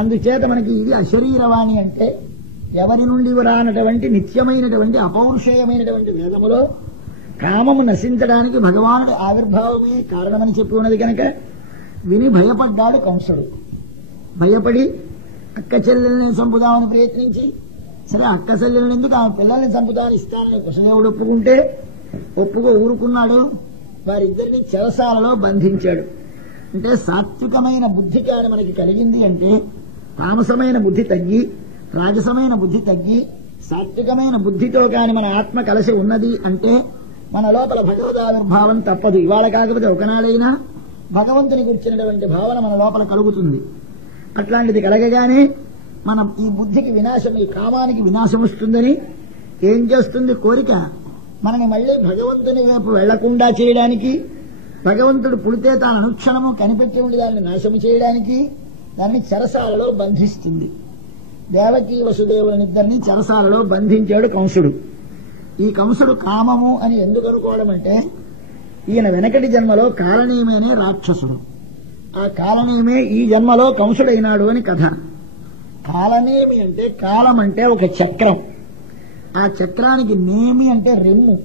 అందుచేత మనకి ఇది అశరీరవాణి అంటే ఎవరి నుండి రానటువంటి నిత్యమైనటువంటి అపౌరుషేయమైనటువంటి వేదములో కామము నశించడానికి భగవానుడి ఆవిర్భావమే కారణమని చెప్పి ఉన్నది కనుక విని భయపడ్డాడు కంసుడు. భయపడి అక్క చెల్లెల్ని చంపుదామని ప్రయత్నించి, సరే అక్క చెల్లెల్ని ఎందుకు ఆమె పిల్లల్ని చంపుదామని ఇస్తానని కృష్ణదేవుడు ఒప్పుకో ఊరుకున్నాడు. వారిద్దరిని చెరసాలలో బంధించాడు. అంటే సాత్వికమైన బుద్ధి కాని మనకి కలిగింది అంటే తామసమైన బుద్ధి తగ్గి, రాజసమైన బుద్ధి తగ్గి, సాత్వికమైన బుద్ధితో కాని మన ఆత్మ కలిసి ఉన్నది అంటే మన లోపల భగవదావిర్భావం తప్పదు. ఇవాళ కాకపోతే ఒకనాడైనా భగవంతుని గురించినటువంటి భావన మన లోపల కలుగుతుంది. అట్లాంటిది కలగగానే మనం ఈ బుద్ధికి వినాశం, ఈ కామానికి వినాశం వస్తుందని ఏం చేస్తుంది కోరిక? మనని మళ్లీ భగవంతుని వైపు వెళ్లకుండా చేయడానికి, భగవంతుడు పుడితే తాను అనుక్షణము కనిపెట్టి ఉండి దాన్ని నాశము చేయడానికి దాన్ని చెరసాలలో బంధిస్తుంది. దేవకీ వసుదేవులనిద్దరినీ చెరసాలలో బంధించాడు కంసుడు. ఈ కంసుడు కామము అని ఎందుకు అనుకోవడం అంటే ఈయన వెనకటి జన్మలో కాలనేమేనే రాక్షసుడు, ఆ కాలనేమే ఈ జన్మలో కంసుడైనాడు అని కథ. కాలనేమి అంటే కాలం అంటే ఒక చక్రం, ఆ చక్రానికి నేమి అంటే రిమ్ము.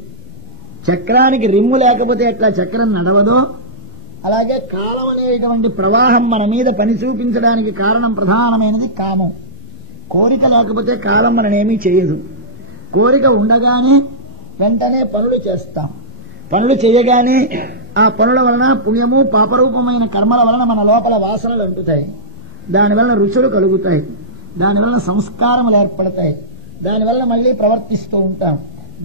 చక్రానికి రిమ్ము లేకపోతే ఎట్లా చక్రం నడవదో అలాగే కాలం అనేటువంటి ప్రవాహం మన మీద పని చూపించడానికి కారణం ప్రధానమైనది కామం. కోరిక లేకపోతే కాలం మననేమీ చేయదు. కోరిక ఉండగానే వెంటనే పనులు చేస్తాం. పనులు చేయగానే ఆ పనుల వలన పుణ్యము పాపరూపమైన కర్మల వలన మన లోపల వాసనలు అంటుతాయి. దానివల్ల రుచులు కలుగుతాయి, దానివల్ల సంస్కారములు ఏర్పడతాయి, దానివల్ల మళ్లీ ప్రవర్తిస్తూ ఉంటాం,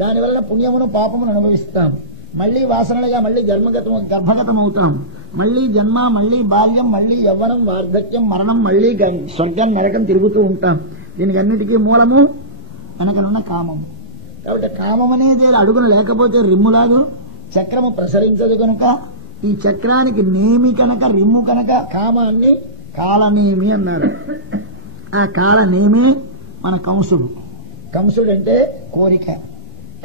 దానివల్ల పుణ్యమును పాపమును అనుభవిస్తాం, మళ్లీ వాసనలుగా మళ్లీ గర్భగతం అవుతాం, మళ్లీ జన్మ, మళ్లీ బాల్యం, మళ్లీ యవ్వనం, వార్ధక్యం, మరణం, మళ్లీ స్వర్గం నరకం తిరుగుతూ ఉంటాం. దీనికి అన్నిటికీ మూలము వెనకనున్న కామము. కాబట్టి కామం అనేది అడుగున లేకపోతే రిమ్ములాదు, చక్రము ప్రసరించదు కనుక ఈ చక్రానికి నేమి కనుక, రిమ్ము కనుక కామాన్ని కాలనేమి అన్నారు. ఆ కాలనేమే మన కంసుడు. కంసుడు అంటే కోరిక.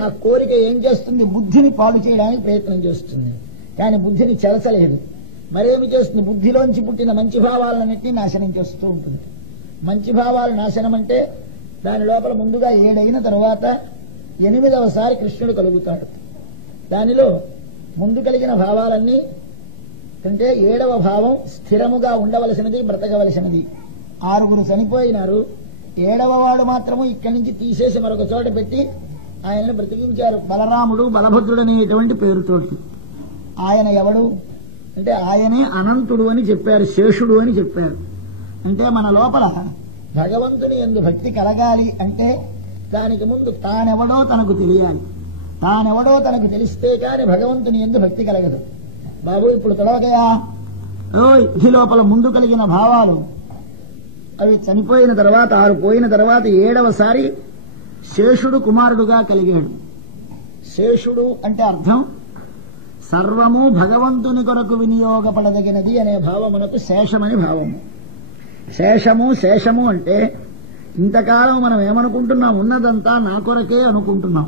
ఆ కోరిక ఏం చేస్తుంది? బుద్ధిని పాడు చేయడానికి ప్రయత్నం చేస్తుంది, కానీ బుద్ధిని చెరచలేదు. మరేమి చేస్తుంది? బుద్ధిలోంచి పుట్టిన మంచి భావాలన్నింటినీ నాశనం చేస్తూ ఉంటుంది. మంచి భావాలు నాశనం అంటే దాని లోపల ముందుగా 7 అయిన తరువాత 8వసారి కృష్ణుడు కలుగుతాడు. దానిలో ముందు కలిగిన భావాలన్నీ అంటే 7వ భావం స్థిరముగా ఉండవలసినది, బ్రతకవలసినది. 6 చనిపోయినారు, 7వ వాడు మాత్రము ఇక్కడి నుంచి తీసేసి మరొక చోట పెట్టి ఆయనను బ్రతికించారు. బలరాముడు, బలభద్రుడు అనేటువంటి పేరుతోటి. ఆయన ఎవడు అంటే ఆయనే అనంతుడు అని చెప్పారు, శేషుడు అని చెప్పారు. అంటే మన లోపల భగవంతుని యందు భక్తి కలగాలి అంటే దానికి ముందు తానెవడో తనకు తెలియాలి. తానెవడో తనకు తెలిస్తే కాని భగవంతుని యందు భక్తి కలగదు. బాబు ఇప్పుడు తొలగయా ఈ లోపల ముందు కలిగిన భావాలు అవి చనిపోయిన తర్వాత 6 పోయిన తర్వాత 7వసారి శేషుడు కుమారుడుగా కలిగాడు. శేషుడు అంటే అర్థం సర్వము భగవంతుని కొరకు వినియోగపడదగినది అనే భావమునకు శేషమని భావము. శేషము అంటే ఇంతకాలం మనం ఏమనుకుంటున్నాం? ఉన్నదంతా నా కొరకే అనుకుంటున్నాం.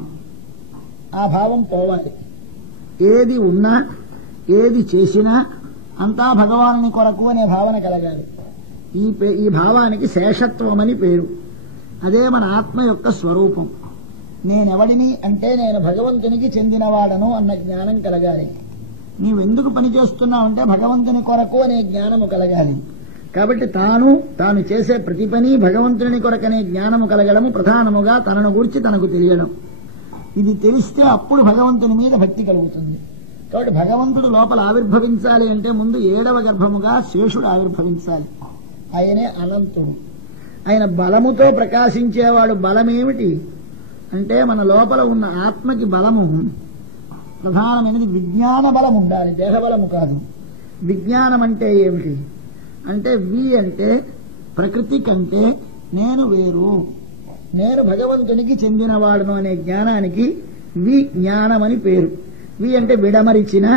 ఆ భావం పోవాలి. ఏది ఉన్నా ఏది చేసినా అంతా భగవానుని కొరకు అనే భావన కలగాలి. ఈ భావానికి శేషత్వం అని పేరు. అదే మన ఆత్మ యొక్క స్వరూపం. నేనెవడిని అంటే నేను భగవంతునికి చెందినవాడను అన్న జ్ఞానం కలగాలి. నీవెందుకు పని చేస్తున్నావంటే భగవంతుని కొరకు అనే జ్ఞానము కలగాలి. కాబట్టి తాను చేసే ప్రతి పని భగవంతుని కొరకనే జ్ఞానము కలగడము, ప్రధానముగా తనను గురించి తనకు తెలియడం. ఇది తెలిస్తే అప్పుడు భగవంతుని మీద భక్తి కలుగుతుంది. కాబట్టి భగవంతుడు లోపల ఆవిర్భవించాలి అంటే ముందు 7వ గర్భముగా శేషుడు ఆవిర్భవించాలి. ఆయనే అనంతుడు. ఆయన బలముతో ప్రకాశించేవాడు. బలమేమిటి అంటే మన లోపల ఉన్న ఆత్మకి బలము ప్రధానమైనది విజ్ఞాన బలం ఉండాలి, దేహబలము కాదు. విజ్ఞానం అంటే ఏమిటి అంటే అంటే ప్రకృతి కంటే నేను వేరు, నేను భగవంతునికి చెందినవాడును అనే జ్ఞానానికి విజ్ఞానం అని పేరు. అంటే విడమరిచిన,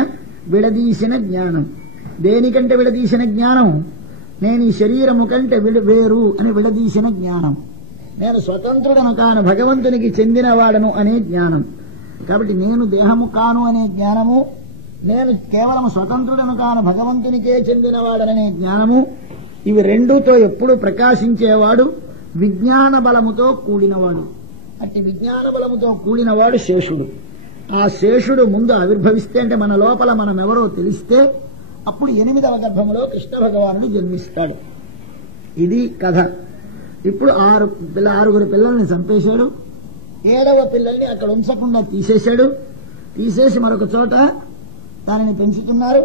విడదీసిన జ్ఞానం. దేనికంటే విడదీసిన జ్ఞానం? నేను ఈ శరీరము కంటే వేరు అని విడదీసిన జ్ఞానం. నేను స్వతంత్రుడను కాను, భగవంతునికి చెందినవాడను అనే జ్ఞానం. కాబట్టి నేను దేహము కాను అనే జ్ఞానము, నేను కేవలం స్వతంత్రుడను కాను భగవంతునికే చెందినవాడననే జ్ఞానము, ఇవి రెండుతో ఎప్పుడు ప్రకాశించేవాడు విజ్ఞాన బలముతో కూడినవాడు. అట్టి విజ్ఞాన బలముతో కూడినవాడు శేషుడు. ఆ శేషుడు ముందు ఆవిర్భవిస్తే, అంటే మన లోపల మనం ఎవరో తెలిస్తే, అప్పుడు 8వ గర్భంలో కృష్ణ భగవానుడు జన్మిస్తాడు. ఇది కథ. ఇప్పుడు 6 పిల్లల్ని చంపేశాడు. 7వ పిల్లల్ని అక్కడ ఉంచకుండా తీసేశాడు. తీసేసి మరొక చోట దానిని పెంచుతున్నారు.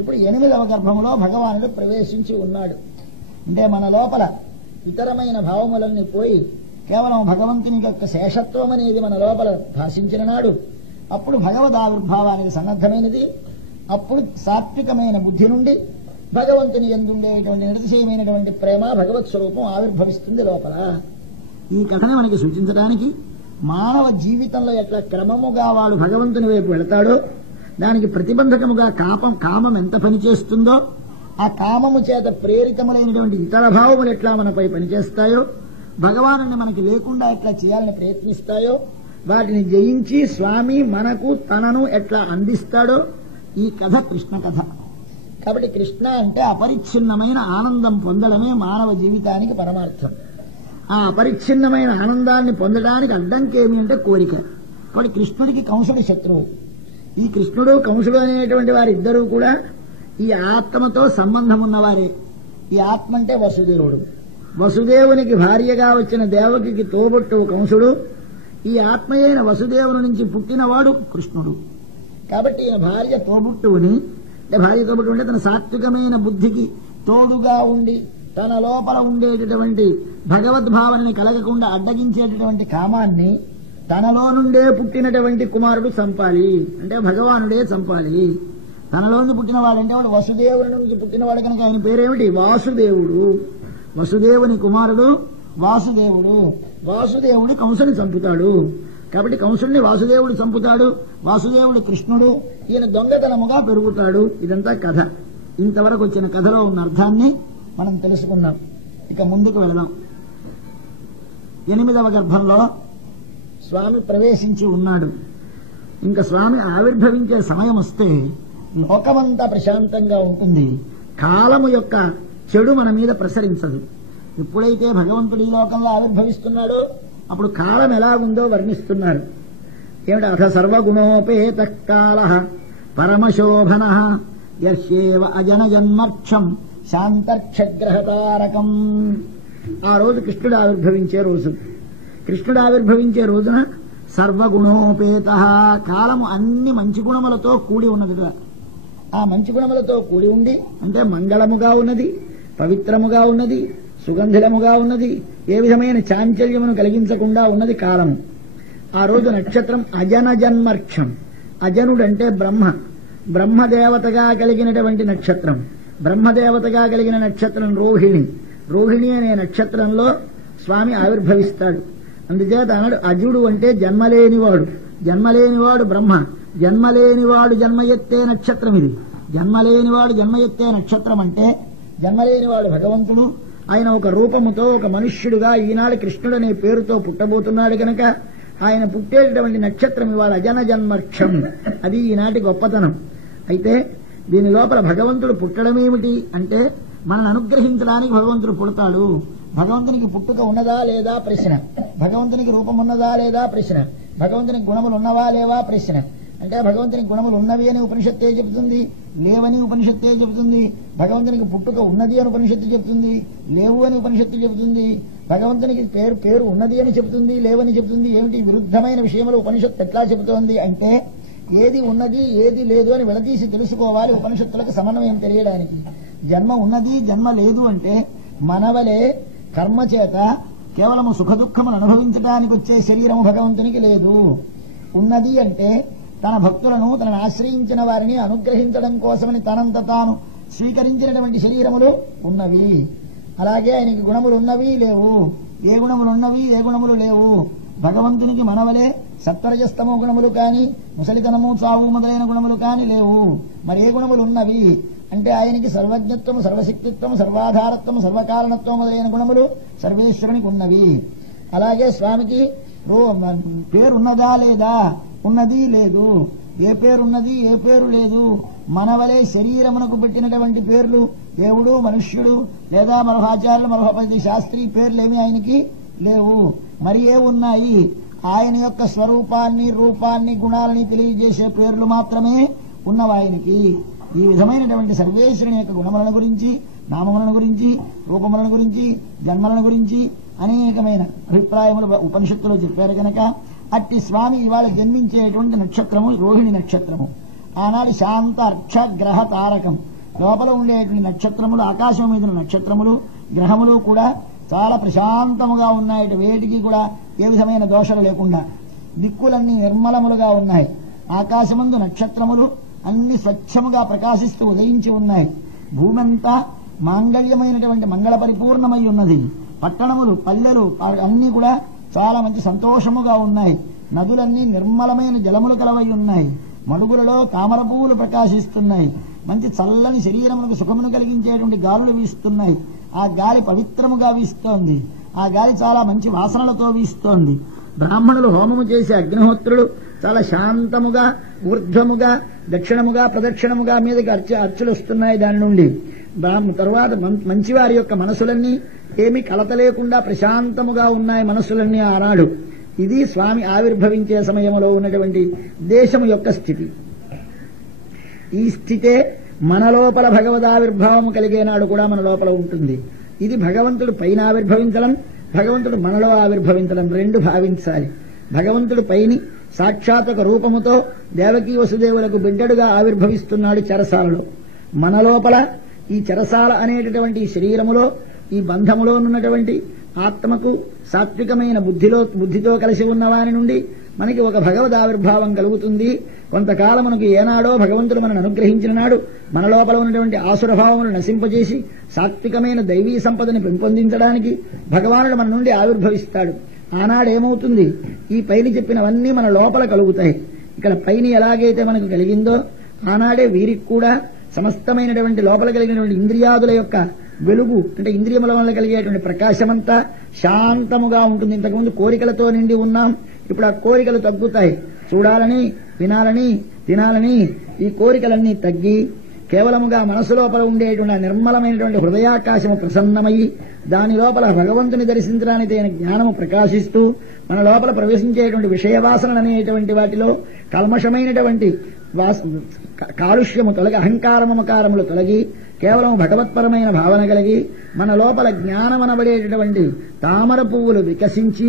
ఇప్పుడు 8వ గర్భంలో భగవానుడు ప్రవేశించి ఉన్నాడు. అంటే మన లోపల ఇతరమైన భావములన్నీ పోయి కేవలం భగవంతుని యొక్క శేషత్వం అనేది మన లోపల భాషించిన నాడు అప్పుడు భగవద్ ఆవిర్భావానికి సన్నద్ధమైనది. అప్పుడు సాత్వికమైన బుద్ధి నుండి భగవంతుని యందుండేటువంటి నిరతిశయమైనటువంటి ప్రేమ భగవత్ స్వరూపం ఆవిర్భవిస్తుంది లోపల. ఈ కథని మనకి సూచించడానికి మానవ జీవితంలో ఎట్లా క్రమముగా వాడు భగవంతుని వైపు వెళతాడో, దానికి ప్రతిబంధకముగా కామం ఎంత పనిచేస్తుందో, ఆ కామము చేత ప్రేరితములైనటువంటి ఇతర భావములు ఎట్లా మనపై పనిచేస్తాయో, భగవానుని మనకి లేకుండా ఎట్లా చేయాలని ప్రయత్నిస్తాయో, వాటిని జయించి స్వామి మనకు తనను ఎట్లా అందిస్తాడో ఈ కథ కృష్ణ కథ. కాబట్టి కృష్ణ అంటే అపరిచ్ఛిన్నమైన ఆనందం పొందడమే మానవ జీవితానికి పరమార్థం. ఆ అపరిచ్ఛిన్నమైన ఆనందాన్ని పొందడానికి అడ్డంకేమి అంటే కోరిక. కాబట్టి కృష్ణుడికి కంసుడి శత్రువు. ఈ కృష్ణుడు కంసుడు అనేటువంటి వారిద్దరూ కూడా ఈ ఆత్మతో సంబంధం ఉన్నవారే. ఈ ఆత్మ అంటే వసుదేవుడు. వసుదేవునికి భార్యగా వచ్చిన దేవకికి తోబుట్టువు కంసుడు. ఈ ఆత్మయైన వసుదేవుని నుంచి పుట్టినవాడు కృష్ణుడు. కాబట్టి ఈయన భార్య తోబుట్టువుని, అంటే భార్య తోబుట్టు అంటే తన సాత్వికమైన బుద్ధికి తోడుగా ఉండి తన లోపల ఉండేటటువంటి భగవద్భావనని కలగకుండా అడ్డగించేటటువంటి కామాన్ని తనలో నుండే పుట్టినటువంటి కుమారుడు చంపాలి, అంటే భగవానుడే చంపాలి. తనలోంచి పుట్టినవాడంటే వాడు వసుదేవుని నుంచి పుట్టినవాడు కనుక ఆయన పేరేమిటి? వాసుదేవుడు. వసుదేవుని కుమారుడు వాసుదేవుడు. వాసుదేవుడు కంసుని చంపుతాడు. కాబట్టి కంసుడిని వాసుదేవుడు చంపుతాడు. వాసుదేవుడు కృష్ణుడు. ఈయన దొంగతనముగా పెరుగుతాడు. ఇదంతా కథ. ఇంతవరకు వచ్చిన కథలో ఉన్న అర్థాన్ని మనం తెలుసుకున్నాం. ఇక ముందుకు వెళదాం. 8వ గర్భంలో స్వామి ప్రవేశించి ఉన్నాడు. ఇంకా స్వామి ఆవిర్భవించే సమయం వస్తే లోకమంతా ప్రశాంతంగా ఉంటుంది. కాలము యొక్క చెడు మన మీద ప్రసరించదు. ఎప్పుడైతే భగవంతుడు ఈ లోకంలో ఆవిర్భవిస్తున్నాడో అప్పుడు కాలం ఎలాగుందో వర్ణిస్తున్నారు. ఏమిటి? అథ సర్వగుణోపేత కాల పరమశోభన యస్యేవ అజనజన్మక్షం శాంతర్క్షగ్రహతారకం. ఆ రోజు కృష్ణుడు ఆవిర్భవించే రోజు. కృష్ణుడు ఆవిర్భవించే రోజున సర్వగుణోపేత, కాలము అన్ని మంచి గుణములతో కూడి ఉన్నదిగా. ఆ మంచి గుణములతో కూడి ఉండి అంటే మంగళముగా ఉన్నది, పవిత్రముగా ఉన్నది, సుగంధిలముగా ఉన్నది, ఏ విధమైన చాంచల్యమును కలిగించకుండా ఉన్నది కాలము. ఆ రోజు నక్షత్రం అజనజన్మర్క్షం. అజనుడంటే బ్రహ్మ, బ్రహ్మదేవతగా కలిగినటువంటి నక్షత్రం. బ్రహ్మదేవతగా కలిగిన నక్షత్రం రోహిణి. రోహిణి అనే నక్షత్రంలో స్వామి ఆవిర్భవిస్తాడు. అందుచేత అన్నాడు అజుడు అంటే జన్మలేనివాడు. జన్మలేనివాడు బ్రహ్మ. జన్మలేనివాడు జన్మ ఎత్తే నక్షత్రం ఇది. జన్మలేనివాడు జన్మ ఎత్తే నక్షత్రం అంటే జన్మలేనివాడు భగవంతుడు. ఆయన ఒక రూపముతో ఒక మనుష్యుడుగా ఈనాడు కృష్ణుడు అనే పేరుతో పుట్టబోతున్నాడు కనుక ఆయన పుట్టేటటువంటి నక్షత్రం ఇవాళ అజన జన్మర్క్షం. అది ఈనాటి గొప్పతనం. అయితే దీని లోపల భగవంతుడు పుట్టడమేమిటి అంటే మనల్ని అనుగ్రహించడానికి భగవంతుడు పుడతాడు. భగవంతునికి పుట్టుక ఉన్నదా లేదా ప్రశ్న. భగవంతునికి రూపం ఉన్నదా లేదా ప్రశ్న. భగవంతునికి గుణములు ఉన్నవా లేవా ప్రశ్న. అంటే భగవంతునికి గుణములు ఉన్నవి అని ఉపనిషత్తే చెబుతుంది, లేవని ఉపనిషత్తే చెబుతుంది. భగవంతునికి పుట్టుక ఉన్నది అని ఉపనిషత్తు చెబుతుంది, లేవు అని ఉపనిషత్తు చెబుతుంది. భగవంతునికి పేరు ఉన్నది అని చెబుతుంది, లేవని చెబుతుంది. ఏమిటి విరుద్ధమైన విషయంలో ఉపనిషత్తు ఎట్లా చెబుతోంది అంటే ఏది ఉన్నది ఏది లేదు అని విడదీసి తెలుసుకోవాలి ఉపనిషత్తులకు సమన్వయం తెలియడానికి. జన్మ ఉన్నది జన్మ లేదు అంటే మనవలే కర్మ చేత కేవలము సుఖదుఖమును అనుభవించడానికి వచ్చే శరీరము భగవంతునికి లేదు. ఉన్నది అంటే తన భక్తులను తనను ఆశ్రయించిన వారిని అనుగ్రహించడం కోసమని తనంత తాను స్వీకరించినటువంటి శరీరములు ఉన్నవి. అలాగే ఆయనకి గుణములు ఉన్నవి లేవు. ఏ గుణములు ఉన్నవి ఏ గుణములు లేవు. భగవంతునికి మనవలే సత్వరజస్తమో గుణములు కాని ముసలితనము చావు మొదలైన గుణములు కాని లేవు. మరి ఏ గుణములు ఉన్నవి అంటే ఆయనకి సర్వజ్ఞత్వము సర్వశక్తిత్వము సర్వాధారత్వము సర్వకారణత్వం మొదలైన గుణములు సర్వేశ్వరునికి ఉన్నవి. అలాగే స్వామికి పేరున్నదా లేదా ఉన్నది లేదు. ఏ పేరున్నది ఏ పేరు లేదు. మనవలే శరీరమునకు పెట్టినటువంటి పేర్లు దేవుడు, మనుష్యుడు లేదా మరొక ఆచార్యులు, మరొక ప్రతి శాస్త్రీ పేర్లేమి ఆయనకి లేవు. మరి ఏ ఉన్నాయి? ఆయన యొక్క స్వరూపాన్ని, రూపాన్ని, గుణాలని తెలియజేసే పేర్లు మాత్రమే ఉన్నవాయనికి. ఈ విధమైనటువంటి సర్వేశ్వరుని యొక్క గుణములను గురించి, నామములను గురించి, రూపములను గురించి, జన్మలను గురించి అనేకమైన అభిప్రాయములు ఉపనిషత్తులో చెప్పారు కనుక అట్టి స్వామి ఇవాళ జన్మించేటువంటి నక్షత్రము రోహిణి నక్షత్రము. ఆనాడు శాంత అర్క్ష గ్రహ తారకం. లోపల ఉండేటువంటి నక్షత్రములు, ఆకాశం మీద నక్షత్రములు, గ్రహములు కూడా చాలా ప్రశాంతముగా ఉన్నాయి. వేటికి కూడా ఏ విధమైన దోషాలు లేకుండా దిక్కులన్నీ నిర్మలములుగా ఉన్నాయి. ఆకాశమందు నక్షత్రములు అన్ని స్వచ్ఛముగా ప్రకాశిస్తూ ఉదయించి ఉన్నాయి. భూమంతా మాంగళ్యమైనటువంటి మంగళ పరిపూర్ణమై ఉన్నది. పట్టణములు, పల్లెలు అన్ని కూడా చాలా మంచి సంతోషముగా ఉన్నాయి. నదులన్నీ నిర్మలమైన జలములు కలవై ఉన్నాయి. మడుగులలో తామర పువ్వులు ప్రకాశిస్తున్నాయి. మంచి చల్లని శరీరములకు సుఖమును కలిగించేటువంటి గాలులు వీస్తున్నాయి. ఆ గాలి పవిత్రముగా వీస్తోంది. ఆ గాలి చాలా మంచి వాసనలతో వీస్తోంది. బ్రాహ్మణులు హోమము చేసే అగ్నిహోత్రులు చాలా శాంతముగా, ఊర్ధ్వముగా, దక్షిణముగా, ప్రదక్షిణముగా మీదకి అర్చులు వస్తున్నాయి. దాని నుండి తరువాత మంచివారి యొక్క మనసులన్నీ ఏమీ కలత లేకుండా ప్రశాంతముగా ఉన్నాయి మనసులన్నీ ఆనాడు. ఇది స్వామి ఆవిర్భవించే సమయంలో ఉన్నటువంటి దేశము యొక్క స్థితి. ఈ స్థితే మన లోపల భగవదావిర్భావము కలిగే నాడు కూడా మన లోపల ఉంటుంది. ఇది భగవంతుడు పైన ఆవిర్భవించడం, భగవంతుడు మనలో ఆవిర్భవించడం రెండు భావించాలి. భగవంతుడు పైని సాక్షాత్ ఒక రూపముతో దేవకీ వసుదేవులకు బిడ్డడుగా ఆవిర్భవిస్తున్నాడు చెరసాలలో. మన లోపల ఈ చెరసాల అనేటటువంటి శరీరములో, ఈ బంధములో ఉన్నటువంటి ఆత్మకు సాత్వికమైన బుద్ధితో కలిసి ఉన్న వారి నుండి మనకి ఒక భగవద్ ఆవిర్భావం కలుగుతుంది. కొంతకాలమునకు ఏనాడో భగవంతుడు మనను అనుగ్రహించిన నాడు మన లోపల ఉన్నటువంటి ఆసురభావములను నశింపజేసి సాత్వికమైన దైవీ సంపదని పెంపొందించడానికి భగవానుడు మన నుండి ఆవిర్భవిస్తాడు. ఆనాడేమవుతుంది? ఈ పైన చెప్పినవన్నీ మన లోపల కలుగుతాయి. ఇక్కడ పైన ఎలాగైతే మనకు కలిగిందో ఆనాడే వీరికి కూడా సమస్తమైనటువంటి లోపల కలిగినటువంటి ఇంద్రియాదుల యొక్క వెలుగు, అంటే ఇంద్రియముల వల్ల కలిగేటువంటి ప్రకాశమంతా శాంతముగా ఉంటుంది. ఇంతకుముందు కోరికలతో నిండి ఉన్నాం, ఇప్పుడు ఆ కోరికలు తగ్గుతాయి. చూడాలని, వినాలని, తినాలని ఈ కోరికలన్నీ తగ్గి కేవలముగా మనసు లోపల ఉండేటువంటి నిర్మలమైనటువంటి హృదయాకాశము ప్రసన్నమయ్యి దాని లోపల భగవంతుని దర్శించడానికి అయిన జ్ఞానము ప్రకాశిస్తూ మన లోపల ప్రవేశించేటువంటి విషయవాసనలు అనేటువంటి వాటిలో కల్మషమైనటువంటి కాలుష్యము తొలగి, అహంకారమమకారములు తొలగి కేవలం భగవత్పరమైన భావన కలిగి మన లోపల జ్ఞానమనబడేటటువంటి తామర పువ్వులు వికసించి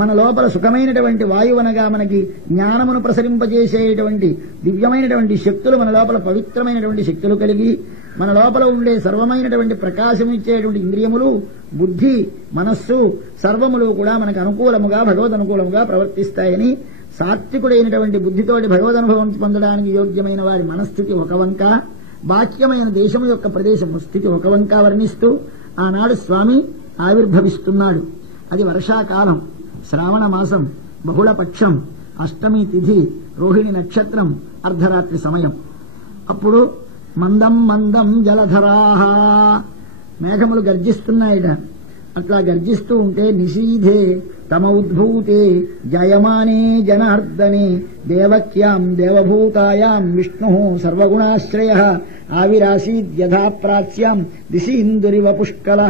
మన లోపల సుఖమైనటువంటి వాయువనగా మనకి జ్ఞానమును ప్రసరింపజేసేటువంటి దివ్యమైనటువంటి శక్తులు, మన లోపల పవిత్రమైనటువంటి శక్తులు కలిగి మన లోపల ఉండే సర్వమైనటువంటి ప్రకాశం ఇచ్చేటువంటి ఇంద్రియములు, బుద్ధి, మనస్సు సర్వములు కూడా మనకు అనుకూలముగా, భగవద్ అనుకూలముగా ప్రవర్తిస్తాయని సాత్వికుడైనటువంటి బుద్ధితోటి భగవదనుభవం పొందడానికి యోగ్యమైన వారి మనస్థితి ఒక వంక, బాహ్యమైన దేశము యొక్క ప్రదేశము స్థితి ఒక వంక వర్ణిస్తూ ఆనాడు స్వామి ఆవిర్భవిస్తున్నాడు. అది వర్షాకాలం, శ్రావణ మాసం, బహుళపక్షం, అష్టమి తిథి, రోహిణి నక్షత్రం, అర్ధరాత్రి సమయం. అప్పుడు మందం మందం జలధరాహ, మేఘములు గర్జిస్తున్నాయిట. అట్లా గర్జిస్తూ ఉంటే నిషీధే తమ ఉద్భూతే జయమానే జనార్దనే దేవక్యాం దేవభూతాయాం విష్ణు సర్వగుణాశ్రయ ఆవిరాసీద్యథా ప్రాచ్యాం దిశీందురివ పుష్కల.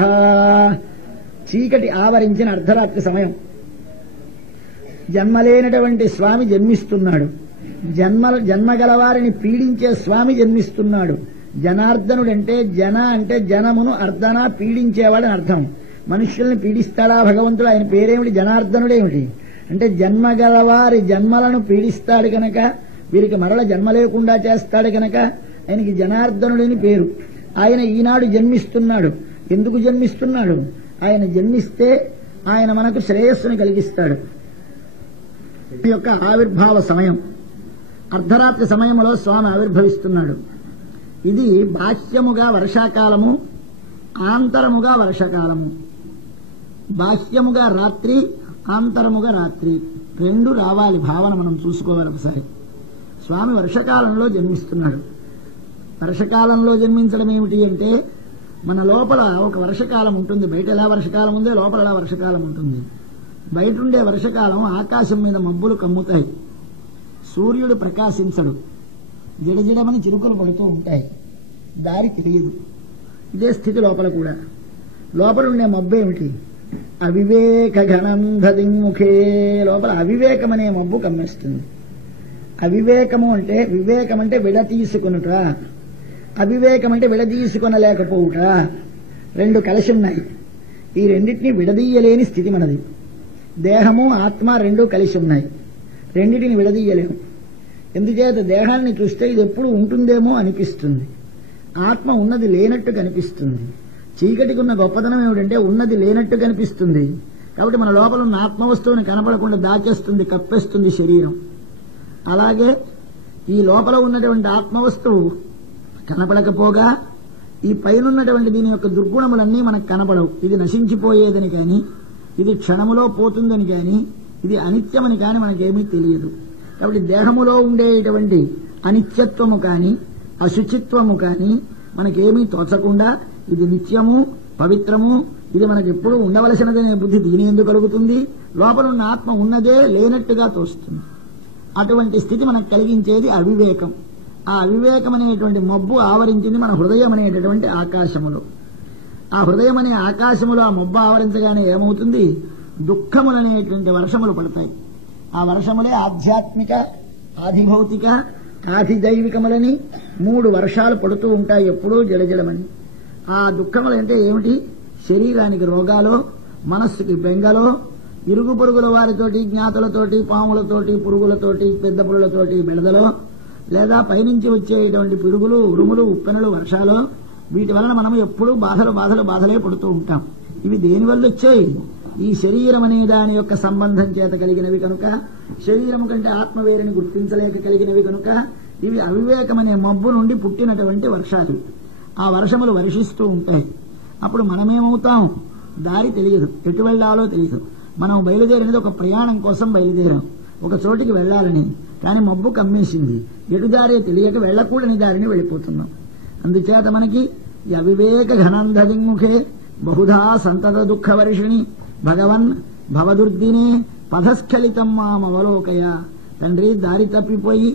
చీకటి ఆవరించిన అర్ధరాత్రి సమయం. జన్మలేనటువంటి స్వామి జన్మిస్తున్నాడు. జన్మగలవారిని పీడించే స్వామి జన్మిస్తున్నాడు. జనార్దనుడంటే జన అంటే జనమును అర్ధన పీడించేవాడని అర్థం. మనుష్యుల్ని పీడిస్తాడా భగవంతుడు? ఆయన పేరేమిటి? జనార్దనుడేమిటి అంటే జన్మగలవారి జన్మలను పీడిస్తాడు కనుక, వీరికి మరల జన్మ లేకుండా చేస్తాడు కనుక ఆయనకి జనార్దనుడని పేరు. ఆయన ఈనాడు జన్మిస్తున్నాడు. ఎందుకు జన్మిస్తున్నాడు? ఆయన జన్మిస్తే ఆయన మనకు శ్రేయస్సును కలిగిస్తాడు. ఈ యొక్క ఆవిర్భావ సమయం అర్ధరాత్రి సమయంలో స్వామి ఆవిర్భవిస్తున్నాడు. ఇది బాహ్యముగా వర్షాకాలము, ఆంతరముగా వర్షకాలము. బాహ్యముగా రాత్రి, ఆంతరముగా రాత్రి రెండు రావాలి. భావన మనం చూసుకోవాలి ఒకసారి. స్వామి వర్షకాలంలో జన్మిస్తున్నాడు. వర్షకాలంలో జన్మించడం ఏమిటి అంటే మన లోపల ఒక వర్షకాలం ఉంటుంది. బయట ఎలా వర్షకాలం ఉందో లోపల ఎలా వర్షకాలం ఉంటుంది. బయట ఉండే వర్షకాలం ఆకాశం మీద మబ్బులు కమ్ముతాయి, సూర్యుడు ప్రకాశించడు. జిడజిడమని చిరుకులు పడుతూ ఉంటాయి, దారి తెలియదు. ఇదే స్థితి లోపల కూడా. లోపల ఉండే మబ్బు ఏమిటి? అవివేక ఘనంధదిముఖే. లోపల అవివేకం అనే మబ్బు కమ్మేస్తుంది. అవివేకము అంటే, వివేకం అంటే విడతీసుకునుట, అవివేకం అంటే విడదీసుకొనలేకపోవుట. రెండు కలిసి ఉన్నాయి. ఈ రెండింటినీ విడదీయలేని స్థితి మనది. దేహము ఆత్మ రెండూ కలిసి ఉన్నాయి, రెండింటిని విడదీయలేము. ఎందుచేత దేహాన్ని చూస్తే ఇది ఎప్పుడు ఉంటుందేమో అనిపిస్తుంది, ఆత్మ ఉన్నది లేనట్టు కనిపిస్తుంది. చీకటికి ఉన్న గొప్పతనం ఏమిటంటే ఉన్నది లేనట్టు కనిపిస్తుంది. కాబట్టి మన లోపల ఉన్న ఆత్మవస్తువుని కనపడకుండా దాచేస్తుంది, కప్పేస్తుంది శరీరం. అలాగే ఈ లోపల ఉన్నటువంటి ఆత్మవస్తువు కనపడకపోగా ఈ పైనున్నటువంటి దీని యొక్క దుర్గుణములన్నీ మనకు కనపడవు. ఇది నశించిపోయేదని కానీ, ఇది క్షణములో పోతుందని కానీ, ఇది అనిత్యమని కానీ మనకేమీ తెలియదు. కాబట్టి దేహములో ఉండేటువంటి అనిత్యత్వము కానీ అశుచిత్వము కానీ మనకేమీ తోచకుండా ఇది నిత్యము పవిత్రము, ఇది మనకెప్పుడు ఉండవలసినదనే బుద్ధి దీని ఎందుకు కలుగుతుంది? లోపల ఉన్న ఆత్మ ఉన్నదే లేనట్టుగా తోస్తుంది. అటువంటి స్థితి మనకు కలిగించేది అవివేకం. ఆ అవివేకం అనేటువంటి మబ్బు ఆవరించింది మన హృదయం అనేటటువంటి ఆకాశములో. ఆ హృదయం అనే ఆకాశములో ఆ మబ్బు ఆవరించగానే ఏమవుతుంది? దుఃఖములనేటువంటి వర్షములు పడతాయి. ఆ వర్షములే ఆధ్యాత్మిక, ఆధిభౌతిక, ఆధిదైవికములని 3 వర్షాలు పడుతూ ఉంటాయి ఎప్పుడూ జలజలమని. ఆ దుఃఖములు అంటే ఏమిటి? శరీరానికి రోగాలో, మనస్సుకి బెంగలో, ఇరుగు పొరుగుల వారితోటి, జ్ఞాతులతోటి, పాములతోటి, పురుగులతోటి, పెద్ద పురుగులతోటి బెడదలో, లేదా పైనుంచి వచ్చేటువంటి పిడుగులు, ఉరుములు, ఉప్పెనలు, వర్షాలు, వీటి వలన మనం ఎప్పుడూ బాధలే పడుతూ ఉంటాం. ఇవి దేనివల్ల వచ్చాయి? ఈ శరీరం అనే దాని యొక్క సంబంధం చేత కలిగినవి కనుక, శరీరం కంటే ఆత్మ వేరుని గుర్తించలేక కలిగినవి కనుక, ఇవి అవివేకం అనే మబ్బు నుండి పుట్టినటువంటి వర్షాలు. ఆ వర్షములు వర్షిస్తూ ఉంటాయి. అప్పుడు మనమేమవుతాం? దారి తెలియదు, ఎటు వెళ్లాలో తెలియదు. మనం బయలుదేరినది ఒక ప్రయాణం కోసం బయలుదేరాం, ఒక చోటికి వెళ్లాలని. కానీ మబ్బు కమ్మేసింది, ఎటు దారే తెలియక వెళ్లకూడని దారిని వెళ్ళిపోతున్నాం. అందుచేత మనకి ఈ అవివేక ఘనంధదిముఖే బహుధా సంతత దుఃఖ వర్షిణి భగవన్ భవదుర్దినే పథస్ఖలితం మామవలోకయ. తండ్రి, దారి తప్పిపోయి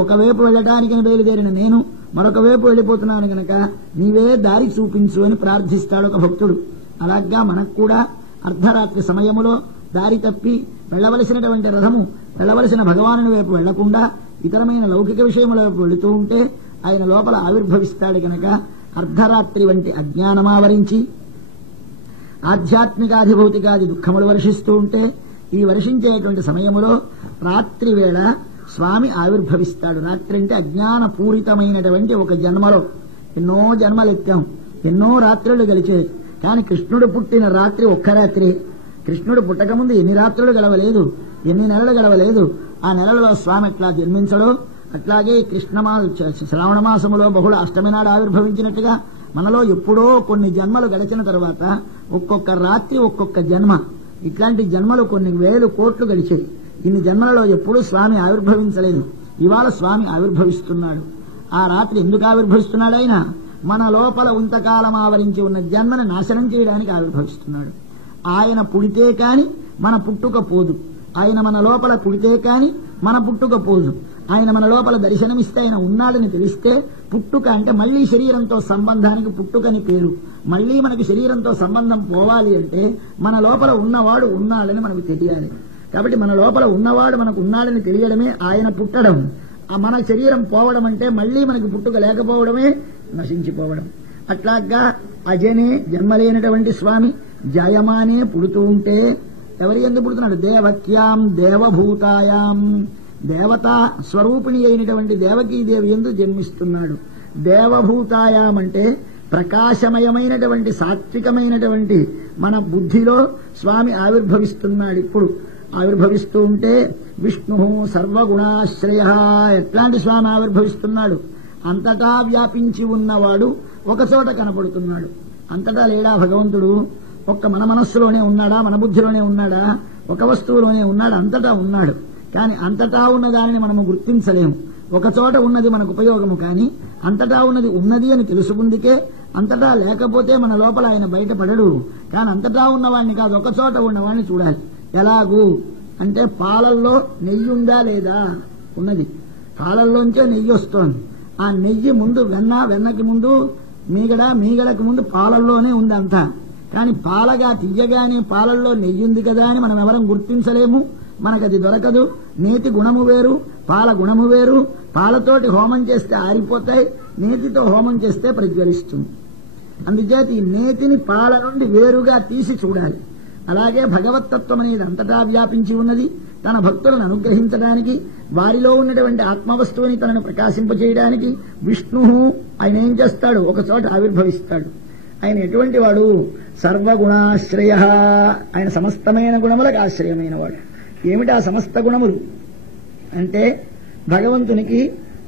ఒకవైపు వెళ్ళటానికి బయలుదేరిన నేను మరొక వైపు వెళ్ళిపోతున్నాను గనక నీవే దారి చూపించు అని ప్రార్థిస్తాడు ఒక భక్తుడు. అలాగా మనకు కూడా అర్ధరాత్రి సమయములో దారి తప్పి వెళ్లవలసినటువంటి రథము వెళ్లవలసిన భగవానుని వైపు వెళ్లకుండా ఇతరమైన లౌకిక విషయముల వైపు వెళుతూ ఉంటే ఆయన లోపల ఆవిర్భవిస్తాడు గనక అర్ధరాత్రి వంటి అజ్ఞానమావరించి ఆధ్యాత్మికాధిభౌతికాది దుఃఖములు వర్షిస్తూ ఉంటే ఈ వర్షించేటువంటి సమయములో రాత్రి వేళ స్వామి ఆవిర్భవిస్తాడు. రాత్రి అంటే అజ్ఞానపూరితమైనటువంటి ఒక జన్మలో ఎన్నో జన్మలెత్తాం, ఎన్నో రాత్రులు గలిచాయి. కానీ కృష్ణుడు పుట్టిన రాత్రి ఒక్క రాత్రి. కృష్ణుడు పుట్టకముందు ఎన్ని రాత్రులు గడవలేదు, ఎన్ని నెలలు గడవలేదు. ఆ నెలలో స్వామి ఎట్లా జన్మించడో అట్లాగే శ్రావణ మాసములో బహుళ అష్టమి నాడు ఆవిర్భవించినట్టుగా మనలో ఎప్పుడో కొన్ని జన్మలు గడిచిన తర్వాత ఒక్కొక్క రాత్రి ఒక్కొక్క జన్మ, ఇట్లాంటి జన్మలు కొన్ని 1000 కోట్లు గడిచాయి. ఇన్ని జన్మలలో ఎప్పుడూ స్వామి ఆవిర్భవించలేదు. ఇవాళ స్వామి ఆవిర్భవిస్తున్నాడు. ఆ రాత్రి ఎందుకు ఆవిర్భవిస్తున్నాడు? ఆయన మన లోపల ఇంతకాలం ఆవరించి ఉన్న జన్మను నాశనం చేయడానికి ఆవిర్భవిస్తున్నాడు. ఆయన పుడితే కాని మన పుట్టుక పోదు, ఆయన మన లోపల పుడితే కాని మన పుట్టుక పోదు. ఆయన మన లోపల దర్శనమిస్తే ఆయన ఉన్నాడని తెలిస్తే పుట్టుక అంటే మళ్లీ శరీరంతో సంబంధానికి పుట్టుకని పేరు. మళ్లీ మనకి శరీరంతో సంబంధం పోవాలి అంటే మన లోపల ఉన్నవాడు ఉన్నాడని మనకు తెలియాలి. కాబట్టి మన లోపల ఉన్నవాడు మనకు ఉన్నాడని తెలియడమే ఆయన పుట్టడం. మన శరీరం పోవడం అంటే మళ్లీ మనకి పుట్టుక లేకపోవడమే నశించిపోవడం. అట్లాగా అజనే జన్మలేనటువంటి స్వామి జయమానే పుడుతూ ఉంటే ఎవరి ఎందుకు పుడుతున్నాడు? దేవక్యాం దేవభూతాయాం, దేవతా స్వరూపిణి అయినటువంటి దేవకీదేవి ఎందు జన్మిస్తున్నాడు. దేవభూతాయాం అంటే ప్రకాశమయమైనటువంటి సాత్వికమైనటువంటి మన బుద్ధిలో స్వామి ఆవిర్భవిస్తున్నాడు. ఇప్పుడు ఆవిర్భవిస్తూ ఉంటే విష్ణు సర్వగుణాశ్రయ, ఎట్లాంటి స్వామి ఆవిర్భవిస్తున్నాడు? అంతటా వ్యాపించి ఉన్నవాడు ఒకచోట కనపడుతున్నాడు. అంతటా లేడా భగవంతుడు? ఒక్క మన మనస్సులోనే ఉన్నాడా? మన బుద్ధిలోనే ఉన్నాడా? ఒక వస్తువులోనే ఉన్నాడు? అంతటా ఉన్నాడు. కానీ అంతటా ఉన్న దానిని మనము గుర్తించలేము. ఒకచోట ఉన్నది మనకు ఉపయోగము, కానీ అంతటా ఉన్నది ఉన్నది అని తెలుసుకుందికే. అంతటా లేకపోతే మన లోపల ఆయన బయటపడడు. కానీ అంతటా ఉన్నవాడిని కాదు, ఒకచోట ఉన్నవాడిని చూడాలి. ఎలాగూ అంటే పాలల్లో నెయ్యి ఉందా లేదా? ఉన్నది. పాలల్లోంచే నెయ్యి వస్తోంది. ఆ నెయ్యి ముందు వెన్న, వెన్నకి ముందు మీగడ, మీగడకు ముందు పాలల్లోనే ఉంది అంతా. కానీ పాలగా తీయగానే పాలల్లో నెయ్యి ఉంది కదా అని మనం ఎవరం గుర్తించలేము. మనకది దొరకదు. నేతి గుణము వేరు, పాల గుణము వేరు. పాలతోటి హోమం చేస్తే ఆరిపోతాయి, నేతితో హోమం చేస్తే ప్రజ్వలిస్తుంది. అందుచేత ఈ నేతిని పాల నుండి వేరుగా తీసి చూడాలి. అలాగే భగవత్తత్వం అనేది అంతటా వ్యాపించి ఉన్నది. తన భక్తులను అనుగ్రహించడానికి, వారిలో ఉన్నటువంటి ఆత్మవస్తువుని తనను ప్రకాశింపజేయడానికి విష్ణువు ఆయన ఏం చేస్తాడు? ఒక చోట ఆవిర్భవిస్తాడు. ఆయన ఎటువంటి వాడు? సర్వగుణాశ్రయ. ఆయన సమస్తమైన గుణములకు ఆశ్రయమైన వాడు. ఏమిటి ఆ సమస్త గుణములు అంటే? భగవంతునికి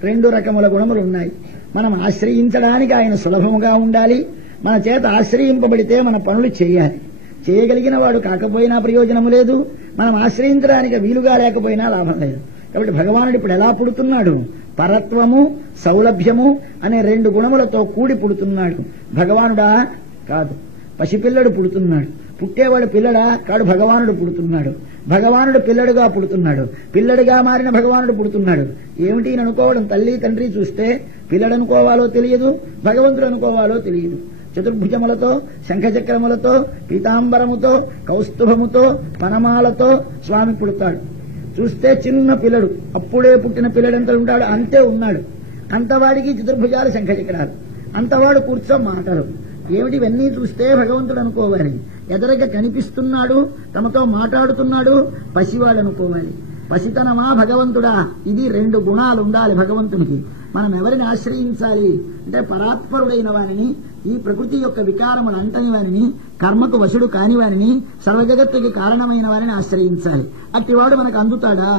2 రకముల గుణములు ఉన్నాయి. మనం ఆశ్రయించడానికి ఆయన సులభముగా ఉండాలి. మన చేత ఆశ్రయింపబడితే మన పనులు చేయాలి. చేయగలిగిన వాడు కాకపోయినా ప్రయోజనము లేదు, మనం ఆశ్రయించడానికి వీలుగా లేకపోయినా లాభం లేదు. కాబట్టి భగవానుడు ఇప్పుడు ఎలా పుడుతున్నాడు? పరత్వము, సౌలభ్యము అనే 2 గుణములతో కూడి పుడుతున్నాడు. భగవానుడా? కాదు. పసిపిల్లడు పుడుతున్నాడు. పుట్టేవాడు పిల్లడా? కాడు. భగవానుడు పుడుతున్నాడు. భగవానుడు పిల్లడుగా పుడుతున్నాడు. పిల్లడిగా మారిన భగవానుడు పుడుతున్నాడు. ఏమిటి అనుకోవడం? తల్లి తండ్రి చూస్తే పిల్లడనుకోవాలో తెలియదు, భగవంతుడు అనుకోవాలో తెలియదు. చతుర్భుజములతో, శంఖచక్రములతో, పీతాంబరముతో, కౌస్తుభముతో, పనమాలతో స్వామి పుడతాడు. చూస్తే చిన్న పిల్లడు, అప్పుడే పుట్టిన పిల్లడంత ఉంటాడు, అంతే ఉన్నాడు. అంతవాడికి చతుర్భుజాలు, శంఖచక్రాలు. అంతవాడు కూర్చో మాటలు. ఏమిటి ఇవన్నీ చూస్తే భగవంతుడు అనుకోవాలి. ఎదరగా కనిపిస్తున్నాడు, తమతో మాట్లాడుతున్నాడు, పసివాడు అనుకోవాలి. పసితనమా భగవంతుడా? ఇది 2 గుణాలు ఉండాలి భగవంతునికి. మనం ఎవరిని ఆశ్రయించాలి అంటే పరాత్పరుడైన వారిని, ఈ ప్రకృతి యొక్క వికారములు అంటని వారిని, కర్మకు వశుడు కాని వారిని, సర్వజగత్తుకి కారణమైన వారిని ఆశ్రయించాలి. అట్టివాడు మనకు అందుతాడా?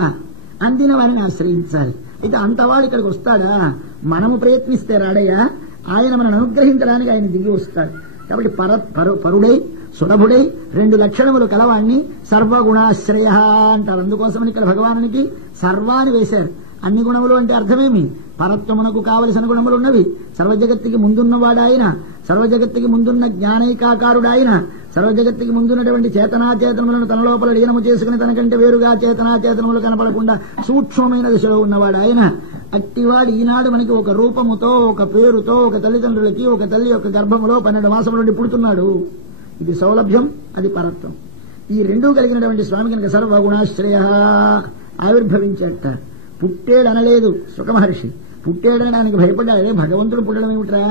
అందిన వారిని ఆశ్రయించాలి. అయితే అంతవాడు ఇక్కడికి వస్తాడా? మనము ప్రయత్నిస్తే రాడయ్యా. ఆయన మనను అనుగ్రహించడానికి ఆయన దిగి వస్తాడు. కాబట్టి పరుడై, సులభుడై, 2 లక్షణములు కలవాణ్ణి సర్వగుణాశ్రయ అంటారు. అందుకోసమని ఇక్కడ భగవానునికి సర్వాన్ని వేశారు. అన్ని గుణములు అంటే అర్థమేమి? పరత్వమునకు కావలసిన గుణములు ఉన్నవి. సర్వజగత్తుకి ముందున్నవాడాయన, సర్వజగత్తుకి ముందున్న జ్ఞానైకాకారుడాయన, సర్వజగత్తుకి ముందున్నటువంటి చేతనాచేతనములను తన లోపల లీనము చేసుకుని తనకంటే వేరుగా చేతనాచేతనములు కనపడకుండా సూక్ష్మమైన దశలో ఉన్నవాడు ఆయన. అట్టివాడు ఈనాడు మనకి ఒక రూపముతో, ఒక పేరుతో, ఒక తల్లిదండ్రులకి, ఒక తల్లి యొక్క గర్భములో 12 మాసముల నుండి పుడుతున్నాడు. ఇది సౌలభ్యం, అది పరత్వం. ఈ 2 కలిగినటువంటి స్వామి కనుక సర్వగుణాశ్రయ ఆవిర్భవించేట. పుట్టేడనలేదు సుఖమహర్షి. పుట్టేడనడానికి భయపడ్డాడే, భగవంతుడు పుట్టడం ఏమిట్రా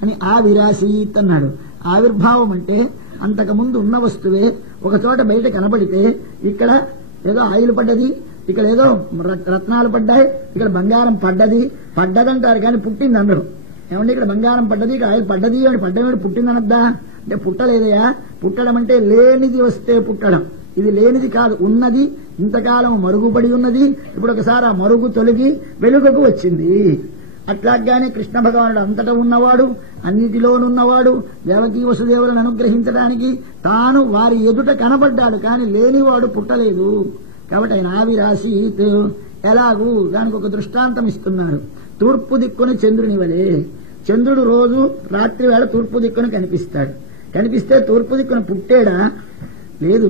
అని ఆవిరాసీత్ అన్నాడు. ఆవిర్భావం అంటే అంతకుముందు ఉన్న వస్తువే ఒక చోట బయట కనబడితే, ఇక్కడ ఏదో ఆయిల్ పడ్డది, ఇక్కడ ఏదో రత్నాలు పడ్డాయి, ఇక్కడ బంగారం పడ్డదంటారు కానీ పుట్టింది అందరూ. ఏమంటే ఇక్కడ బంగారం పడ్డది, ఇక్కడ ఆయిల్ పడ్డది అని పడ్డమేమిటి? పుట్టిందనద్దా అంటే పుట్టలేదయా. పుట్టడం అంటే లేనిది వస్తే పుట్టడం. ఇది లేనిది కాదు, ఉన్నది. ఇంతకాలం మరుగుపడి ఉన్నది, ఇప్పుడు ఒకసారి ఆ మరుగు తొలగి వెలుగుకు వచ్చింది. అట్లాగానే కృష్ణ భగవానుడు అంతటా ఉన్నవాడు, అన్నిటిలోనున్నవాడు. దేవకీ వసుదేవులను అనుగ్రహించడానికి తాను వారి ఎదుట కనబడ్డాడు, కానీ లేనివాడు పుట్టలేదు. కాబట్టి ఆయన ఆవిరాసీత్. ఎలాగూ దానికి ఒక దృష్టాంతం ఇస్తున్నారు. తూర్పు దిక్కుని చంద్రుని వలే. చంద్రుడు రోజు రాత్రి వేళ తూర్పు దిక్కున కనిపిస్తాడు. కనిపిస్తే తూర్పు దిక్కున పుట్టేడా? లేదు.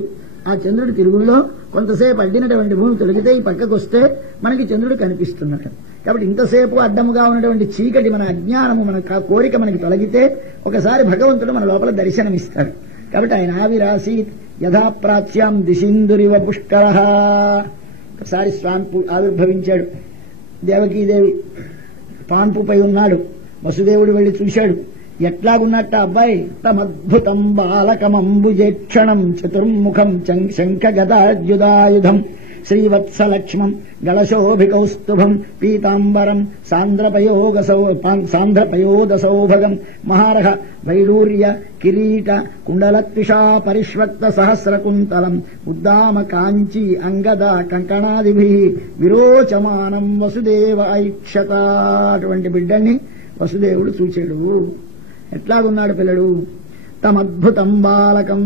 ఆ చంద్రుడి తిరుగుల్లో కొంతసేపు అడ్డినటువంటి భూమి తొలగితే ఈ పక్కకు వస్తే మనకి చంద్రుడు కనిపిస్తున్నాడు. కాబట్టి ఇంతసేపు అడ్డముగా ఉన్నటువంటి చీకటి, మన అజ్ఞానము, మన కోరిక మనకి తొలగితే ఒకసారి భగవంతుడు మన లోపల దర్శనమిస్తాడు. కాబట్టి ఆయన ఆవిరాసీత్ యథాప్రాచ్యాం దిశిందురివ పుష్కర. ఒకసారి స్వామి ఆవిర్భవించాడు. దేవకీదేవి పాన్పుపై ఉన్నాడు. వసుదేవుడు వెళ్లి చూశాడు. ఎట్లాగున్నట్ట అబ్బాయి? తమద్భుతం బాలకమంబుజేక్షణం చతుర్ముఖం శంఖ గదాయుధాయుధం శ్రీవత్సలక్ష్మం గళశోభికౌస్తుభం పీతాంబరం సాంద్రపయోదసౌభగం మహారహ వైడూర్య కిరీట కుండలత్విషా పరిష్వక్త సహస్రకుంతలం ఉద్దామ కాంచీ అంగద కంకణాదిభి విరోచమానం వసుదేవ ఐక్షత. అటువంటి బిడ్డని వసుదేవుడు చూచాడు. ఎట్లాగున్నాడు పిల్లడు? తమద్భుతం బాలకం.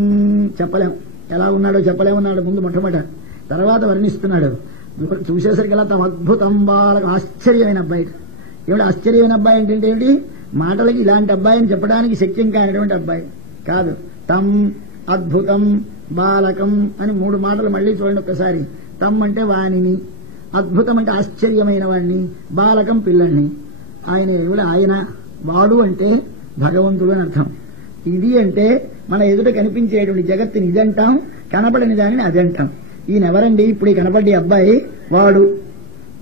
చెప్పలేం ఎలా ఉన్నాడో, చెప్పలేమన్నాడు ముందు మొట్టమొదట. తర్వాత వర్ణిస్తున్నాడు. చూసేసరికి ఎలా తమద్భుతం బాలకం. ఆశ్చర్యమైన అబ్బాయి. ఏమిటి ఆశ్చర్యమైన అబ్బాయి అంటే ఏంటి? మాటలకి ఇలాంటి అబ్బాయి అని చెప్పడానికి శక్యం కానిటువంటి అబ్బాయి కాదు. తం అద్భుతం బాలకం అని 3 మాటలు మళ్లీ చూడండి ఒక్కసారి. తమ్ అంటే వాణిని, అద్భుతం అంటే ఆశ్చర్యమైన వాడిని, బాలకం పిల్లల్ని. ఆయన వాడు అంటే భగవంతుడు అని అర్థం. ఇది అంటే మన ఎదుట కనిపించేటువంటి జగత్తుని ఇదంటాం, కనపడని దానిని అదంటాం. ఈయనెవరండి? ఇప్పుడు ఈ కనపడ్డే అబ్బాయి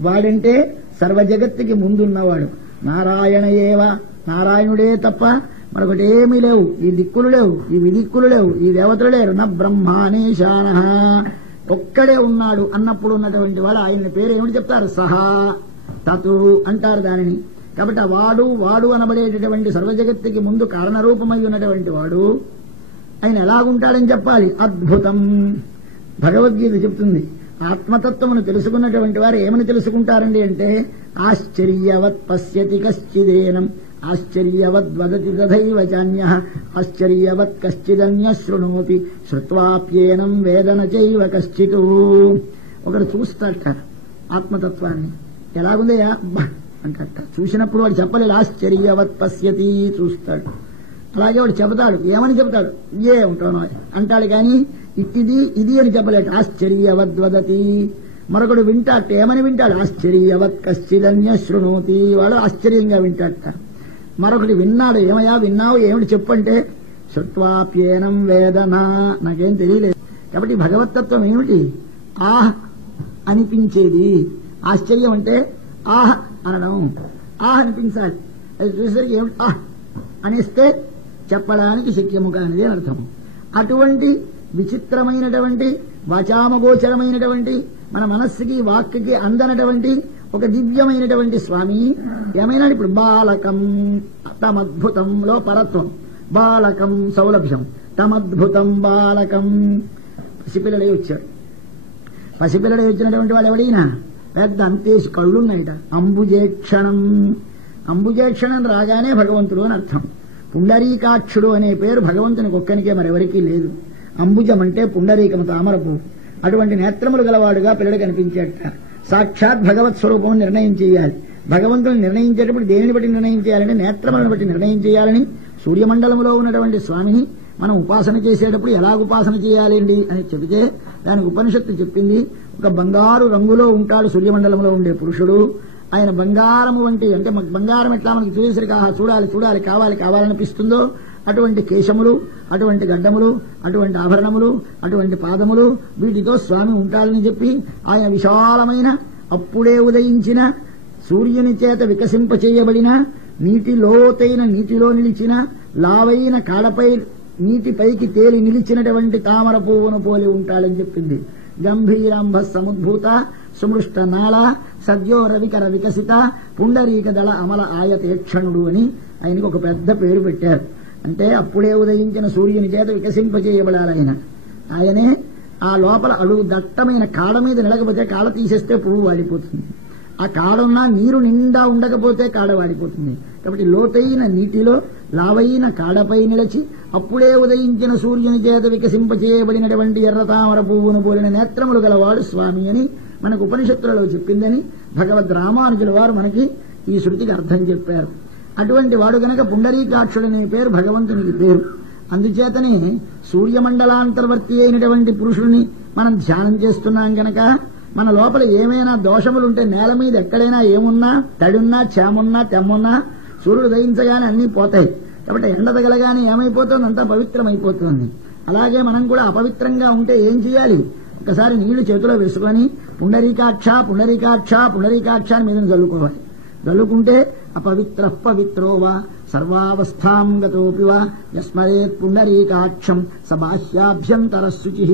వాడంటే సర్వ జగత్తుకి ముందున్నవాడు. నారాయణయేవ, నారాయణుడే తప్ప మరొకటేమీ లేవు. ఈ దిక్కులు లేవు, ఈ విదిక్కులు లేవు, ఈ దేవతలు లేరు. నా బ్రహ్మానేశాన, ఒక్కడే ఉన్నాడు అన్నప్పుడు ఉన్నటువంటి వాడు ఆయన పేరు ఏమిటి చెప్తారు? సహా తతు అంటారు దానిని. కాబట్టి ఆ వాడు అనబడేటటువంటి సర్వజగత్తుకి ముందు కారణరూపమై ఉన్నటువంటి వాడు ఆయన ఎలాగుంటాడని చెప్పాలి. అద్భుతం. భగవద్గీత చెప్తుంది, ఆత్మతత్వమును తెలుసుకున్నటువంటి వారు ఏమని తెలుసుకుంటారండి అంటే, ఆశ్చర్యవత్ పశ్యతి కశ్చిదేనం ఆశ్చర్యవద్వదతి తథైవ చాన్యః ఆశ్చర్యవత్ కశ్చిదన్య శృణోతి శ్రుత్వాప్యేనం వేదన చైవ కశ్చిత్. ఒకడు చూస్తాట ఆత్మతత్వాన్ని, ఎలాగుందయా అంటట. చూసినప్పుడు వాడు చెప్పలేదు ఆశ్చర్యవత్ పశ్యతి, చూస్తాడు. అలాగే వాడు చెబుతాడు, ఏమని చెబుతాడు? ఏ ఉంటానో అంటాడు, కానీ ఇది అని చెప్పలేట. ఆశ్చర్యవద్వదతి. మరొకడు వింటాట, ఏమని వింటాడు? ఆశ్చర్యవత్ కశ్చిదన్య శృణోతి. వాడు ఆశ్చర్యంగా వింటాట. మరొకటి విన్నాడు, ఏమయ్యా విన్నావు, ఏమిటి చెప్పంటే, శ్రుత్వాప్యేనం వేదన, నాకేం తెలియలేదు. కాబట్టి భగవత్తత్వం ఏమిటి? ఆహ్ అనిపించేది. ఆశ్చర్యం అంటే ఆహ్ అనడం, ఆహ్ అనిపించాలి. అది చూసేసరికి ఏమిటి ఆహ్ అనేస్తే చెప్పడానికి శక్యము కానిది అని అర్థం. అటువంటి విచిత్రమైనటువంటి వాచామగోచరమైనటువంటి మన మనస్సుకి వాక్కి అందనటువంటి ఒక దివ్యమైనటువంటి స్వామి ఏమైనా ఇప్పుడు బాలకం తమద్భుతంలో పరత్వం, బాలకం సౌలభ్యం, తమద్భుతం బాలకం. పసిపిల్లడే వచ్చాడు. పసిపిల్లడే వచ్చినటువంటి వాడు ఎవడైనా పెద్ద అంతేసి కళ్ళున్నాయిట. అంబుజేక్షణం. అంబుజేక్షణం రాగానే భగవంతుడు అని అర్థం. పుండరీకాక్షుడు అనే పేరు భగవంతునికి ఒక్కనికే, మరెవరికీ లేదు. అంబుజం అంటే పుండరీకము, తామరపు. అటువంటి నేత్రములు గలవాడుగా పిల్లడు కనిపించేట. సాక్షాత్ భగవత్ స్వరూపం నిర్ణయం చేయాలి. భగవంతుని నిర్ణయించేటప్పుడు దేనిని బట్టి నిర్ణయం చేయాలంటే నేత్రములను బట్టి నిర్ణయం చేయాలని, సూర్యమండలంలో ఉన్నటువంటి స్వామిని మనం ఉపాసన చేసేటప్పుడు ఎలా ఉపాసన చేయాలండి అని చెబితే దానికి ఉపనిషత్తు చెప్పింది. ఒక బంగారు రంగులో ఉంటాడు సూర్యమండలంలో ఉండే పురుషుడు. ఆయన బంగారము వంటి, అంటే బంగారం ఎట్లా మనకి చూసేసరికి చూడాలి చూడాలి కావాలనిపిస్తుందో అటువంటి కేశములు, అటువంటి గడ్డములు, అటువంటి ఆభరణములు, అటువంటి పాదములు, వీటితో స్వామి ఉంటాడని చెప్పి ఆయన విశాలమైన అప్పుడే ఉదయించిన సూర్యుని చేత వికసింపచేయబడిన లోతైన నీటిలో నిలిచిన లావైన కాళ్ళపై నీటిపైకి తేలి నిలిచినటువంటి తామర పువ్వును పోలి ఉంటాడని చెప్పింది. గంభీరాంభ సముద్భూత సుమృష్ట నాళ సద్యో రవికర వికసిత పుండరీక దళ అమల ఆయతేక్షణుడు అని ఆయనకు ఒక పెద్ద పేరు పెట్టారు. అంటే అప్పుడే ఉదయించిన సూర్యుని చేత వికసింపజేయబడాలి. ఆయనే ఆ లోపల అడుగు దట్టమైన కాడ మీద నిలకపోతే కాడ తీసేస్తే పువ్వు వాడిపోతుంది. ఆ కాడున్నా నీరు నిండా ఉండకపోతే కాడ వాడిపోతుంది. కాబట్టి లోతైన నీటిలో లావైన కాడపై నిలిచి అప్పుడే ఉదయించిన సూర్యుని చేత వికసింపచేయబడినటువంటి ఎర్రతామర పువ్వును పోలిన నేత్రములు గలవాడు స్వామి అని మనకు ఉపనిషత్తులలో చెప్పిందని భగవద్ రామానుజుల వారు మనకి ఈ శృతికి అర్థం చెప్పారు. అటువంటి వాడు గనక పుండరీకాక్షుడనే పేరు భగవంతునికి పేరు. అందుచేతనే సూర్యమండలాంతర్వర్తి అయినటువంటి పురుషుడిని మనం ధ్యానం చేస్తున్నాం గనక మన లోపల ఏమైనా దోషములుంటే నేల మీద ఎక్కడైనా ఏమున్నా, తడున్నా, చేమున్నా, తెమ్మున్నా సూర్యుడు దయించగానే అన్నీ పోతాయి. కాబట్టి ఎండ తగలగానే ఏమైపోతుంది? అంతా పవిత్రమైపోతుంది. అలాగే మనం కూడా అపవిత్రంగా ఉంటే ఏం చేయాలి? ఒకసారి నీళ్లు చేతిలో వేసుకొని పుండరీకాక్ష పుండరీకాక్ష పుండరీకాక్ష అని మీద చల్లుకోవాలి. చల్లుకుంటే అపవిత్ర పవిత్రోవా సర్వావస్థాం గతోపి వా యస్మరేత్ పుండరీకాక్షం సబాహ్యాభ్యంతర శుచి.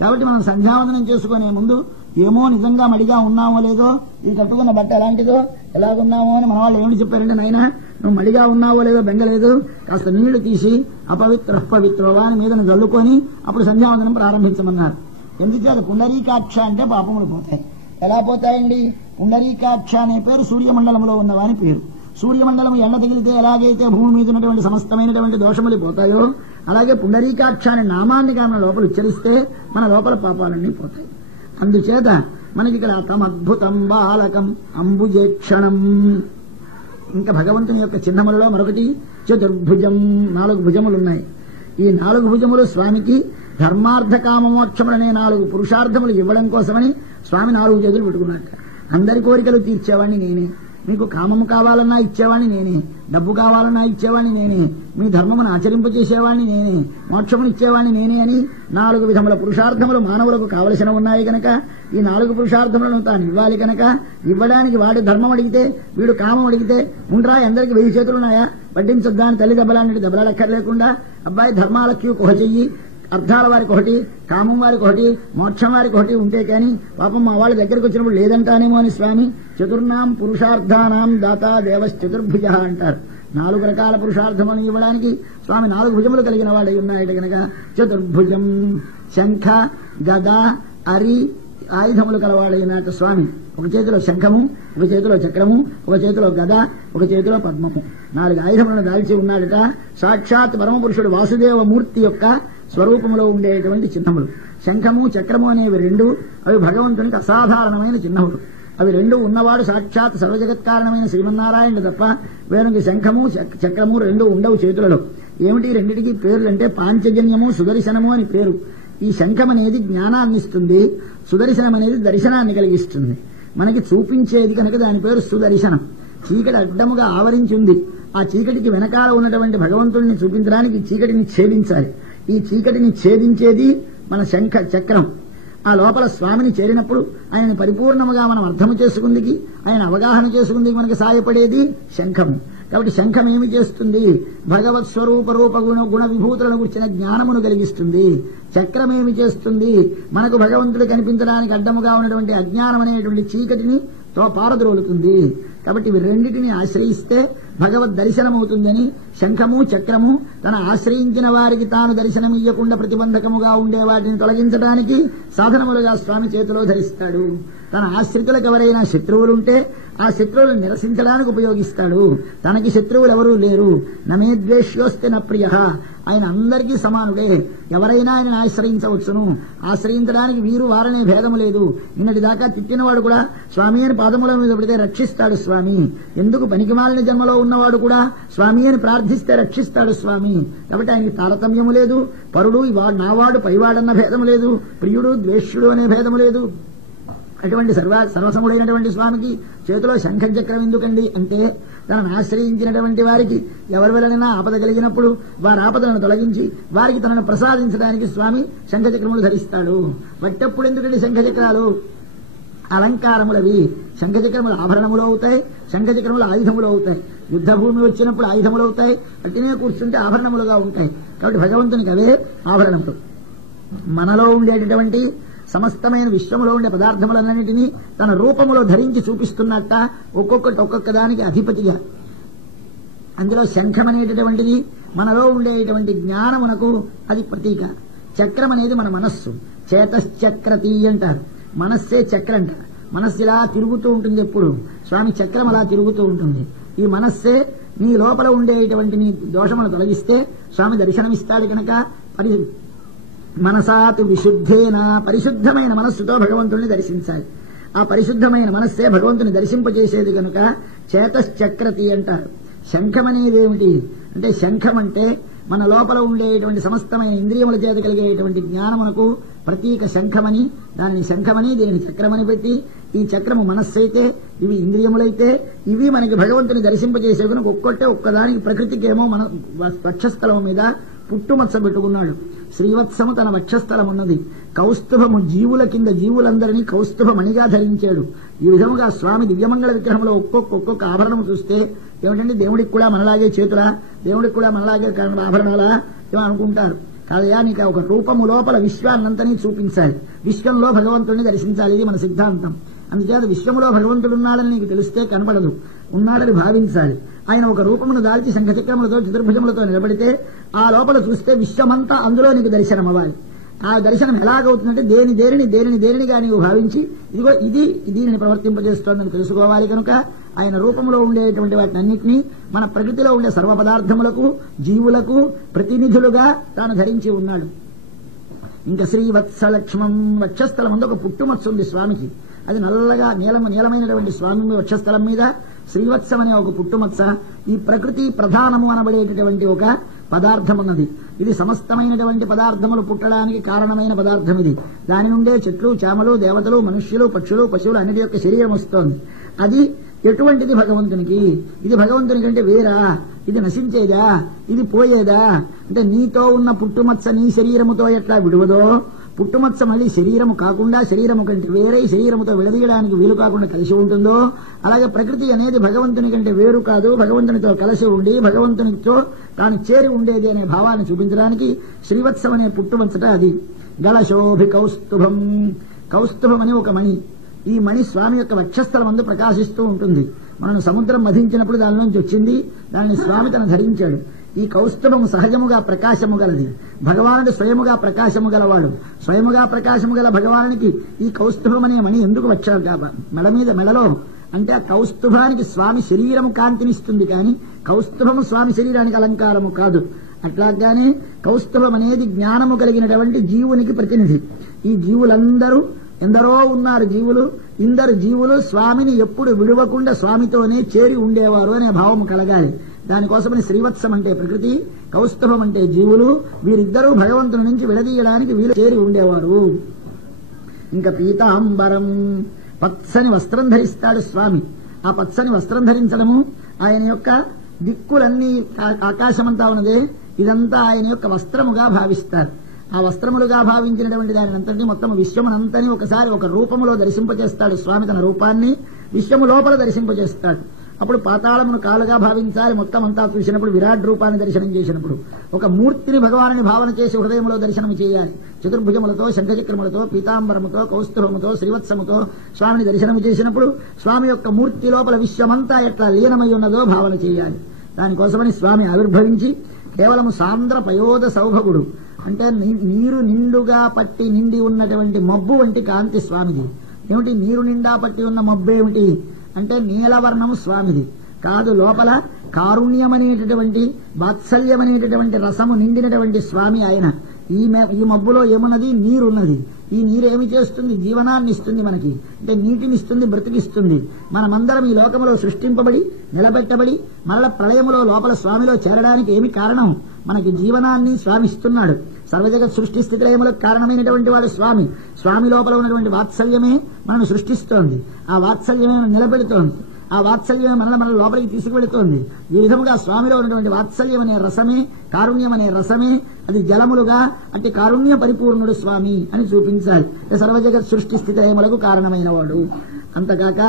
కాబట్టి మనం సంధ్యావందనం చేసుకునే ముందు ఏమో నిజంగా మడిగా ఉన్నామో లేదో, ఈ కట్టుకున్న బట్ట ఎలాంటిదో ఎలాగున్నామో అని మన వాళ్ళు ఏమిటి చెప్పారంటే, నాయనా నువ్వు మడిగా ఉన్నావో లేదో బెంగలేదు, కాస్త నీళ్లు తీసి అపవిత్ర పవిత్రోవా అని మీద చల్లుకొని అప్పుడు సంధ్యావందనం ప్రారంభించమన్నారు. ఎందుచేత పుండరీకాక్ష అంటే పాపములు పోతాయి. ఎలా పోతాయండి? పుండరీకాక్ష అనే పేరు సూర్యమండలంలో ఉన్నవాని పేరు. సూర్యమండలం ఎండ తగిలితే ఎలాగైతే భూమి మీద ఉన్నటువంటి సమస్తమైనటువంటి దోషములు పోతాయో అలాగే పుండరీకాక్ష అనే నామాన్ని మన లోపల ఉచ్చరిస్తే మన లోపల పాపాలన్నీ పోతాయి. అందుచేత మనకి ఇక్కడ తమద్భుతం బాలకం అంబుజేక్షణం. ఇంకా భగవంతుని యొక్క చిహ్నములలో మరొకటి చతుర్భుజం, 4 భుజములున్నాయి. ఈ 4 భుజములు స్వామికి ధర్మార్థ కామ మోక్షములనే 4 పురుషార్థములు ఇవ్వడం కోసమని స్వామి 4 చేతులు పెట్టుకున్నట్ట. అందరి కోరికలు తీర్చేవాడిని నేనే, మీకు కామము కావాలన్నా ఇచ్చేవాడిని నేనే, డబ్బు కావాలన్నా ఇచ్చేవాడిని నేనే, మీ ధర్మమును ఆచరింపజేసేవాడిని నేనే, మోక్షమును ఇచ్చేవాడిని నేనే అని 4 విధముల పురుషార్థములు మానవులకు కావలసిన ఉన్నాయి కనుక ఈ 4 పురుషార్థములను తాను ఇవ్వాలి కనుక ఇవ్వడానికి వాడు ధర్మం అడిగితే వీడు కామం అడిగితే ఉండరా అందరికి 1000 చేతులున్నాయా వడ్డించొద్దా అని తల్లి దెబ్బలాంటి దెబ్బలాడక్కర్లేకుండా అబ్బాయి ధర్మాలకి ఒక చెయ్యి, అర్థాల వారికి ఒకటి, కామం వారికి ఒకటి, మోక్షం వారికి ఒకటి ఉంటే కానీ పాపం మా వాళ్ళ దగ్గరకు వచ్చినప్పుడు లేదంటానేమో అని స్వామి చతుర్నాం పురుషార్థానాం దాతా దేవశ్చతుర్భుజ అంటారు. 4 రకాల పురుషార్థములను ఇవ్వడానికి స్వామి 4 భుజములు కలిగిన వాడై ఉన్నాయట గనక చతుర్భుజం. శంఖ గద అరి ఆయుధములు కలవాడైనట స్వామి. ఒక చేతిలో శంఖము, ఒక చేతిలో చక్రము, ఒక చేతిలో గద, ఒక చేతిలో పద్మము, 4 ఆయుధములను దాల్చి ఉన్నాడట. సాక్షాత్ పరమపురుషుడు వాసుదేవ మూర్తి యొక్క స్వరూపములో ఉండేటువంటి చిహ్నములు. శంఖము చక్రము అనేవి 2 అవి భగవంతునికి అసాధారణమైన చిహ్నములు. అవి 2 ఉన్నవాడు సాక్షాత్ సర్వజగత్కారణమైన శ్రీమన్నారాయణుడు తప్ప వేరొక శంఖము చక్రము 2 ఉండవు చేతులలో. ఏమిటి రెండిటికి పేర్లంటే పాంచజన్యము సుదర్శనము అని పేరు. ఈ శంఖం అనేది జ్ఞానాన్ని ఇస్తుంది, సుదర్శనం అనేది దర్శనాన్ని కలిగిస్తుంది. మనకి చూపించేది కనుక దాని పేరు సుదర్శనం. చీకటి అడ్డముగా ఆవరించి ఉంది, ఆ చీకటికి వెనకాల ఉన్నటువంటి భగవంతుడిని చూపించడానికి చీకటిని ఛేదించాలి. ఈ చీకటిని ఛేదించేది మన శంఖ చక్రం. ఆ లోపల స్వామిని చేరినప్పుడు ఆయనని పరిపూర్ణముగా మనం అర్థము చేసుకుందికి, ఆయన అవగాహన చేసుకుందికి మనకి సాయపడేది శంఖము. కాబట్టి శంఖం ఏమి చేస్తుంది? భగవత్ స్వరూప రూప గుణ విభూతులను గురించిన జ్ఞానమును కలిగిస్తుంది. చక్రం ఏమి చేస్తుంది? మనకు భగవంతుడు కనిపించడానికి అడ్డముగా ఉన్నటువంటి అజ్ఞానం అనేటువంటి చీకటిని పారద్రోలుతుంది. కాబట్టి ఇవి రెండింటిని ఆశ్రయిస్తే భగవద్ దర్శనమవుతుందని శంఖము చక్రము తన ఆశ్రయించిన వారికి తాను దర్శనమియ్యకుండా ప్రతిబంధకముగా ఉండే వాటిని తొలగించడానికి సాధనములుగా స్వామి చేతిలో ధరిస్తాడు. తన ఆశ్రితులకు ఎవరైనా శత్రువులుంటే ఆ శత్రువులను నిరసించడానికి ఉపయోగిస్తాడు. తనకి శత్రువులు ఎవరూ లేరు. నమే ద్వేష్యోస్తే న ప్రియ. ఆయన అందరికీ సమానుడే. ఎవరైనా ఆయనను ఆశ్రయించవచ్చును. ఆశ్రయించడానికి వీరు వారనే భేదము లేదు. నిన్నటి దాకా తిట్టినవాడు కూడా స్వామి అని పాదముల మీద పడితే రక్షిస్తాడు స్వామి. ఎందుకు పనికిమాలిన జన్మలో ఉన్నవాడు కూడా స్వామి అని ప్రార్థిస్తే రక్షిస్తాడు స్వామి. కాబట్టి ఆయనకి తారతమ్యము లేదు. పరుడు నావాడు పైవాడన్న భేదము లేదు. ప్రియుడు ద్వేష్యుడు అనే భేదము లేదు. అటువంటి సర్వసముడైనటువంటి స్వామికి చేతిలో శంఖం చక్రం ఎందుకండి అంటే తనను ఆశ్రయించినటువంటి వారికి ఎవరి వలనైనా ఆపద కలిగినప్పుడు వారి ఆపదలను తొలగించి వారికి తనను ప్రసాదించడానికి స్వామి శంఖచక్రములు ధరిస్తాడు. వట్టప్పుడు ఎందుకండి శంఖచక్రాలు? అలంకారములవి. శంఖచక్రములు ఆభరణములు అవుతాయి, శంఖచక్రములు ఆయుధములు అవుతాయి. యుద్ధ భూమి వచ్చినప్పుడు ఆయుధములు అవుతాయి, అట్టినే కూర్చుంటే ఆభరణములుగా ఉంటాయి. కాబట్టి భగవంతునికి అవే ఆభరణములు. మనలో ఉండేటటువంటి సమస్తమైన విశ్వంలో ఉండే పదార్థములన్నింటినీ తన రూపములో ధరించి చూపిస్తున్నట్ట ఒక్కొక్క దానికి అధిపతిగా. అందులో శంఖం అనేటటువంటిది మనలో ఉండేటువంటి జ్ఞానమునకు అది ప్రతీక. చక్రం అనేది మన మనస్సు. చేతశ్చక్రతి అంటారు. మనస్సే చక్రం అంట. మనస్సు ఇలా తిరుగుతూ ఉంటుంది. ఎప్పుడు స్వామి చక్రం అలా తిరుగుతూ ఉంటుంది. ఈ మనస్సే నీ లోపల ఉండేటువంటి నీ దోషములను తొలగిస్తే స్వామి దర్శనమిస్తాడు కనుక మనసాతు విశుద్ధేన పరిశుద్ధమైన మనస్సుతో భగవంతుడిని దర్శించాలి. ఆ పరిశుద్ధమైన మనస్సే భగవంతుని దర్శింపజేసేది కనుక చేతశ్చక్రతి అంటారు. శంఖం అనేది ఏమిటి అంటే శంఖం అంటే మన లోపల ఉండేటువంటి సమస్తమైన ఇంద్రియముల చేత కలిగేటువంటి జ్ఞానమునకు ప్రతీక శంఖమని, దానిని శంఖమని దీనిని చక్రమని పెట్టి, ఈ చక్రము మనస్సు అయితే ఇవి ఇంద్రియములైతే ఇవి మనకి భగవంతుని దర్శింపజేసే కనుక ఒక్కదానికి ప్రకృతికేమో మన వక్షస్థలం మీద పుట్టుమచ్చ పెట్టుకున్నాడు. శ్రీవత్సము తన వక్షస్థలం ఉన్నది. కౌస్తుభము జీవుల కింద జీవులందరినీ కౌస్తుభమణిగా ధరించాడు. ఈ విధముగా స్వామి దివ్యమంగళ విగ్రహంలో ఒక్కొక్క ఆభరణం చూస్తే ఏమిటంటే దేవుడికి కూడా మనలాగే చేతులా, దేవుడికి కూడా మనలాగే ఆభరణాలా ఏమో అనుకుంటారు. కాదయా నీకు ఒక రూపము లోపల విశ్వాన్నంతని చూపించాలి. విశ్వంలో భగవంతుడిని దర్శించాలి. ఇది మన సిద్ధాంతం. అందుచేత విశ్వములో భగవంతుడు ఉన్నాడని నీకు తెలిస్తే కనపడదు, ఉన్నాడని భావించాలి. ఆయన ఒక రూపమును దాల్చి శంఖచక్రములతో చతుర్భుజములతో నిలబడితే ఆ లోపల చూస్తే విశ్వమంతా అందులో నీకు దర్శనం అవ్వాలి. ఆ దర్శనం ఎలాగవుతుందంటే దేనిగా నీవు భావించి ఇదిగో ఇది దీనిని ప్రవర్తింపజేస్తోందని తెలుసుకోవాలి. కనుక ఆయన రూపంలో ఉండేటువంటి వాటిని అన్నింటినీ మన ప్రకృతిలో ఉండే సర్వ పదార్థములకు జీవులకు ప్రతినిధులుగా తాను ధరించి ఉన్నాడు. ఇంకా శ్రీవత్సలక్ష్మం వక్షస్థలం ముందు ఒక పుట్టుమచ్చ ఉంది స్వామికి. అది నల్లగా నీలమైనటువంటి స్వామి వక్షస్థలం మీద శ్రీవత్సం అనే ఒక పుట్టుమచ్చ. ఈ ప్రకృతి ప్రధానము అనబడేటటువంటి ఒక పదార్థం ఉన్నది. ఇది సమస్తమైనటువంటి పదార్థములు పుట్టడానికి కారణమైన పదార్థం ఇది. దాని నుండే చెట్లు, చేమలు, దేవతలు, మనుష్యులు, పక్షులు, పశువులు అన్నిటి యొక్క శరీరం వస్తోంది. అది ఎటువంటిది భగవంతునికి? ఇది భగవంతునికి అంటే వేరా? ఇది నశించేదా? ఇది పోయేదా? అంటే నీతో ఉన్న పుట్టుమచ్చ నీ శరీరముతో ఎట్లా విడువదో, పుట్టుమచ్చ మళ్ళీ శరీరము కాకుండా శరీరము కంటే వేరే శరీరముతో విడదీయడానికి వీలు కాకుండా కలిసి ఉంటుందో, అలాగే ప్రకృతి అనేది భగవంతుని కంటే వేరు కాదు, భగవంతునితో కలిసి ఉండి భగవంతునితో తాను చేరి ఉండేది అనే భావాన్ని చూపించడానికి శ్రీవత్సం అనే పుట్టుమచ్చట అది. గలశోభి కౌస్తుభం. కౌస్తుభం అని ఒక మణి. ఈ మణి స్వామి యొక్క వక్షస్థలం అందు ప్రకాశిస్తూ ఉంటుంది. మనం సముద్రం మధించినప్పుడు దాని నుంచి వచ్చింది, దానిని స్వామి తను ధరించాడు. ఈ కౌస్తుభము సహజముగా ప్రకాశము గలది. భగవానుడు స్వయముగా ప్రకాశము గలవాడు. స్వయముగా ప్రకాశము గల భగవానునికి ఈ కౌస్తుభం అనే మణి ఎందుకు వచ్చాడు? మెడ మీద, మెడలో అంటే ఆ కౌస్తుభానికి స్వామి శరీరము కాంతినిస్తుంది, కానీ కౌస్తుభము స్వామి శరీరానికి అలంకారము కాదు. అట్లాగానే కౌస్తుభం అనేది జ్ఞానము కలిగినటువంటి జీవునికి ప్రతినిధి. ఈ జీవులందరూ ఎందరో ఉన్నారు జీవులు, ఇందరు జీవులు స్వామిని ఎప్పుడు విడవకుండా స్వామితోనే చేరి ఉండేవారు అనే భావము కలగాలి. దానికోసమని శ్రీవత్సం అంటే ప్రకృతి, కౌస్తుభం అంటే జీవులు, వీరిద్దరూ భగవంతుని నుంచి విడదీయడానికి వీలు చేరి ఉండేవారు. ఇంకా పీతాంబరం, పచ్చని వస్త్రం ధరిస్తాడు స్వామి. ఆ పచ్చని వస్త్రం ధరించడము ఆయన యొక్క దిక్కులన్నీ ఆకాశమంతా ఉన్నదే ఇదంతా ఆయన యొక్క వస్త్రముగా భావిస్తారు. ఆ వస్త్రములుగా భావించినటువంటి దాని అంతటి మొత్తం విశ్వమునంతని ఒకసారి ఒక రూపములో దర్శింపజేస్తాడు స్వామి. తన రూపాన్ని విశ్వము లోపల దర్శింపజేస్తాడు. అప్పుడు పాతాళమును కాలుగా భావించాలి. మొత్తం అంతా చూసినప్పుడు విరాట్ రూపాన్ని దర్శనం చేసినప్పుడు ఒక మూర్తిని భగవానుని భావన చేసి హృదయంలో దర్శనం చేయాలి. చతుర్భుజములతో, శంఖచక్రములతో, పీతాంబరముతో, కౌస్తుభముతో, శ్రీవత్సముతో స్వామిని దర్శనం చేసినప్పుడు స్వామి యొక్క మూర్తి లోపల విశ్వమంతా ఎట్లా లీనమై ఉన్నదో భావన చేయాలి. దానికోసమని స్వామి ఆవిర్భవించి కేవలము సాంద్ర పయోద సౌభగుడు అంటే నీరు నిండుగా పట్టి నిండి ఉన్నటువంటి మబ్బు వంటి కాంతి స్వామిది. ఏమిటి నీరు నిండా పట్టి ఉన్న మబ్బు ఏమిటి అంటే నీలవర్ణము స్వామిది కాదు. లోపల కారుణ్యమనేటటువంటి వాత్సల్యమనేటటువంటి రసము నిండినటువంటి స్వామి ఆయన. ఈ మబ్బులో ఏమున్నది? నీరున్నది. ఈ నీరు ఏమి చేస్తుంది? జీవనాన్ని ఇస్తుంది మనకి. అంటే నీటిని ఇస్తుంది, బ్రతికిస్తుంది. మనమందరం ఈ లోకములో సృష్టింపబడి నిలబెట్టబడి మరల ప్రళయములో లోపల స్వామిలో చేరడానికి ఏమి కారణం? మనకి జీవనాన్ని స్వామి ఇస్తున్నాడు. సర్వజగత్ సృష్టి స్థితిలయములకు కారణమైనటువంటి వాడు స్వామి. స్వామి లోపల ఉన్నటువంటి వాత్సల్యమే మనను సృష్టిస్తోంది. ఆ వాత్సల్యమే నిలబెడుతోంది. ఆ వాత్సల్యమే మన లోపలికి తీసుకువెళుతోంది. ఈ విధముగా స్వామిలో ఉన్నటువంటి వాత్సల్యం అనే రసమే, కారుణ్యం అనే రసమే అది జలములుగా అంటే కారుణ్య పరిపూర్ణుడు స్వామి అని చూపించాలి. సర్వజగత్ సృష్టి స్థితిలయములకు కారణమైన వాడు. అంతకాక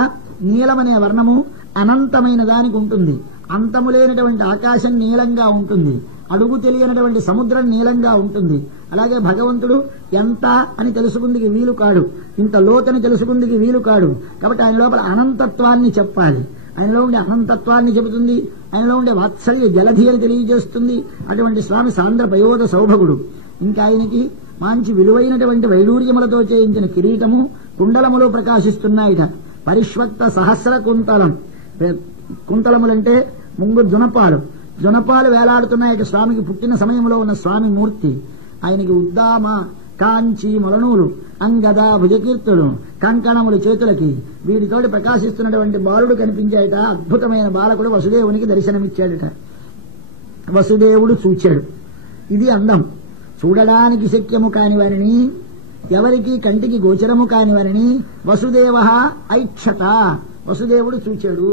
నీలమనే వర్ణము అనంతమైన దానికి ఉంటుంది. అంతము లేనటువంటి ఆకాశం నీలంగా ఉంటుంది. అడుగు తెలియనటువంటి సముద్రం నీలంగా ఉంటుంది. అలాగే భగవంతుడు ఎంత అని తెలుసుకుందికి వీలు కాడు, ఇంత లోతని తెలుసుకుందికి వీలు కాడు. కాబట్టి ఆయన లోపల అనంతత్వాన్ని చెప్పాలి. ఆయనలో ఉండే అనంతత్వాన్ని చెబుతుంది. ఆయనలో ఉండే వాత్సల్య జలధి అని తెలియజేస్తుంది. అటువంటి స్వామి సాంద్ర పయోద సౌభగుడు. ఇంకా ఆయనకి మంచి విలువైనటువంటి వైడూర్యములతో చేయించిన కిరీటము, కుండలములు ప్రకాశిస్తున్నాయిట. పరిష్వక్త సహస్ర కుంతలం. కుంతలములంటే ముంగు జునపాలు వేలాడుతున్నాయి. స్వామికి పుట్టిన సమయంలో ఉన్న స్వామి మూర్తి. ఆయనకి ఉద్దామ, కాంచి, మొలనూలు, అంగద, భుజకీర్తులు, కంకణములు చేతులకి వీటితోటి ప్రకాశిస్తున్నటువంటి బాలుడు కనిపించాయట. అద్భుతమైన బాలకుడు వసుదేవునికి దర్శనమిచ్చాడట. వసుదేవుడు చూచాడు. ఇది అందం. చూడడానికి శక్యము కాని వారిని, ఎవరికి కంటికి గోచరము కాని వారిని వసుదేవ ఐక్షత, వసుదేవుడు చూచాడు.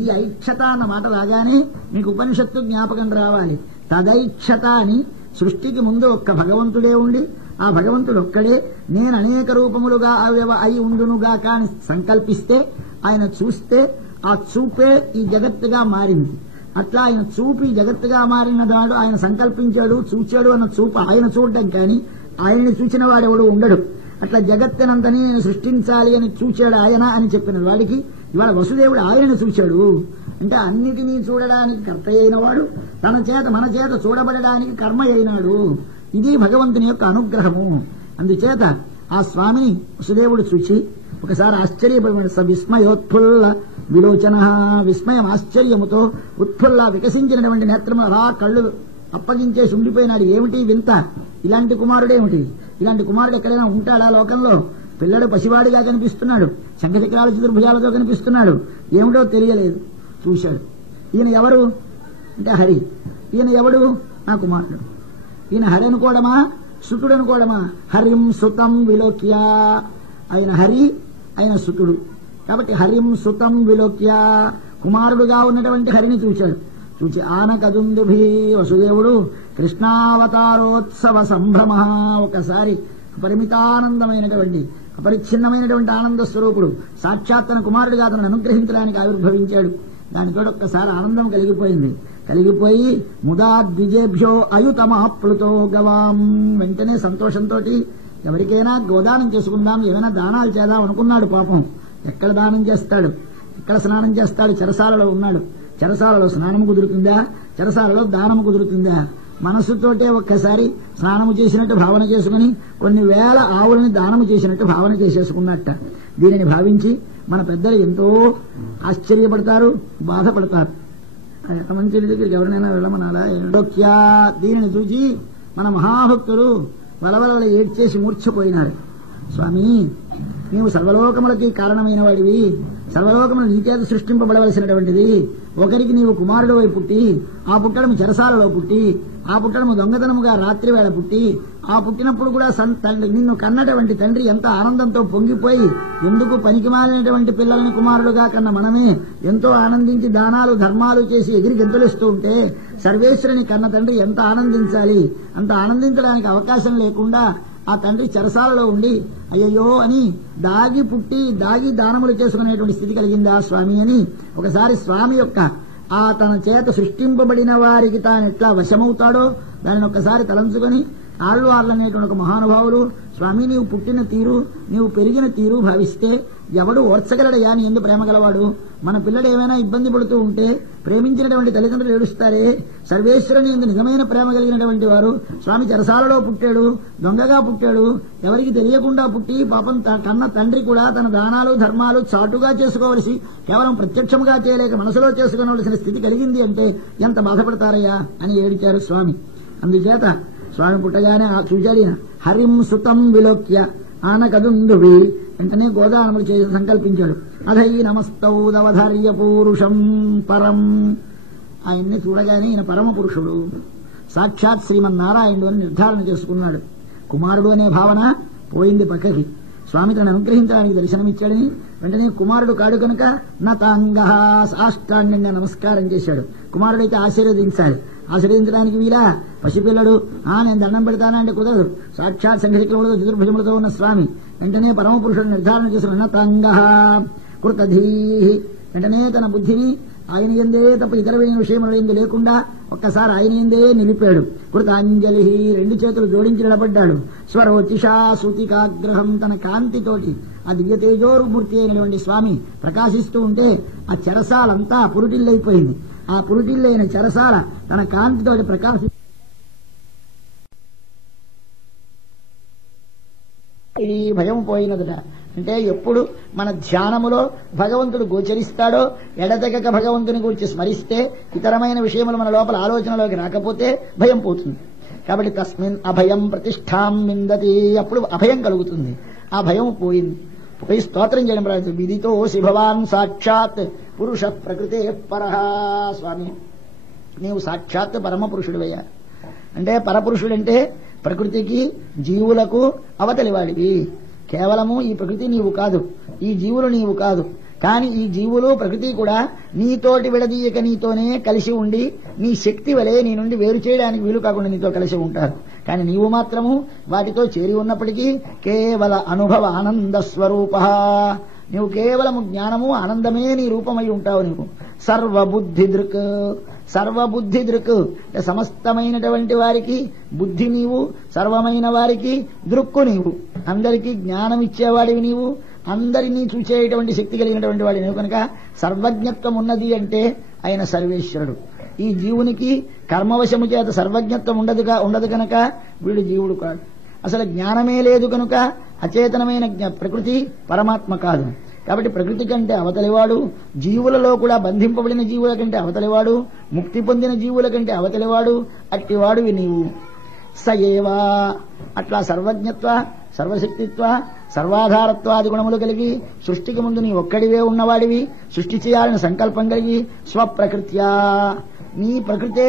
ఈ ఐక్షత అన్న మాట లాగానే మీకు ఉపనిషత్తు జ్ఞాపకం రావాలి. తదైక్షత అని సృష్టికి ముందు ఒక్క భగవంతుడే ఉండి ఆ భగవంతుడు ఒక్కడే నేను అనేక రూపములుగా అయి ఉండునుగా కాని సంకల్పిస్తే ఆయన చూస్తే ఆ చూపే ఈ జగత్తుగా మారింది. అట్లా ఆయన చూపి జగత్తుగా మారిన నాడు ఆయన సంకల్పించాడు, చూచాడు అన్న చూపు ఆయన చూడటం కానీ ఆయన్ని చూచిన వాడెవడు ఉండడు. అట్లా జగత్తునంతని సృష్టించాలి అని చూచాడు ఆయన అని చెప్పిన వాడికి ఇవాళ వసుదేవుడు ఆయనను చూచాడు. అంటే అన్నిటినీ చూడడానికి కర్త అయిన వాడు తన చేత మన చేత చూడబడడానికి కర్మ అయినాడు. ఇది భగవంతుని యొక్క అనుగ్రహము. అందుచేత ఆ స్వామిని వసుదేవుడు చూచి ఒకసారి ఆశ్చర్యపడిన విస్మయోత్ఫుల్ల విలోచన, విస్మయం ఆశ్చర్యముతో ఉత్ఫుల్ల వికసించినటువంటి నేత్రము అలా కళ్ళు అప్పగించేసి ఉండిపోయినాడు. ఏమిటి వింత? ఇలాంటి కుమారుడేమిటి? ఇలాంటి కుమారుడు ఎక్కడైనా ఉంటాడా లోకంలో? పిల్లడు పసివాడిగా కనిపిస్తున్నాడు, శంఖచక్రాల చతుర్భుజాలతో కనిపిస్తున్నాడు. ఏమిటో తెలియలేదు. చూశాడు. ఈయన ఎవరు అంటే హరి. ఈయన ఎవడు నా కుమారుడు. ఈయన హరి అనుకోవడమా సుతుడు అనుకోవడమా? హరిం సుతం విలోక్య, ఆయన హరి, ఆయన సుతుడు. కాబట్టి హరిం సుతం విలోక్య, కుమారుడుగా ఉన్నటువంటి హరిని చూచాడు. చూచి ఆనకదుందుభి, వసుదేవుడు కృష్ణావతారోత్సవ సంభ్రమ, ఒకసారి అపరిమితానందమైనటువంటి అపరిచ్ఛిన్నమైనటువంటి ఆనంద స్వరూపుడు సాక్షాత్ తన కుమారుడిగా తనను అనుగ్రహించడానికి ఆవిర్భవించాడు. దానితో ఒక్కసారి ఆనందం కలిగిపోయి ముదా ద్విజేభ్యో అయుతమాప్లుతో గవాం, వెంటనే సంతోషంతో ఎవరికైనా గోదానం చేసుకుందాం, ఏమైనా దానాలు చేద్దాం అనుకున్నాడు. పాపం ఎక్కడ దానం చేస్తాడు, ఎక్కడ స్నానం చేస్తాడు? చెరసాలలో ఉన్నాడు. చెరసాలలో స్నానం కుదురుతుందా? చెరసాలలో దానం కుదురుతుందా? మనస్సుతోటే ఒక్కసారి స్నానము చేసినట్టు భావన చేసుకుని కొన్ని వేల ఆవులని దానము చేసినట్టు భావన చేసేసుకున్నట్ట. దీనిని భావించి మన పెద్దలు ఎంతో ఆశ్చర్యపడతారు, బాధపడతారు. ఎంతమంది దగ్గరికి ఎవరినైనా వెళ్ళమనాలా? ఎండోక్యా, దీనిని చూసి మన మహాభక్తులు వలవల ఏడ్చేసి మూర్ఛపోయినారు. స్వామి, నీవు సర్వలోకములకి కారణమైన వాడివి, సర్వలోకములు నీచేత సృష్టింపబడవలసినటువంటిది. ఒకరికి నీవు కుమారుడు వై పుట్టి, ఆ పుట్టడము చెరసాలలో పుట్టి, ఆ పుట్టడము దొంగతనముగా రాత్రి వేళ పుట్టి, ఆ పుట్టినప్పుడు కూడా నిన్ను కన్నటువంటి తండ్రి ఎంత ఆనందంతో పొంగిపోయి, ఎందుకు పనికిమాలినటువంటి పిల్లలని కుమారుడుగా కన్న మనమే ఎంతో ఆనందించి దానాలు ధర్మాలు చేసి ఎగిరి గెంతులేస్తూ ఉంటే, సర్వేశ్వరుని కన్న తండ్రి ఎంత ఆనందించాలి? అంత ఆనందించడానికి అవకాశం లేకుండా ఆ తండ్రి చెరసాలలో ఉండి అయ్యయ్యో అని దాగి పుట్టి దాగి దానములు చేసుకునేటువంటి స్థితి కలిగిందా స్వామి అని ఒకసారి స్వామి యొక్క ఆ తన చేత సృష్టింపబడిన వారికి తాను ఎట్లా వశమవుతాడో దానిని ఒక్కసారి తలంచుకొని ఆళ్వార్లనేటువంటి ఒక మహానుభావులు, స్వామి నీవు పుట్టిన తీరు, నీవు పెరిగిన తీరు భావిస్తే ఎవడు ఓర్చగలడయా నీ ఎందు ప్రేమ గలవాడు? మన పిల్లడు ఏమైనా ఇబ్బంది పడుతూ ఉంటే ప్రేమించినటువంటి తల్లిదండ్రులు ఏడుస్తారే, సర్వేశ్వరుని ఎందు నిజమైన ప్రేమ కలిగినటువంటి వారు స్వామి చెరసాలలో పుట్టాడు, దొంగగా పుట్టాడు, ఎవరికి తెలియకుండా పుట్టి పాపం కన్న తండ్రి కూడా తన దానాలు ధర్మాలు చాటుగా చేసుకోవలసి కేవలం ప్రత్యక్షముగా చేయలేక మనసులో చేసుకోవలసిన స్థితి కలిగింది అంటే ఎంత బాధపడతారయ్యా అని ఏడిచారు స్వామి. అందుచేత స్వామి పుట్టగానే చూచాడిన హరిం సుతం విలోక్య ఆనకదుందువి, వెంటనే గోదానములు చేసి సంకల్పించాడు. అధై నమస్తౌదవధార్య పూరుషం పరం, ఆయన్ని చూడగానే ఈయన పరమ పురుషుడు సాక్షాత్ శ్రీమన్నారాయణుడు అని నిర్ధారణ చేసుకున్నాడు. కుమారుడు అనే భావన పోయింది పక్కకి. స్వామి తను అనుగ్రహించడానికి దర్శనమిచ్చాడని వెంటనే కుమారుడు కాడు కనుక నతాంగ సాష్టాంగంగా నమస్కారం చేశాడు. కుమారుడైతే ఆశీర్వదించాలి, ఆశ్రయించడానికి వీలా? పసిపిల్లడు నేను దండం పెడతానంటే కుదరదు. సాక్షాత్ సంఘశక్రుడు చతుర్భుజములతో ఉన్న స్వామి వెంటనే పరమపురుషుడు నిర్ధారణ చేసిన నతాంగ కృతధీ, వెంటనే తన బుద్ధిని ఆయన ఎందే తప్ప ఇతరమైన విషయముల ఎందు లేకుండా ఒక్కసారి ఆయన ఎందే నిలిపాడు. కృతాంజలి, రెండు చేతులు జోడించి నిలబడ్డాడు. స్వరోచిషా సూతికాగ్రహం, తన కాంతితోటి ఆ దివ్య తేజోమూర్తి అయినటువంటి స్వామి ప్రకాశిస్తూ ఉంటే ఆ చెరసాలంతా పురుటిల్లైపోయింది. ఆ పురుటిల్లైన చెరసాల తన కాంతితోటి ప్రకాశి ఈ భయం పోయినదట. అంటే ఎప్పుడు మన ధ్యానములో భగవంతుడు గోచరిస్తాడో, ఎడతెగక భగవంతుని గురించి స్మరిస్తే ఇతరమైన విషయములు మన లోపల ఆలోచనలోకి రాకపోతే భయం పోతుంది. కాబట్టి తస్మిన్ అభయం ప్రతిష్టాం విందతి, అప్పుడు అభయం కలుగుతుంది. ఆ భయం పోయింది. పోయి స్తోత్రం చేయడం ప్రారంభించారు. విదితోసి భవాన్ సాక్షాత్ పురుష ప్రకృతే పరః, స్వామి నీవు సాక్షాత్ పరమ పురుషుడివయ్యా. అంటే పరపురుషుడంటే ప్రకృతికి జీవులకు అవతలివాడివి. కేవలము ఈ ప్రకృతి నీవు కాదు, ఈ జీవులు నీవు కాదు. కానీ ఈ జీవులు ప్రకృతి కూడా నీతోటి విడదీయక నీతోనే కలిసి ఉండి నీ శక్తి వలె నీ నుండి వేరు చేయడానికి వీలు కాకుండా నీతో కలిసి ఉంటారు. కానీ నీవు మాత్రము వాటితో చేరి ఉన్నప్పటికీ కేవల అనుభవ ఆనంద స్వరూప, నీవు కేవలము జ్ఞానము ఆనందమే నీ రూపమై ఉంటావు. నీవు సర్వబుద్ధి దృక్, సర్వబుద్ధి దృక్ సమస్తమైనటువంటి వారికి బుద్ధి నీవు, సర్వమైన వారికి దృక్కు నీవు, అందరికీ జ్ఞానం ఇచ్చేవాడివి నీవు, అందరినీ చూసేటువంటి శక్తి కలిగినటువంటి వాడి నీవు. కనుక సర్వజ్ఞత్వం ఉన్నది అంటే ఆయన సర్వేశ్వరుడు. ఈ జీవునికి కర్మవశము చేత సర్వజ్ఞత్వం ఉండదు కనుక వీడు జీవుడు కాదు. అసలు జ్ఞానమే లేదు కనుక అచేతనమైన ప్రకృతి పరమాత్మ కాదు. కాబట్టి ప్రకృతి కంటే అవతలివాడు, జీవులలో కూడా బంధింపబడిన జీవుల కంటే అవతలివాడు, ముక్తి పొందిన జీవుల కంటే అవతలివాడు, అట్టివాడువి నీవు. సయేవా, అట్లా సర్వజ్ఞత్వ, సర్వశక్తిత్వ, సర్వాధారత్వాది గుణములు కలిగి సృష్టికి ముందు నీ ఒక్కడివే ఉన్నవాడివి, సృష్టి చేయాలని సంకల్పం కలిగి స్వప్రకృత్యా నీ ప్రకృతే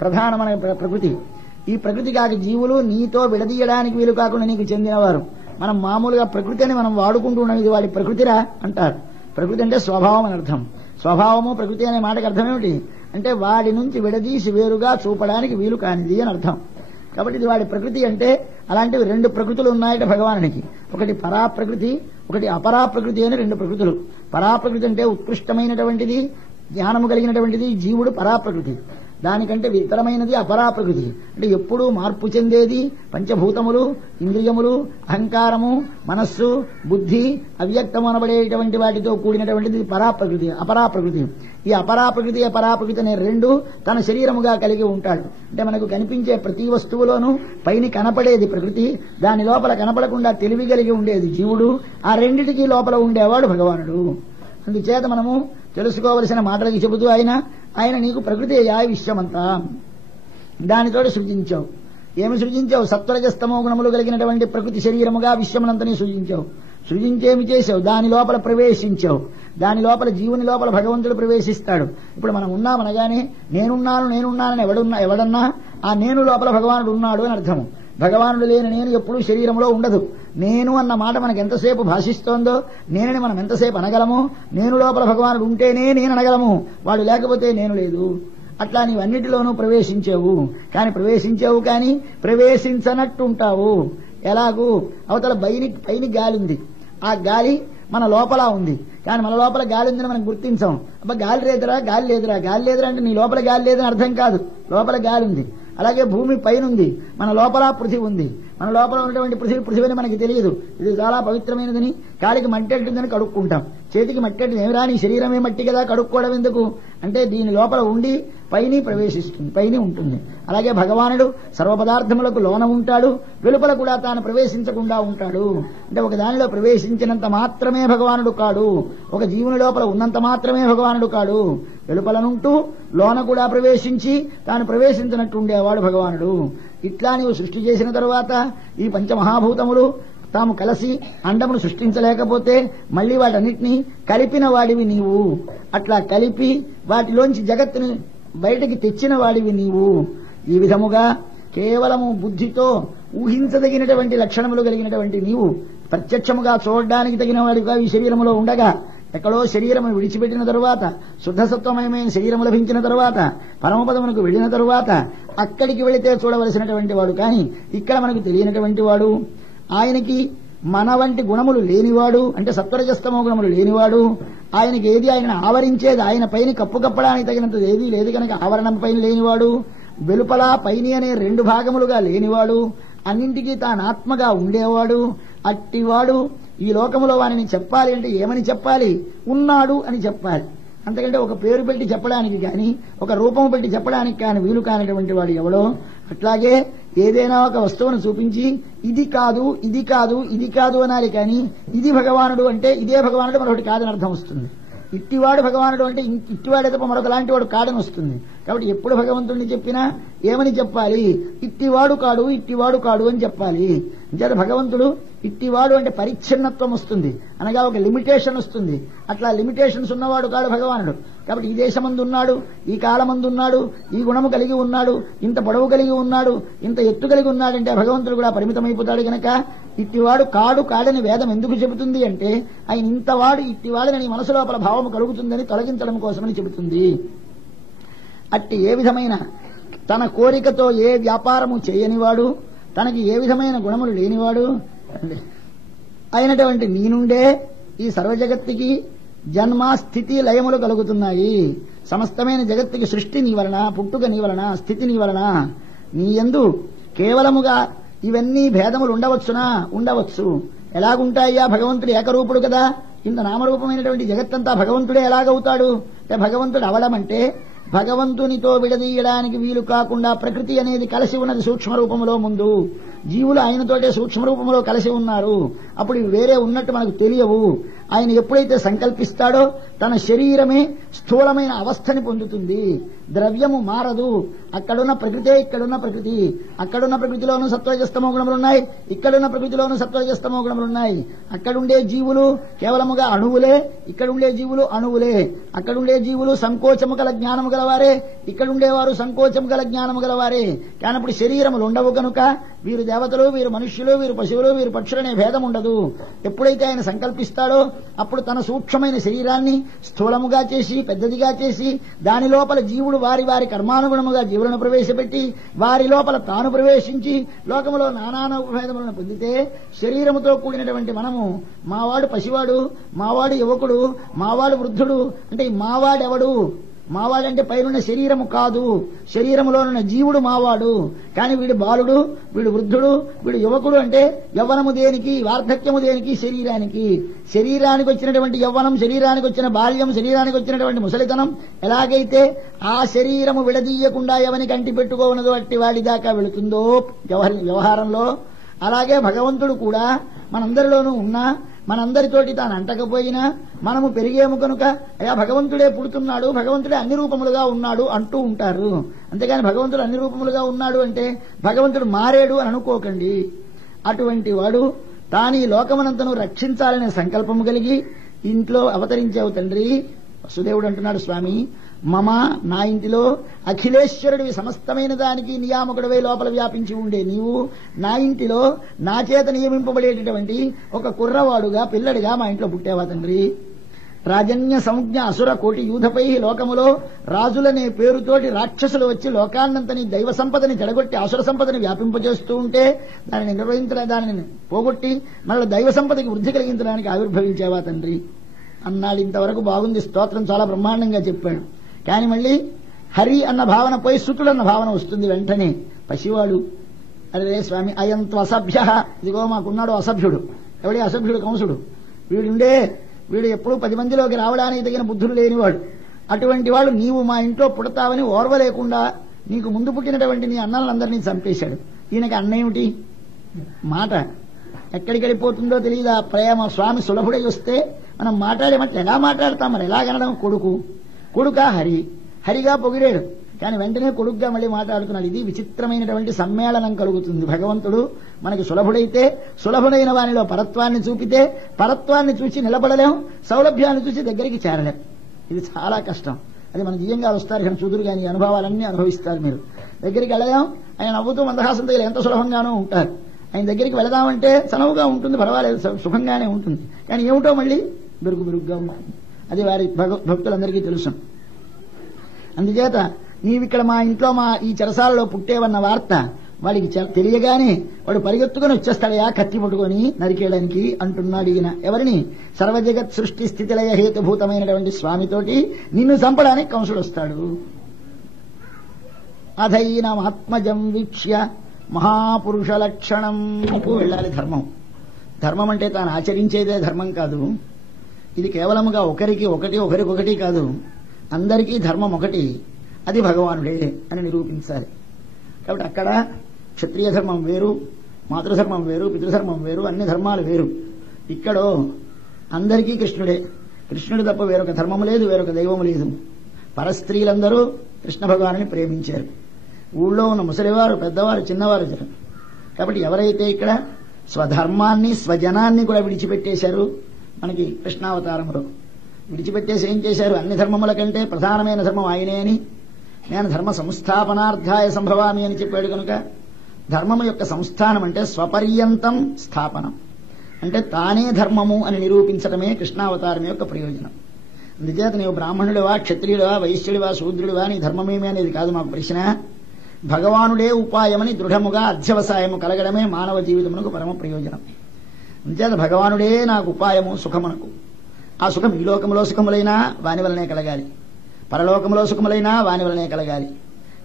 ప్రధానమైన ప్రకృతి. ఈ ప్రకృతి కాక జీవులు నీతో విడదీయడానికి వీలు కాకుండా నీకు చెందినవారు. మనం మామూలుగా ప్రకృతి అని మనం వాడుకుంటూ ఉన్నాం, ఇది వాడి ప్రకృతిరా అంటారు. ప్రకృతి అంటే స్వభావం అని అర్థం. స్వభావము ప్రకృతి అనే మాటకి అర్థం ఏమిటి అంటే వాడి నుంచి విడదీసి వేరుగా చూపడానికి వీలు కానిది అని అర్థం. కాబట్టి ఇది వాడి ప్రకృతి. అంటే అలాంటివి రెండు ప్రకృతులు ఉన్నాయట భగవానుడికి. ఒకటి పరాప్రకృతి, ఒకటి అపరాప్రకృతి అని రెండు ప్రకృతులు. పరాప్రకృతి అంటే ఉత్కృష్టమైనటువంటిది, జ్ఞానము కలిగినటువంటిది జీవుడు పరాప్రకృతి. దానికంటే ఇతరమైనది అపరాప్రకృతి. అంటే ఎప్పుడూ మార్పు చెందేది పంచభూతములు, ఇంద్రియములు, అహంకారము, మనస్సు, బుద్ధి, అవ్యక్తము అనబడేటువంటి వాటితో కూడినటువంటిది పరాప్రకృతి. అపరాప్రకృతి. ఈ అపరాప్రకృతి అపరాప్రకృతి అనే రెండు తన శరీరముగా కలిగి ఉంటాడు. అంటే మనకు కనిపించే ప్రతి వస్తువులోనూ పైన కనపడేది ప్రకృతి, దాని లోపల కనపడకుండా తెలివి కలిగి ఉండేది జీవుడు. ఆ రెండిటికీ లోపల ఉండేవాడు భగవానుడు. అందుచేత మనము తెలుసుకోవలసిన మాటలకి చెబుతూ ఆయన నీకు ప్రకృతి అయ్యా విశ్వమంతా, దానితోటి సృజించావు. ఏమి సృజించావు? సత్వరజస్తమో గుణములు కలిగినటువంటి ప్రకృతి శరీరముగా విశ్వమునంతని సృజించావు. సృజించేమి చేశావు? దాని లోపల ప్రవేశించావు. దాని లోపల జీవుని లోపల భగవంతుడు ప్రవేశిస్తాడు. ఇప్పుడు మనం ఉన్నామనగానే నేనున్నానని ఎవడన్నా ఆ నేను లోపల భగవానుడు ఉన్నాడు అని అర్థము. భగవానుడు లేని నేను ఎప్పుడూ శరీరంలో ఉండదు. నేను అన్న మాట మనకు ఎంతసేపు భాషిస్తోందో, నేనని మనం ఎంతసేపు అనగలము. నేను లోపల భగవానుడు ఉంటేనే నేను అనగలము, వాడు లేకపోతే నేను లేదు. అట్లా నీవన్నిటిలోనూ ప్రవేశించావు. కానీ ప్రవేశించనట్టుంటావు. ఎలాగూ అవతల పైన గాలి ఉంది, ఆ గాలి మన లోపల ఉంది. కానీ మన లోపల గాలి ఉందని మనం గుర్తించాం. అబ్బా గాలి లేదురా అంటే నీ లోపల గాలి లేదని అర్థం కాదు, లోపల గాలి ఉంది. అలాగే భూమి పైన ఉంది, మన లోపల పృథివీ ఉంది. మన లోపల ఉన్నటువంటి పృథివీని మనకి తెలియదు. ఇది చాలా పవిత్రమైనదని, కాలికి మట్టి అంటుందని కడుక్కుంటాం. చేతికి మట్టి అంటే ఏమిరా నీ శరీరమే మట్టి కదా, కడుక్కోవడం ఎందుకు అంటే దీని లోపల ఉండి పైన ప్రవేశిస్తుంది, పైన ఉంటుంది. అలాగే భగవానుడు సర్వపదార్థములకు లోన ఉంటాడు, వెలుపల కూడా తాను ప్రవేశించకుండా ఉంటాడు. అంటే ఒక దానిలో ప్రవేశించినంత మాత్రమే భగవానుడు కాడు, ఒక జీవుని లోపల ఉన్నంత మాత్రమే భగవానుడు కాడు. వెలుపలనుంటూ లోన కూడా ప్రవేశించి తాను ప్రవేశించినట్టు ఉండేవాడు భగవానుడు. ఇట్లా నీవు సృష్టి చేసిన తరువాత ఈ పంచమహాభూతములు తాము కలిసి అండమును సృష్టించలేకపోతే మళ్లీ వాటన్నిటినీ కలిపిన వాడివి నీవు. అట్లా కలిపి వాటిలోంచి జగత్తుని బయటికి తెచ్చిన వాడివి నీవు. ఈ విధముగా కేవలము బుద్ధితో ఊహించదగినటువంటి లక్షణములు కలిగినటువంటి నీవు ప్రత్యక్షముగా చూడడానికి తగిన వాడిగా ఈ శరీరములో ఉండగా, ఎక్కడో శరీరమును విడిచిపెట్టిన తరువాత, శుద్ధసత్వమయమైన శరీరము లభించిన తరువాత, పరమపదమునకు వెళ్లిన తరువాత అక్కడికి వెళితే చూడవలసినటువంటి వాడు. కానీ ఇక్కడ మనకు తెలియనటువంటి వాడు, ఆయనకి మన వంటి గుణములు లేనివాడు, అంటే సత్వరజస్తమో గుణములు లేనివాడు. ఆయనకి ఏది ఆయన ఆవరించేది, ఆయన పైన కప్పు కప్పడానికి తగినంత ఏదీ లేదు కనుక ఆవరణం పైన లేనివాడు, వెలుపల పైని అనే రెండు భాగములుగా లేనివాడు, అన్నింటికీ తానాత్మగా ఉండేవాడు. అట్టివాడు ఈ లోకములో వారిని చెప్పాలి అంటే ఏమని చెప్పాలి? ఉన్నాడు అని చెప్పాలి. అంతకంటే ఒక పేరు పెట్టి చెప్పడానికి కానీ, ఒక రూపం పెట్టి చెప్పడానికి కానీ వీలు కానిటువంటి వాడు ఎవడో. అట్లాగే ఏదైనా ఒక వస్తువును చూపించి ఇది కాదు ఇది కాదు ఇది కాదు అనాలి. కానీ ఇది భగవానుడు అంటే ఇదే భగవానుడు మరొకటి కాదని అర్థం వస్తుంది. ఇట్టివాడు భగవానుడు అంటే ఇట్టివాడే తప్ప మరొక లాంటి వాడు కాడని వస్తుంది. కాబట్టి ఎప్పుడు భగవంతుడిని చెప్పినా ఏమని చెప్పాలి? ఇట్టివాడు కాడు అని చెప్పాలి. అంచేత భగవంతుడు ఇట్టివాడు అంటే పరిచ్ఛిన్నత్వం వస్తుంది, అనగా ఒక లిమిటేషన్ వస్తుంది. అట్లా లిమిటేషన్స్ ఉన్నవాడు కాడు భగవానుడు. కాబట్టి ఈ దేశమందు ఉన్నాడు, ఈ కాలమందు ఉన్నాడు, ఈ గుణము కలిగి ఉన్నాడు, ఇంత పొడవు కలిగి ఉన్నాడు, ఇంత ఎత్తు కలిగి ఉన్నాడంటే భగవంతుడు కూడా పరిమితమైపోతాడు. గనక ఇట్టివాడు కాడని వేదం ఎందుకు చెబుతుంది అంటే ఆయన ఇంతవాడు ఇట్టివాడని మనసు లోపల భావము కలుగుతుందని తొలగించడం కోసమని చెబుతుంది. అట్టి ఏ విధమైన తన కోరికతో ఏ వ్యాపారము చేయనివాడు, తనకి ఏ విధమైన గుణములు లేనివాడు అయినటువంటి నీ నుండే ఈ సర్వజగత్తుకి జన్మ స్థితి లయములు కలుగుతున్నాయి. సమస్తమైన జగత్తుకి సృష్టి నీ వలన, పుట్టుక నీ వలన, స్థితి నీ వలన. నీ యందు కేవలముగా ఇవన్నీ భేదములు ఉండవచ్చు. ఎలాగుంటాయ్యా? భగవంతుడు ఏకరూపుడు కదా. ఇంత నామరూపమైనటువంటి జగత్తంతా భగవంతుడే ఎలాగవుతాడు అంటే భగవంతుడు అవడం అంటే భగవంతునితో విడదీయడానికి వీలు కాకుండా ప్రకృతి అనేది కలిసి ఉన్నది సూక్ష్మ రూపంలో. ముందు జీవులు ఆయనతోటే సూక్ష్మ రూపంలో కలిసి ఉన్నారు. అప్పుడు వేరే ఉన్నట్టు మనకు తెలియవు. ఆయన ఎప్పుడైతే సంకల్పిస్తాడో తన శరీరమే స్థూలమైన అవస్థని పొందుతుంది. ద్రవ్యము మారదు. అక్కడున్న ప్రకృతే ఇక్కడున్న ప్రకృతి. అక్కడున్న ప్రకృతిలోనూ సత్వరజస్తమో గుణములున్నాయి, ఇక్కడున్న ప్రకృతిలోనూ సత్వరజస్తమో గుణములున్నాయి. అక్కడుండే జీవులు కేవలముగా అణువులే, ఇక్కడుండే జీవులు అణువులే. అక్కడుండే జీవులు సంకోచము గల జ్ఞానము గల గలవారే, ఇక్కడుండేవారు సంకోచం గల జ్ఞానము గలవారే. కానప్పుడు శరీరములు ఉండవు కనుక వీరు దేవతలు, వీరు మనుష్యులు, వీరు పశువులు, వీరు పక్షులనే భేదం ఉండదు. ఎప్పుడైతే ఆయన సంకల్పిస్తాడో అప్పుడు తన సూక్ష్మమైన శరీరాన్ని స్థూలముగా చేసి పెద్దదిగా చేసి దాని లోపల జీవుడు వారి వారి కర్మానుగుణముగా జీవులను ప్రవేశపెట్టి వారి లోపల తాను ప్రవేశించి లోకములో నానా భేదములను పొందితే శరీరముతో కూడినటువంటి మనము మావాడు పసివాడు, మావాడు యువకుడు, మావాడు వృద్ధుడు అంటే ఈ మావాడెవడు? మావాడంటే పైనున్న శరీరము కాదు, శరీరములోనున్న జీవుడు మావాడు. కానీ వీడు బాలుడు, వీడు వృద్ధుడు, వీడు యువకుడు అంటే యవ్వనము దేనికి, వార్ధక్యము దేనికి? శరీరానికి. శరీరానికి వచ్చినటువంటి యవ్వనం, శరీరానికి వచ్చిన బాల్యం, శరీరానికి వచ్చినటువంటి ముసలితనం ఎలాగైతే ఆ శరీరము విడదీయకుండా ఎవనికి అంటి పెట్టుకోనదో అట్టి వాడి దాకా వెళుతుందో వ్యవహారంలో, అలాగే భగవంతుడు కూడా మనందరిలోనూ ఉన్నా మనందరితోటి తాను అంటకపోయినా మనము పెరిగేము కనుక అయ్యా భగవంతుడే పుడుతున్నాడు, భగవంతుడే అన్ని రూపములుగా ఉన్నాడు అంటూ ఉంటారు. అంతేగాని భగవంతుడు అన్ని రూపములుగా ఉన్నాడు అంటే భగవంతుడు మారేడు అని అనుకోకండి. అటువంటి వాడు తాను ఈ లోకమనంతను రక్షించాలనే సంకల్పము కలిగి ఇంట్లో అవతరించావు తండ్రి. వసుదేవుడు అంటున్నాడు, స్వామి మమ నా ఇంటిలో అఖిలేశ్వరుడివి సమస్తమైన దానికి నియామకుడివై లోపల వ్యాపించి ఉండే నీవు నా ఇంటిలో నా చేత నియమింపబడేటటువంటి ఒక కుర్రవాడుగా పిల్లడిగా మా ఇంట్లో పుట్టావా తండ్రి. రాజన్య సంజ్ఞ అసుర కోటి యూధపై లోకములో రాజులనే పేరుతోటి రాక్షసులు వచ్చి లోకాన్నంతని దైవ సంపదని చెడగొట్టి అసుర సంపదని వ్యాపింపజేస్తూ ఉంటే దానిని దానిని పోగొట్టి మళ్ళీ దైవ సంపదకి వృద్ధి కలిగించడానికి ఆవిర్భవించావా తండ్రి అన్నాడు. ఇంతవరకు బాగుంది, స్తోత్రం చాలా బ్రహ్మాండంగా చెప్పాడు. కానీ మళ్ళీ హరి అన్న భావన పోయి సుతుడన్న భావన వస్తుంది వెంటనే. పసివాడు, అరే స్వామి అయంత్వ అసభ్య, ఇదిగో మాకున్నాడు అసభ్యుడు. ఎవడే అసభ్యుడు? కంసుడు. వీడు ఎప్పుడూ 10 మందిలోకి రావడానికి తగిన బుద్ధులు లేనివాడు. అటువంటి వాడు నీవు మా ఇంట్లో పుడతావని ఓర్వలేకుండా నీకు ముందు పుట్టినటువంటి నీ అన్నలందరినీ చంపేశాడు. ఈయనకి అన్నేమిటి మాట ఎక్కడికి వెళ్ళిపోతుందో తెలియదు. ఆ ప్రేమ స్వామి సులభుడై వస్తే మనం మాట్లాడేమంటే ఎలా మాట్లాడతాం? మరి ఎలాగనడం? కొడుకా హరిగా పొగిడాడు, కానీ వెంటనే కొడుకుగా మళ్ళీ మాట్లాడుతున్నాడు. ఇది విచిత్రమైనటువంటి సమ్మేళనం కలుగుతుంది. భగవంతుడు మనకి సులభుడైతే సులభుడైన వానిలో పరత్వాన్ని చూపితే పరత్వాన్ని చూసి నిలబడలేం, సౌలభ్యాన్ని చూసి దగ్గరికి చేరలేం. ఇది చాలా కష్టం. అది మన దివ్యంగా వస్తారు కానీ చూదురు కానీ అనుభవాలన్నీ అనుభవిస్తారు. మీరు దగ్గరికి వెళ్ళలేం, ఆయన నవ్వుతూ మందహాసంతో ఎంత సులభంగానూ ఉంటారు. ఆయన దగ్గరికి వెళదామంటే చనువుగా ఉంటుంది, పర్వాలేదు, సుఖంగానే ఉంటుంది. కానీ ఏమిటో మళ్ళీ బెరుగ్గా ఉంటుంది. అది వారి భక్తులందరికీ తెలుసు. అందుచేత నీవిక్కడ మా ఇంట్లో మా ఈ చెరసాలలో పుట్టేవన్న వార్త వాడికి తెలియగానే వాడు పరిగెత్తుకుని వచ్చేస్తాడయా కత్తి పట్టుకొని నరికేయడానికి అంటున్నాడు ఈయన. ఎవరిని? సర్వజగత్ సృష్టి స్థితిలయ హేతుభూతమైనటువంటి స్వామితోటి నిన్ను చంపడానికి కంసుడు వస్తాడు. అధైనమాత్మజం వీక్ష్య మహాపురుష లక్షణం. వెళ్ళాలి ధర్మం. ధర్మం అంటే తాను ఆచరించేదే ధర్మం కాదు. ఇది కేవలముగా ఒకరికొకటి కాదు, అందరికీ ధర్మం ఒకటి, అది భగవానుడే అని నిరూపించాలి. కాబట్టి అక్కడ క్షత్రియ ధర్మం వేరు, మాతృధర్మం వేరు, పితృధర్మం వేరు, అన్ని ధర్మాలు వేరు. ఇక్కడో అందరికీ కృష్ణుడే. కృష్ణుడు తప్ప వేరొక ధర్మము లేదు, వేరొక దైవము లేదు. పరస్త్రీలందరూ కృష్ణ భగవానుని ప్రేమించారు. ఊళ్ళో ఉన్న ముసలివారు, పెద్దవారు, చిన్నవారు జనం. కాబట్టి ఎవరైతే ఇక్కడ స్వధర్మాన్ని స్వజనాన్ని కూడా విడిచిపెట్టేశారు, మనకి కృష్ణావతారంలో విడిచిపెట్టేసి ఏం చేశారు? అన్ని ధర్మముల కంటే ప్రధానమైన ధర్మం ఆయనే అని, నేను ధర్మ సంస్థాపనార్థాయ సంభవామి అని చెప్పాడు. కనుక ధర్మము యొక్క సంస్థానం అంటే స్వపర్యంతం స్థాపనం, అంటే తానే ధర్మము అని నిరూపించడమే కృష్ణావతారం యొక్క ప్రయోజనం. అందుచేత నీవు బ్రాహ్మణుడివా, క్షత్రియుడివా, వైశ్యుడివా, శూద్రుడివా, నీ ధర్మమేమి అనేది కాదు మాకు ప్రశ్న. భగవానుడే ఉపాయమని దృఢముగా అధ్యవసాయము కలగడమే మానవ జీవితమునకు పరమ ప్రయోజనం. అందుచేత భగవానుడే నాకు ఉపాయము సుఖమునకు. ఆ సుఖం ఈ లోకములో సుఖములైనా వాని వలనే కలగాలి, పరలోకములో సుఖములైనా వాని వలనే కలగాలి.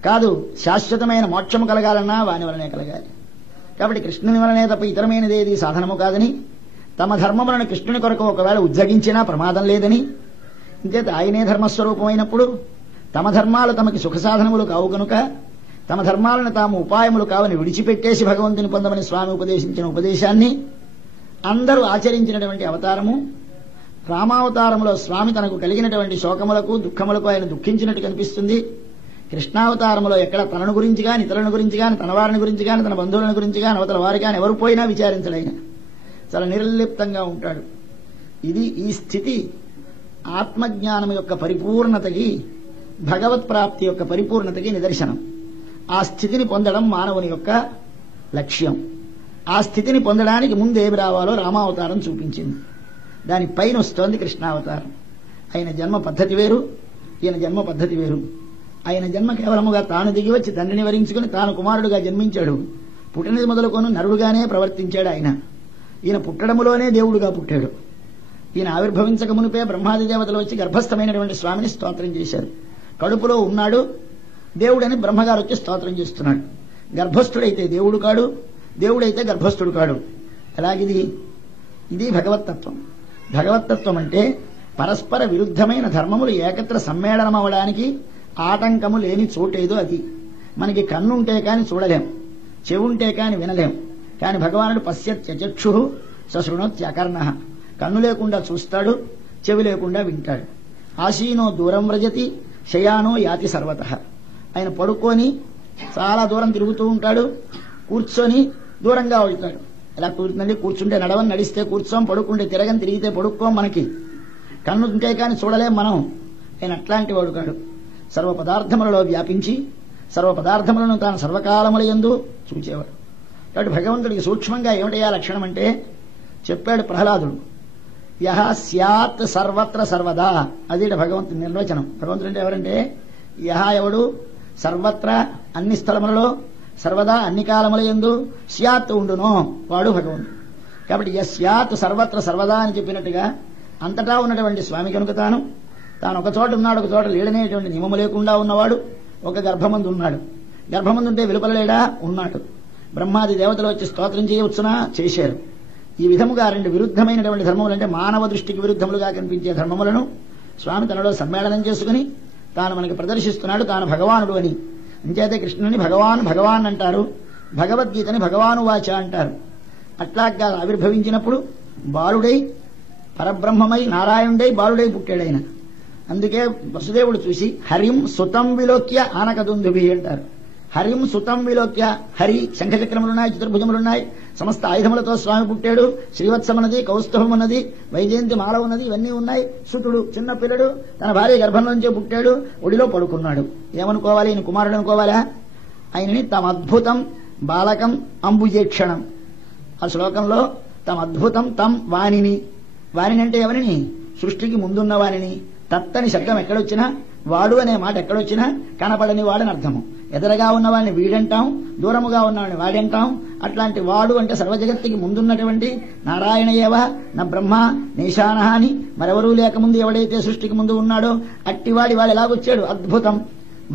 కాదు శాశ్వతమైన మోక్షము కలగాలన్నా వాని వలనే కలగాలి. కాబట్టి కృష్ణుని వలనే తప్ప ఇతరమైనదేది సాధనము కాదని, తమ ధర్మములను కృష్ణుని కొరకు ఒకవేళ ఉజ్జగించినా ప్రమాదం లేదని, ఇంచేత ఆయనే ధర్మస్వరూపమైనప్పుడు తమ ధర్మాలు తమకి సుఖ సాధనములు కావు కనుక తమ ధర్మాలను తాము ఉపాయములు కావని విడిచిపెట్టేసి భగవంతుని పొందమని స్వామి ఉపదేశించిన ఉపదేశాన్ని అందరూ ఆచరించినటువంటి అవతారము. రామావతారంలో స్వామి తనకు కలిగినటువంటి శోకములకు దుఃఖములకు ఆయన దుఃఖించినట్టు కనిపిస్తుంది. కృష్ణావతారంలో ఎక్కడ తనను గురించి గాని, ఇతరులను గురించి గాని, తన వారిని గురించి గాని, తన బంధువులను గురించి గాని, అవతల వారి గాని ఎవరు పోయినా విచారించడైన చాలా నిర్లిప్తంగా ఉంటాడు. ఇది ఈ స్థితి ఆత్మజ్ఞానం యొక్క పరిపూర్ణతకి భగవత్ ప్రాప్తి యొక్క పరిపూర్ణతకి నిదర్శనం. ఆ స్థితిని పొందడం మానవుని యొక్క లక్ష్యం. ఆ స్థితిని పొందడానికి ముందు ఏమి రావాలో రామావతారం చూపించింది. దాని పైన వస్తోంది కృష్ణావతారం. ఆయన జన్మ పద్ధతి వేరు, ఈయన జన్మ పద్ధతి వేరు. ఆయన జన్మ కేవలముగా తాను దిగి వచ్చి తండ్రిని వరించుకుని తాను కుమారుడుగా జన్మించాడు. పుట్టినది మొదలుకొని నరుడుగానే ప్రవర్తించాడు ఆయన. ఈయన పుట్టడములోనే దేవుడుగా పుట్టాడు. ఈయన ఆవిర్భవించక మునిపే బ్రహ్మాది దేవతలు వచ్చి గర్భస్థమైనటువంటి స్వామిని స్తోత్రం చేశారు. కడుపులో ఉన్నాడు దేవుడని బ్రహ్మగారు వచ్చి స్తోత్రం చేస్తున్నాడు. గర్భస్థుడైతే దేవుడు కాడు, దేవుడైతే గర్భస్థుడు కాడు. అలాగిది ఇది భగవత్తత్వం. భగవత్తత్వం అంటే పరస్పర విరుద్ధమైన ధర్మములు ఏకత్ర సమ్మేళనం అవడానికి ఆటంకము లేని చోటేదో అది. మనకి కన్నుంటే కాని చూడలేం, చెవుంటే కాని వినలేం. కాని భగవానుడు పశ్యత్యచక్షు సశృణోత్యకర్ణ, కన్ను లేకుండా చూస్తాడు, చెవి లేకుండా వింటాడు. ఆశీనో దూరం వ్రజతి శయానో యాతి సర్వతః. ఆయన పడుకొని చాలా దూరం తిరుగుతూ ఉంటాడు, కూర్చొని దూరంగా వెళ్తాడు. ఎలా కుదురుతుందండి? కూర్చుంటే నడవని, నడిస్తే కూర్చోం, పడుకుంటే తిరగని, తిరిగితే పడుకోం. మనకి కన్ను ఉంటే కానీ చూడలేం మనం. ఆయన అట్లాంటి వాడు కాడు. సర్వ పదార్థములలో వ్యాపించి సర్వ పదార్థములను తాను సర్వకాలముల యందు చూచేవాడు. కాబట్టి భగవంతుడికి సూక్ష్మంగా ఏమిటయ్యా లక్షణం అంటే చెప్పాడు ప్రహ్లాదుడు. యహ స్యాత్ సర్వత్ర సర్వదా, అది భగవంతుని నిర్వచనం. భగవంతుడు అంటే ఎవరంటే యహ ఎవడు, సర్వత్ర అన్ని స్థలములలో, సర్వదా అన్ని కాలముల యందు, స్యాత్ ఉండునో వాడు భగవంతుడు. కాబట్టి యస్యాత్ సర్వత్ర సర్వదా అని చెప్పినట్టుగా అంతటా ఉన్నటువంటి స్వామి కనుక తాను ఒక చోట ఉన్నాడు, ఒక చోట లేడనేటువంటి నియమము లేకుండా ఉన్నవాడు. ఒక గర్భమందు ఉన్నాడు. గర్భమందు ఉంటే వెలుపల లేడా? ఉన్నాడు. బ్రహ్మాది దేవతలు వచ్చి స్తోత్రం చేయవచ్చునా? చేశారు. ఈ విధముగా రెండు విరుద్ధమైనటువంటి ధర్మములు, అంటే మానవ దృష్టికి విరుద్ధములుగా కనిపించే ధర్మములను స్వామి తనలో సమ్మేళనం చేసుకుని తాను మనకి ప్రదర్శిస్తున్నాడు. తాను భగవానుడు అని. అంచేతే కృష్ణుని భగవాన్ అంటారు, భగవద్గీతని భగవానువాచ అంటారు. అట్లాగా ఆవిర్భవించినప్పుడు బాలుడై పరబ్రహ్మమై నారాయణుడై బాలుడై పుట్టాడైన. అందుకే వసుదేవుడు చూసి హరిం సుతం విలోక్య ఆనకదుందుభి అంటారు. హరిం సుతం విలోక్య, హరి శంఖచక్రములున్నాయి, చతుర్భుజములున్నాయి, సమస్త ఆయుధములతో స్వామి పుట్టాడు. శ్రీవత్సమున్నది, కౌస్తుభం ఉన్నది, వైజయంతి మాల ఉన్నది, ఇవన్నీ ఉన్నాయి. సుతుడు చిన్న పిల్లడు తన భార్య గర్భంలోంచే పుట్టాడు, ఒడిలో పడుకున్నాడు. ఏమనుకోవాలి? ఈయన కుమారుడు అనుకోవాలా? ఆయనని తమ అద్భుతం బాలకం అంబుజేక్షణం. ఆ శ్లోకంలో తమ అద్భుతం తం వాణిని, వాణిని అంటే ఎవరిని? సృష్టికి ముందున్న వాణిని. తత్తని శబ్దం ఎక్కడొచ్చినా, వాడు అనే మాట ఎక్కడొచ్చినా కనపడని వాడని అర్థము. ఎదరగా ఉన్నవాడిని వీడంటాం, దూరముగా ఉన్నవాడిని వాడంటాం. అట్లాంటి వాడు అంటే సర్వజగత్తుకి ముందున్నటువంటి నారాయణయేవ నా బ్రహ్మ నేశాన అని మరెవరూ లేకముందు ఎవడైతే సృష్టికి ముందు ఉన్నాడో అట్టివాడి వాడు ఎలాగొచ్చాడు? అద్భుతం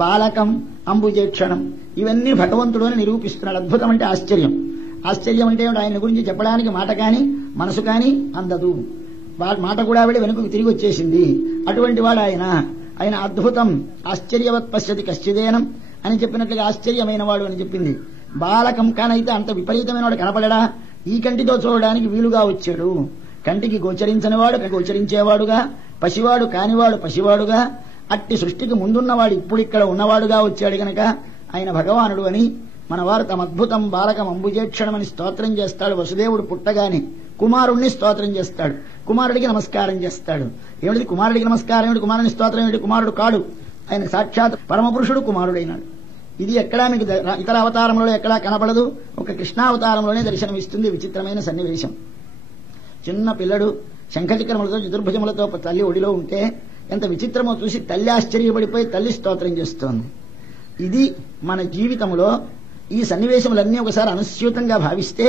బాలకం అంబుజేక్షణం. ఇవన్నీ భగవంతుడు అని నిరూపిస్తున్నాడు. అద్భుతం అంటే ఆశ్చర్యం. ఆశ్చర్యం అంటే ఆయన గురించి చెప్పడానికి మాట కాని మనసు కాని అందదు. మాట కూడా ఆవిడ వెనుకకు తిరిగి వచ్చేసింది. అటువంటి వాడు ఆయన అద్భుతం ఆశ్చర్యవత్ పశ్యతి కశ్చిదేనం అని చెప్పినట్లుగా ఆశ్చర్యమైన వాడు అని చెప్పింది. బాలకం కానైతే అంత విపరీతమైన వాడు కనపడడా? ఈ కంటితో చూడడానికి వీలుగా వచ్చాడు. కంటికి గోచరించని వాడు గోచరించేవాడుగా, పసివాడు కానివాడు పసివాడుగా, అట్టి సృష్టికి ముందున్నవాడు ఇప్పుడు ఇక్కడ ఉన్నవాడుగా వచ్చాడు గనక ఆయన భగవానుడు అని మనవారు తమ అద్భుతం బాలకం అంబుజేక్షణమని స్తోత్రం చేస్తాడు. వసుదేవుడు పుట్టగానే కుమారుణ్ణి స్తోత్రం చేస్తాడు, కుమారుడికి నమస్కారం చేస్తాడు. ఏమిటి కుమారుడికి నమస్కారం? ఏమిటి కుమారుని స్తోత్రం? ఏమిటి? కుమారుడు కాడు, ఆయన సాక్షాత్ పరమపురుషుడు కుమారుడైనాడు. ఇది ఎక్కడా మీకు ఇతర అవతారంలో ఎక్కడా కనపడదు. ఒక కృష్ణావతారంలోనే దర్శనమిస్తుంది. విచిత్రమైన సన్నివేశం. చిన్న పిల్లడు శంఖచక్రములతో చతుర్భుజములతో తల్లి ఒడిలో ఉంటే ఎంత విచిత్రమో చూసి తల్లి ఆశ్చర్యపడిపోయి తల్లి స్తోత్రం చేస్తోంది. ఇది మన జీవితంలో ఈ సన్నివేశములన్నీ ఒకసారి అనుస్యూతంగా భావిస్తే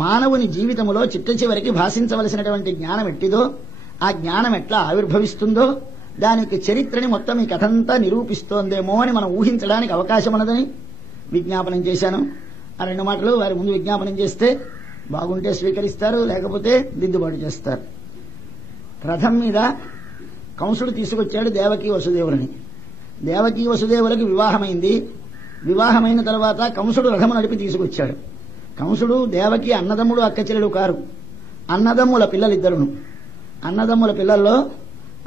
మానవుని జీవితంలో చిట్ట చివరికి భాషించవలసినటువంటి జ్ఞానం ఎట్టిదో, ఆ జ్ఞానం ఎట్లా ఆవిర్భవిస్తుందో దానికి చరిత్రని మొత్తం ఈ కథంతా నిరూపిస్తోందేమో అని మనం ఊహించడానికి అవకాశం ఉన్నదని విజ్ఞాపనం చేశాను. ఆ రెండు మాటలు వారి ముందు విజ్ఞాపనం చేస్తే బాగుంటే స్వీకరిస్తారు, లేకపోతే దిద్దుబాటు చేస్తారు. రథం మీద కంసుడు తీసుకొచ్చాడు దేవకీ వసుదేవులని. దేవకీ వసుదేవులకు వివాహమైంది. వివాహమైన తర్వాత కంసుడు రథము నడిపి తీసుకొచ్చాడు. కంసుడు దేవకి అన్నదమ్ముడు అక్క చెల్లెలు కారు, అన్నదమ్ముల పిల్లలిద్దరును. అన్నదమ్ముల పిల్లల్లో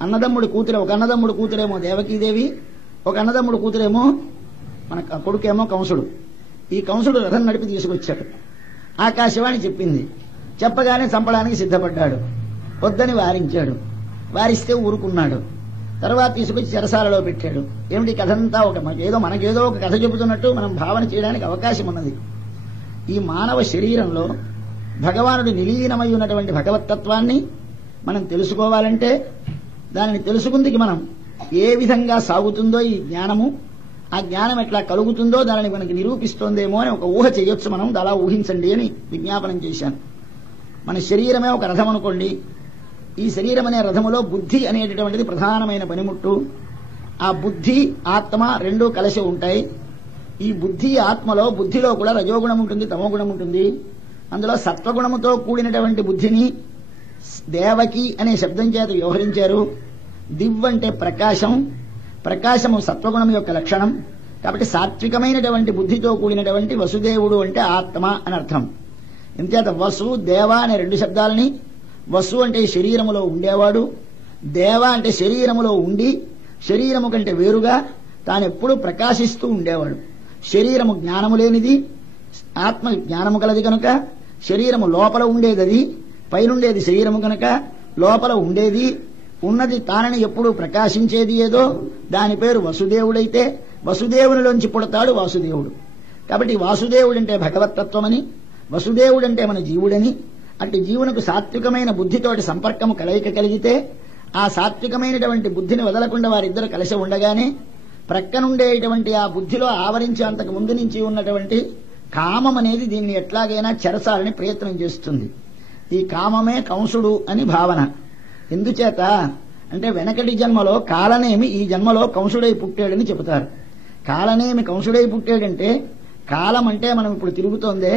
అన్నదమ్ముడి కూతురే, ఒక అన్నదమ్ముడు కూతురేమో దేవకీదేవి, ఒక అన్నదమ్ముడు కూతురేమో మన కొడుకేమో కంసుడు. ఈ కంసుడు రథం నడిపి తీసుకొచ్చాడు. ఆకాశవాణి చెప్పింది. చెప్పగానే చంపడానికి సిద్ధపడ్డాడు. వద్దని వారించాడు. వారిస్తే ఊరుకున్నాడు. తర్వాత తీసుకొచ్చి చెరసాలలో పెట్టాడు. ఏమిటి కథంతా మనకేదో ఒక కథ చెబుతున్నట్టు మనం భావన చేయడానికి అవకాశం ఉన్నది. ఈ మానవ శరీరంలో భగవానుడు నిలీనమై ఉన్నటువంటి భగవత్తత్వాన్ని మనం తెలుసుకోవాలంటే దానిని తెలుసుకుందికి మనం ఏ విధంగా సాగుతుందో ఈ జ్ఞానము, ఆ జ్ఞానం ఎట్లా కలుగుతుందో దానిని మనకి నిరూపిస్తోందేమో అని ఒక ఊహ చేయొచ్చు. మనం అలా ఊహించండి అని విజ్ఞాపనం చేశాను. మన శరీరమే ఒక రథం అనుకోండి. ఈ శరీరం అనే రథములో బుద్ధి అనేటటువంటిది ప్రధానమైన పనిముట్టు. ఆ బుద్ధి ఆత్మ రెండూ కలిసి ఉంటాయి. ఈ బుద్ధి ఆత్మలో, బుద్ధిలో కూడా రజోగుణం ఉంటుంది, తమోగుణం ఉంటుంది. అందులో సత్వగుణముతో కూడినటువంటి బుద్ధిని దేవకి అనే శబ్దం చేత వ్యవహరించారు. దివ్ అంటే ప్రకాశం, ప్రకాశము సత్వగుణం యొక్క లక్షణం. కాబట్టి సాత్వికమైనటువంటి బుద్ధితో కూడినటువంటి వసుదేవుడు అంటే ఆత్మ అని అర్థం. ఇంతేత వసు దేవ అనే రెండు శబ్దాలని, వసు అంటే శరీరములో ఉండేవాడు, దేవ అంటే శరీరములో ఉండి శరీరము కంటే వేరుగా తానెప్పుడూ ప్రకాశిస్తూ ఉండేవాడు. శరీరము జ్ఞానము లేనిది, ఆత్మ జ్ఞానము కలది కనుక శరీరము లోపల ఉండేది, పైనుండేది శరీరము కనుక లోపల ఉండేది ఉన్నది తానని ఎప్పుడూ ప్రకాశించేది ఏదో దాని పేరు వసుదేవుడైతే వసుదేవునిలోంచి పుడతాడు వాసుదేవుడు. కాబట్టి వాసుదేవుడంటే భగవత్తత్వమని, వసుదేవుడంటే మన జీవుడని, అంటే జీవునకు సాత్వికమైన బుద్ధితోటి సంపర్కము కలయిక కలిగితే ఆ సాత్వికమైనటువంటి బుద్ధిని వదలకుండా వారిద్దరు కలిసి ఉండగానే ప్రక్కనుండేటువంటి ఆ బుద్ధిలో ఆవరించి అంతకు ముందు నుంచి ఉన్నటువంటి కామం అనేది దీన్ని ఎట్లాగైనా చెరసాలని ప్రయత్నం చేస్తుంది. ఈ కామమే కంసుడు అని భావన. ఎందుచేత అంటే వెనకటి జన్మలో కాలనేమి ఈ జన్మలో కంసుడై పుట్టాడని చెబుతారు. కాలనేమి కంసుడై పుట్టాడంటే కాలం అంటే మనం ఇప్పుడు తిరుగుతోందే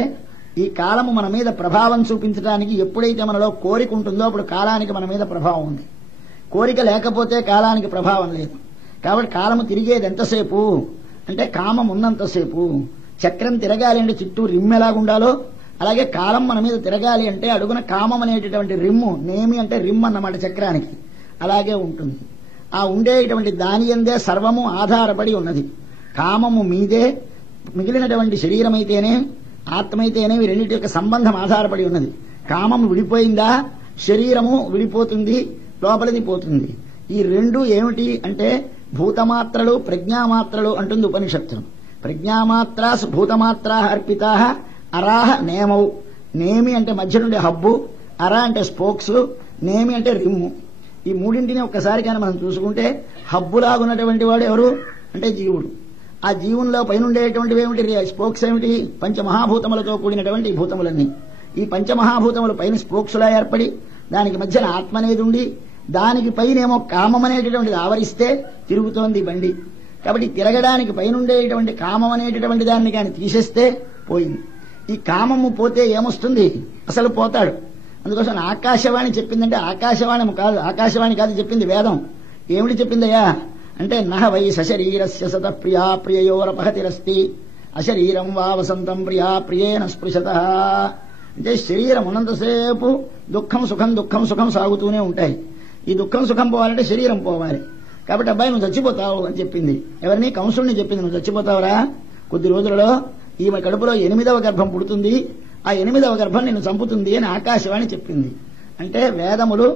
ఈ కాలము మన మీద ప్రభావం చూపించడానికి ఎప్పుడైతే మనలో కోరిక ఉంటుందో అప్పుడు కాలానికి మన మీద ప్రభావం ఉంది. కోరిక లేకపోతే కాలానికి ప్రభావం లేదు. కాబట్టి కాలము తిరిగేది ఎంతసేపు అంటే కామం ఉన్నంతసేపు. చక్రం తిరగాలి అంటే చుట్టూ రిమ్ ఎలాగుండాలో అలాగే కాలం మన మీద తిరగాలి అంటే అడుగున కామం అనేటటువంటి రిమ్ము, నేమి అంటే రిమ్ అన్నమాట చక్రానికి, అలాగే ఉంటుంది. ఆ ఉండేటువంటి దాని యందే సర్వము ఆధారపడి ఉన్నది. కామము మీదే మిగిలినటువంటి శరీరమైతేనే ఆత్మైతేనే ఈ రెండింటి యొక్క సంబంధం ఆధారపడి ఉన్నది. కామం విడిపోయిందా శరీరము విడిపోతుంది, లోపలిది పోతుంది. ఈ రెండు ఏమిటి అంటే భూతమాత్రలు ప్రజ్ఞామాత్రలు అంటుంది ఉపనిషత్తు. ప్రజ్ఞామాత్రాస్ భూతమాత్రా అర్పితా అరాహ నేమవు. నేమి అంటే మధ్య నుండి హబ్బు, అర అంటే స్పోక్స్, నేమి అంటే రిమ్ము. ఈ మూడింటిని ఒక్కసారి కానీ మనం చూసుకుంటే హబ్బులాగున్నటువంటి వాడు ఎవరు అంటే జీవుడు. ఆ జీవుల్లో పైనుండేటువంటివి ఏమిటి స్పోక్స్ ఏమిటి పంచమహాభూతములతో కూడినటువంటి భూతములన్నీ. ఈ పంచమహాభూతములు పైన స్పోక్స్లా ఏర్పడి దానికి మధ్యన ఆత్మ అనేది ఉండి దానికి పైనేమో కామం అనేటటువంటిది ఆవరిస్తే తిరుగుతోంది బండి. కాబట్టి తిరగడానికి పైనుండేటువంటి కామం అనేటటువంటి దాన్ని కానీ తీసేస్తే పోయింది. ఈ కామము పోతే ఏమొస్తుంది అసలు పోతాడు. అందుకోసం ఆకాశవాణి చెప్పిందంటే ఆకాశవాణి కాదు చెప్పింది వేదం. ఏమిటి చెప్పిందయ్యా అంటే నహ వై సశరీరస్య సత ప్రియా ప్రియయోరపహతిరస్తి అశరీరం వా వసంతం ప్రియా ప్రియేణ స్పృశత. అంటే శరీరం ఉన్నంతసేపు దుఃఖం సుఖం సాగుతూనే ఉంటాయి. ఈ దుఃఖం సుఖం పోవాలంటే శరీరం పోవాలి. కాబట్టి అబ్బాయి నువ్వు చచ్చిపోతావు అని చెప్పింది. ఎవరిని కంసుడిని చెప్పింది. నువ్వు చచ్చిపోతావురా, కొద్ది రోజులలో ఈమె కడుపులో 8వ గర్భం పుడుతుంది, ఆ 8వ గర్భం నిన్ను చంపుతుంది అని ఆకాశవాణి చెప్పింది. అంటే వేదములు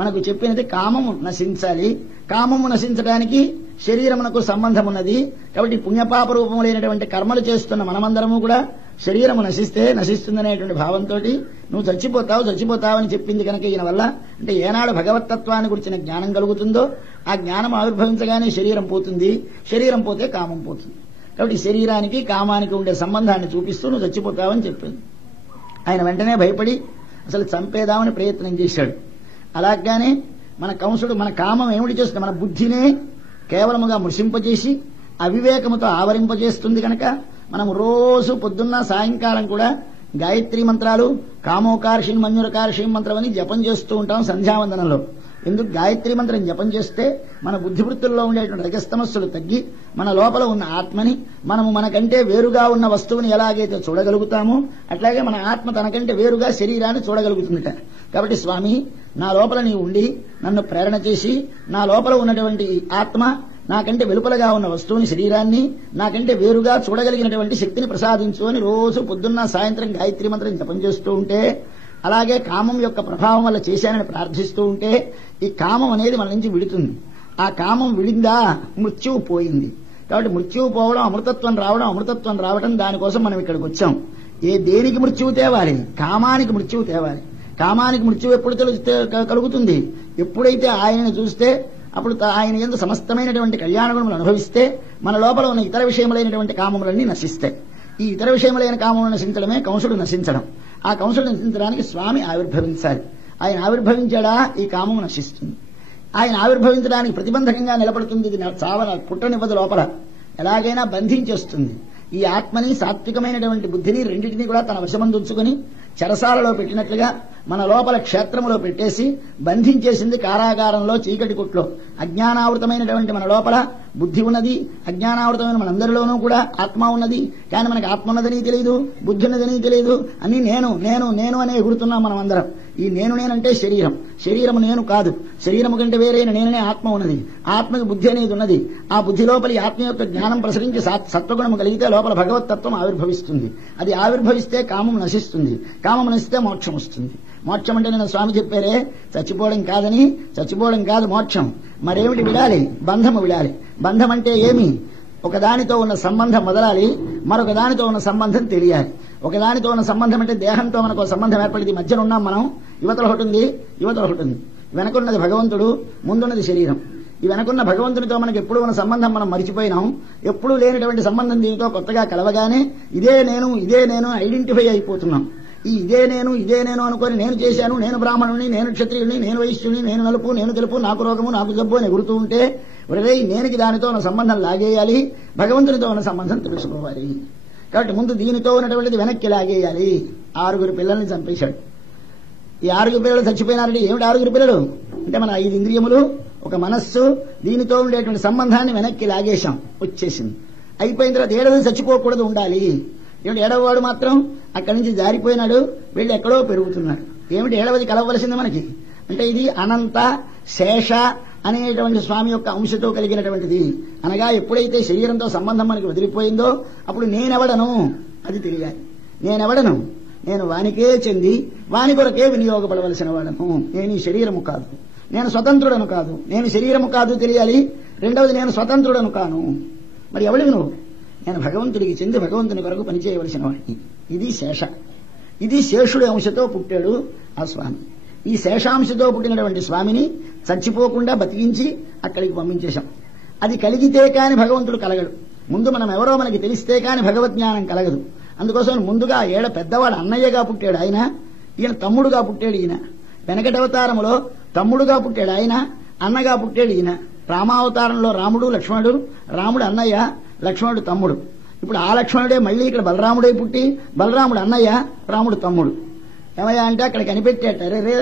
మనకు చెప్పినది కామము నశించాలి. కామము నశించడానికి శరీరమునకు సంబంధం ఉన్నది. కాబట్టి పుణ్యపాప రూపములైనటువంటి కర్మలు చేస్తున్న మనమందరము కూడా శరీరము నశిస్తే నశిస్తుందనేటువంటి భావంతో నువ్వు చచ్చిపోతావు అని చెప్పింది కనుక ఈయన వల్ల అంటే ఏనాడు భగవత్తత్వాన్ని గురించిన జ్ఞానం కలుగుతుందో ఆ జ్ఞానం ఆవిర్భవించగానే శరీరం పోతుంది, శరీరం పోతే కామం పోతుంది. కాబట్టి శరీరానికి కామానికి ఉండే సంబంధాన్ని చూపిస్తూ నువ్వు చచ్చిపోతావని చెప్పింది. ఆయన వెంటనే భయపడి అసలు చంపేదామని ప్రయత్నం చేశాడు. అలాగానే మన కంసుడు మన కామం ఏమిటి చేస్తుంది, మన బుద్ధినే కేవలముగా మృషింపజేసి అవివేకముతో ఆవరింపజేస్తుంది కనుక మనం రోజు పొద్దున్న సాయంకాలం కూడా గాయత్రీ మంత్రాలు కామోకార్షిం మంజురకార్షిం మంత్రం అని జపం చేస్తూ ఉంటాం సంధ్యావందనంలో. ఎందుకు గాయత్రీ మంత్రం జపం చేస్తే మన బుద్ధివృత్తుల్లో ఉండేటువంటి రజస్తమస్సులు తగ్గి మన లోపల ఉన్న ఆత్మని మనము మనకంటే వేరుగా ఉన్న వస్తువుని ఎలాగైతే చూడగలుగుతామో అట్లాగే మన ఆత్మ తనకంటే వేరుగా శరీరాన్ని చూడగలుగుతుందట. కాబట్టి స్వామి నా లోపల నీవు ఉండి నన్ను ప్రేరణ చేసి నా లోపల ఉన్నటువంటి ఆత్మ నాకంటే వెలుపలగా ఉన్న వస్తువుని శరీరాన్ని నాకంటే వేరుగా చూడగలిగినటువంటి శక్తిని ప్రసాదించు అని రోజు పొద్దున్న సాయంత్రం గాయత్రీ మంత్రం జపం చేస్తూ ఉంటే అలాగే కామం యొక్క ప్రభావం వల్ల చేశానని ప్రార్థిస్తూ ఉంటే ఈ కామం అనేది మన నుంచి విడుతుంది. ఆ కామం విడిందా, మృత్యువు పోయింది. కాబట్టి మృత్యువు పోవడం, అమృతత్వం రావడం, దానికోసం మనం ఇక్కడికి వచ్చాం. దేనికి మృత్యువు తేవాలి? కామానికి మృత్యువు తేవాలి. కామానికి మృత్యువు ఎప్పుడు కలుగుతుంది? ఎప్పుడైతే ఆయనను చూస్తే, అప్పుడు ఆయన యందు సమస్తమైనటువంటి కళ్యాణ గుణములు అనుభవిస్తే మన లోపల ఉన్న ఇతర విషయములైనటువంటి కామములన్నీ నశిస్తాయి. ఈ ఇతర విషయములైన కామములు నశించడమే కంసుడు నశించడం. ఆ కంసుడు నశించడానికి స్వామి ఆవిర్భవించాలి. ఆయన ఆవిర్భవించాడా ఈ కామము నశిస్తుంది. ఆయన ఆవిర్భవించడానికి ప్రతిబంధకంగా నిలబడుతుంది. ఇది పుట్టనివ్వదు, లోపల ఎలాగైనా బంధించేస్తుంది. ఈ ఆత్మని, సాత్వికమైనటువంటి బుద్ధిని రెండింటినీ కూడా తన వశమందుంచుకుని చెరసాలలో పెట్టినట్లుగా మన లోపల క్షేత్రములో పెట్టేసి బంధించేసింది. కారాగారంలో, చీకటి కొట్లో అజ్ఞానావృతమైనటువంటి మన లోపల బుద్ధి ఉన్నది. అజ్ఞానావృతమైన మనందరిలోనూ కూడా ఆత్మ ఉన్నది. కానీ మనకి ఆత్మ ఉన్నదని తెలియదు, బుద్ధి ఉన్నదని తెలియదు. అన్ని నేను నేను నేను అనే ఎగురుతున్నాం మనం అందరం. ఈ నేనంటే శరీరము నేను కాదు. శరీరము కంటే వేరైన నేననే ఆత్మ ఉన్నది. ఆత్మకి బుద్ధి అనేది ఉన్నది. ఆ బుద్ధి లోపల ఈ ఆత్మ యొక్క జ్ఞానం ప్రసరించి సత్వగుణము కలిగితే లోపల భగవత్తత్వం ఆవిర్భవిస్తుంది. అది ఆవిర్భవిస్తే కామం నశిస్తుంది. కామం నశిస్తే మోక్షం వస్తుంది. మోక్షం అంటే నేను స్వామి చెప్పారే, చచ్చిపోవడం కాదు మోక్షం. మరేమిటి విడాలి? బంధము విడాలి. బంధం అంటే ఏమి? ఒకదానితో ఉన్న సంబంధం వదలాలి, మరొక దానితో ఉన్న సంబంధం తెలియాలి. ఒకదానితో ఉన్న సంబంధం అంటే దేహంతో మనకు సంబంధం ఏర్పడింది. మధ్యన ఉన్నాం మనం. యువతల ఒకటి ఉంది. వెనకున్నది భగవంతుడు, ముందున్నది శరీరం. ఈ వెనకున్న భగవంతునితో మనకి ఎప్పుడు ఉన్న సంబంధం మనం మరిచిపోయినాం. ఎప్పుడూ లేనటువంటి సంబంధం దీనితో కొత్తగా కలవగానే ఇదే నేను ఐడెంటిఫై అయిపోతున్నాం. ఈ ఇదే నేను అనుకొని నేను చేశాను, నేను బ్రాహ్మణుని, నేను క్షత్రియుని, నేను వైశ్యుని, నేను నలుపు, నేను తెలుపు, నాకు రోగము, నాకు జబ్బు అని ఎగురుతూ ఉంటే ఒరే నేనికి దానితో ఉన్న సంబంధం లాగేయాలి, భగవంతునితో ఉన్న సంబంధం తెలుసుకోవాలి. కాబట్టి ముందు దీనితో ఉన్నటువంటిది వెనక్కి లాగేయాలి. 6 పిల్లల్ని చంపేశాడు. ఈ 6 పిల్లలు చచ్చిపోయినారంటే ఏమిటి 6 పిల్లలు అంటే మన 5 ఇంద్రియములు, ఒక మనస్సు, దీనితో ఉండేటువంటి సంబంధాన్ని వెనక్కి లాగేశాం. వచ్చేసింది. అయిపోయిన తర్వాత 7వ చచ్చిపోకూడదు, ఉండాలి. ఏమిటి 7వవాడు మాత్రం అక్కడి నుంచి జారిపోయినాడు, వెళ్ళి ఎక్కడో పెరుగుతున్నాడు. ఏమిటి 7వది కలవలసింది మనకి అంటే ఇది అనంత శేష అనేటువంటి స్వామి యొక్క అంశతో కలిగినటువంటిది. అనగా ఎప్పుడైతే శరీరంతో సంబంధం మనకి వదిలిపోయిందో అప్పుడు నేనెవడను అది తెలియాలి. నేను వానికే చెంది వాని కొరకే వినియోగపడవలసిన వాడను. నేను ఈ శరీరము కాదు, నేను స్వతంత్రుడను కాదు. నేను శరీరము కాదు తెలియాలి. రెండవది నేను స్వతంత్రుడను కాను. మరి ఎవడివి నువ్వు? నేను భగవంతుడికి చెంది భగవంతుని కొరకు పనిచేయవలసిన వాడిని. ఇది శేషుడి అంశతో పుట్టాడు ఆ స్వామి. ఈ శేషాంశతో పుట్టినటువంటి స్వామిని చచ్చిపోకుండా బతికించి అక్కడికి పంపించేశాం. అది కలిగితే కాని భగవంతుడు కలగడు. ముందు మనం ఎవరో మనకి తెలిస్తే కాని భగవజ్ఞానం కలగదు. అందుకోసం ముందుగా పెద్దవాడు అన్నయ్యగా పుట్టాడు ఆయన, ఈయన తమ్ముడుగా పుట్టాడు. ఈయన వెనకటి అవతారములో తమ్ముడుగా పుట్టాడు ఆయన, అన్నగా పుట్టాడు ఈయన. రామావతారంలో రాముడు లక్ష్మణుడు, రాముడు అన్నయ్య, లక్ష్మణుడు తమ్ముడు. ఇప్పుడు ఆ లక్ష్మణుడే మళ్లీ ఇక్కడ బలరాముడే పుట్టి బలరాముడు అన్నయ్య, రాముడు తమ్ముడు. ఏమయ్యా అంటే అక్కడ కనిపెట్టాట, రే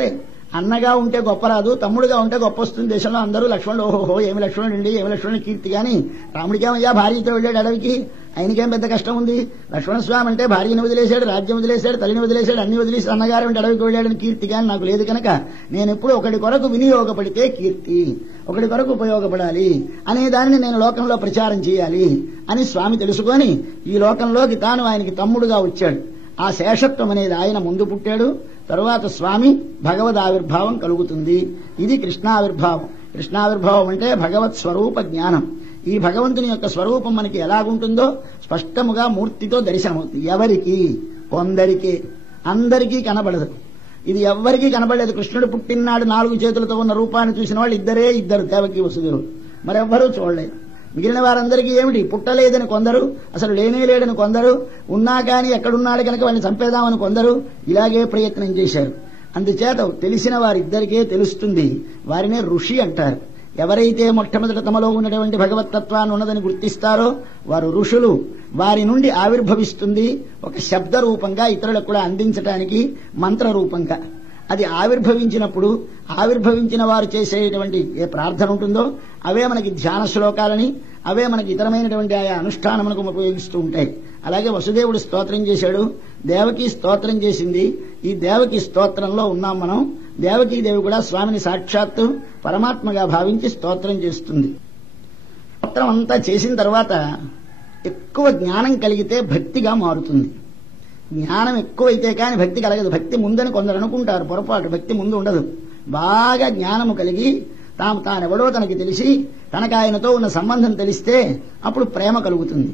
అన్నగా ఉంటే గొప్ప రాదు, తమ్ముడుగా ఉంటే గొప్ప వస్తుంది. దేశంలో అందరూ లక్ష్మణుడు, ఓహో ఏమి లక్ష్మణుడి కీర్తి. కానీ రాముడికేమయ్యా భార్యతో వెళ్ళాడు అడవికి, ఆయనకేం పెద్ద కష్టం ఉంది. లక్ష్మణస్వామి అంటే భార్యను వదిలేశాడు, రాజ్యం వదిలేశాడు, తల్లిని వదిలేశాడు, అన్ని వదిలేసి అన్నగారు అంటే అడవికి వెళ్ళాడని కీర్తి. కానీ నాకు లేదు కనుక నేను ఎప్పుడు ఒకటి కొరకు వినియోగపడితే కీర్తి, ఒకటి కొరకు ఉపయోగపడాలి అనే దానిని నేను లోకంలో ప్రచారం చేయాలి అని స్వామి తెలుసుకొని ఈ లోకంలోకి తాను ఆయనకి తమ్ముడుగా వచ్చాడు. ఆ శేషత్వం అనేది ఆయన ముందు పుట్టాడు. తరువాత స్వామి భగవద్ ఆవిర్భావం కలుగుతుంది. ఇది కృష్ణావిర్భావం. కృష్ణావిర్భావం అంటే భగవత్ స్వరూప జ్ఞానం. ఈ భగవంతుని యొక్క స్వరూపం మనకి ఎలాగుంటుందో స్పష్టముగా మూర్తితో దర్శనమవుతుంది. ఎవరికి? కొందరికి, అందరికీ కనబడదు. ఇది ఎవ్వరికీ కనబడలేదు. కృష్ణుడు పుట్టినాడు 4 చేతులతో ఉన్న రూపాన్ని చూసిన వాళ్ళు ఇద్దరు, దేవకి వసుదేవుడు. మరెవ్వరూ చూడలేదు. మిగిలిన వారందరికీ ఏమిటి? పుట్టలేదని కొందరు, అసలు లేనే కొందరు, ఉన్నా కానీ ఎక్కడున్నాడు కనుక వాడిని చంపేదామని కొందరు ఇలాగే ప్రయత్నం చేశారు. అందుచేత తెలిసిన వారిద్దరికే తెలుస్తుంది. వారినే ఋషి అంటారు. ఎవరైతే మొట్టమొదట తమలో ఉన్నటువంటి భగవత్తత్వాన్ని ఉన్నదని గుర్తిస్తారో వారు ఋషులు. వారి నుండి ఆవిర్భవిస్తుంది ఒక శబ్ద రూపంగా, ఇతరులకు కూడా అందించడానికి మంత్ర రూపంగా. అది ఆవిర్భవించినప్పుడు ఆవిర్భవించిన వారు చేసేటువంటి ఏ ప్రార్థన ఉంటుందో అవే మనకి ధ్యాన శ్లోకాలని, అవే మనకి ఇతరమైనటువంటి ఆయా అనుష్ఠానములకు ఉపయోగిస్తూ ఉంటాయి. అలాగే వసుదేవుడు స్తోత్రం చేశాడు, దేవకి స్తోత్రం చేసింది. ఈ దేవకి స్తోత్రంలో ఉన్నాం మనం. దేవకీదేవి కూడా స్వామిని సాక్షాత్తు పరమాత్మగా భావించి స్తోత్రం చేస్తుంది. స్తోత్రం అంతా చేసిన తర్వాత ఎక్కువ జ్ఞానం కలిగితే భక్తిగా మారుతుంది. జ్ఞానం ఎక్కువైతే కానీ భక్తి కలగదు. భక్తి ముందని కొందరు అనుకుంటారు, పొరపాటు. భక్తి ముందు ఉండదు. బాగా జ్ఞానము కలిగి తానెవడో తనకి తెలిసి తనకు ఆయనతో ఉన్న సంబంధం తెలిస్తే అప్పుడు ప్రేమ కలుగుతుంది.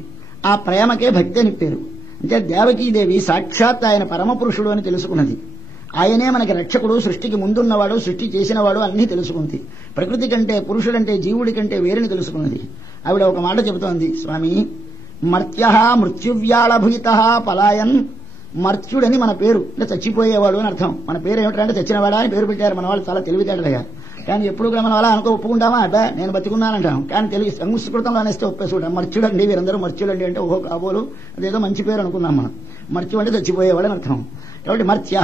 ఆ ప్రేమకే భక్తి అని పేరు. అంటే దేవకీదేవి సాక్షాత్ ఆయన పరమపురుషుడు అని తెలుసుకున్నది. ఆయనే మనకి రక్షకుడు, సృష్టికి ముందున్నవాడు, సృష్టి చేసినవాడు అన్నీ తెలుసుకుంది. ప్రకృతి కంటే, పురుషుడంటే, జీవుడి కంటే వేరుని తెలుసుకున్నది. ఆవిడ ఒక మాట చెబుతోంది, స్వామి మర్త్య మృత్యువ్యాళభూత పలాయన్. మర్త్యుడని మన పేరు, అంటే చచ్చిపోయేవాడు అని అర్థం. మన పేరు ఏమిటంటే చచ్చినవాడా అని పేరు పెట్టారు మన వాళ్ళు, చాలా తెలివితేటలుగా. కానీ ఎప్పుడు కూడా మనం అలా అనుకో ఒప్పుకుంటామా, అబ్బా నేను బతికున్నానంటాం. కానీ తెలుగు సంస్కృతంలో అనేస్తే ఒప్పేసుకుంటాం. మర్త్యుడండి, వీరందరూ మర్త్యుడండి అంటే ఓహో కాబోలు అదేదో మంచి పేరు అనుకున్నాం మనం. మర్త్యు అంటే చచ్చిపోయేవాడు అని అర్థం. కాబట్టి మర్త్య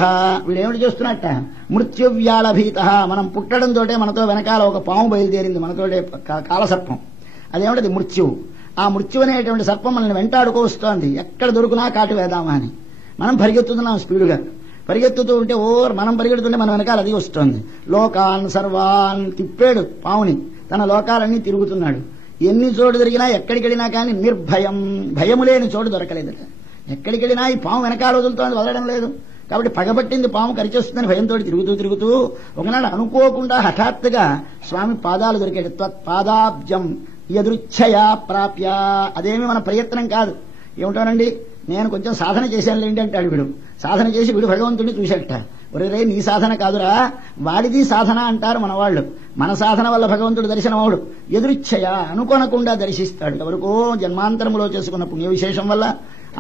వీడేమిటి చేస్తున్నట్ట, మృత్యువ్యాళభీత. మనం పుట్టడంతో మనతో వెనకాల ఒక పాము బయలుదేరింది, మనతోటే కాలసర్పం. అదేమిటది మృత్యువు. ఆ మృత్యు అనేటువంటి సర్పం మనల్ని వెంటాడుకో వస్తోంది. ఎక్కడ దొరుకునా కాటు వేద్దామా అని మనం పరిగెత్తుతున్నాం స్పీడుగా. పరిగెత్తుతూ ఉంటే మనం పరిగెడుతుంటే మన వెనకాల అది వస్తోంది. లోకాన్ సర్వాన్ తిప్పాడు పావుని, తన లోకాలన్నీ తిరుగుతున్నాడు. ఎన్ని చోటు తిరిగినా ఎక్కడికెళ్ళినా కానీ నిర్భయం, భయము లేని చోటు దొరకలేదట. ఎక్కడికెళ్ళినా ఈ పాము వెనకాల వదులుతోంది, వదలడం లేదు. కాబట్టి పగబట్టింది పాము కరిచేస్తుందని భయంతో తిరుగుతూ ఒకనాడు అనుకోకుండా హఠాత్తుగా స్వామి పాదాలు దొరికాడు. త్వత్పాదాబ్జం యదృచ్ఛయా ప్రాప్య. అదేమి మన ప్రయత్నం కాదు. ఏమిటోనండి, నేను కొంచెం సాధన చేశాను ఏంటి అంటాడు వీడు. సాధన చేసి వీడు భగవంతుడిని చూశాట. ఒరే నీ సాధన కాదురా, వాడిది సాధన అంటారు మన వాళ్ళు. మన సాధన వల్ల భగవంతుడు దర్శనం అవడు. ఎదురిచ్ఛయ, అనుకోనకుండా దర్శిస్తాడు. ఎవరికో జన్మాంతరములో చేసుకున్న పుణ్య విశేషం వల్ల,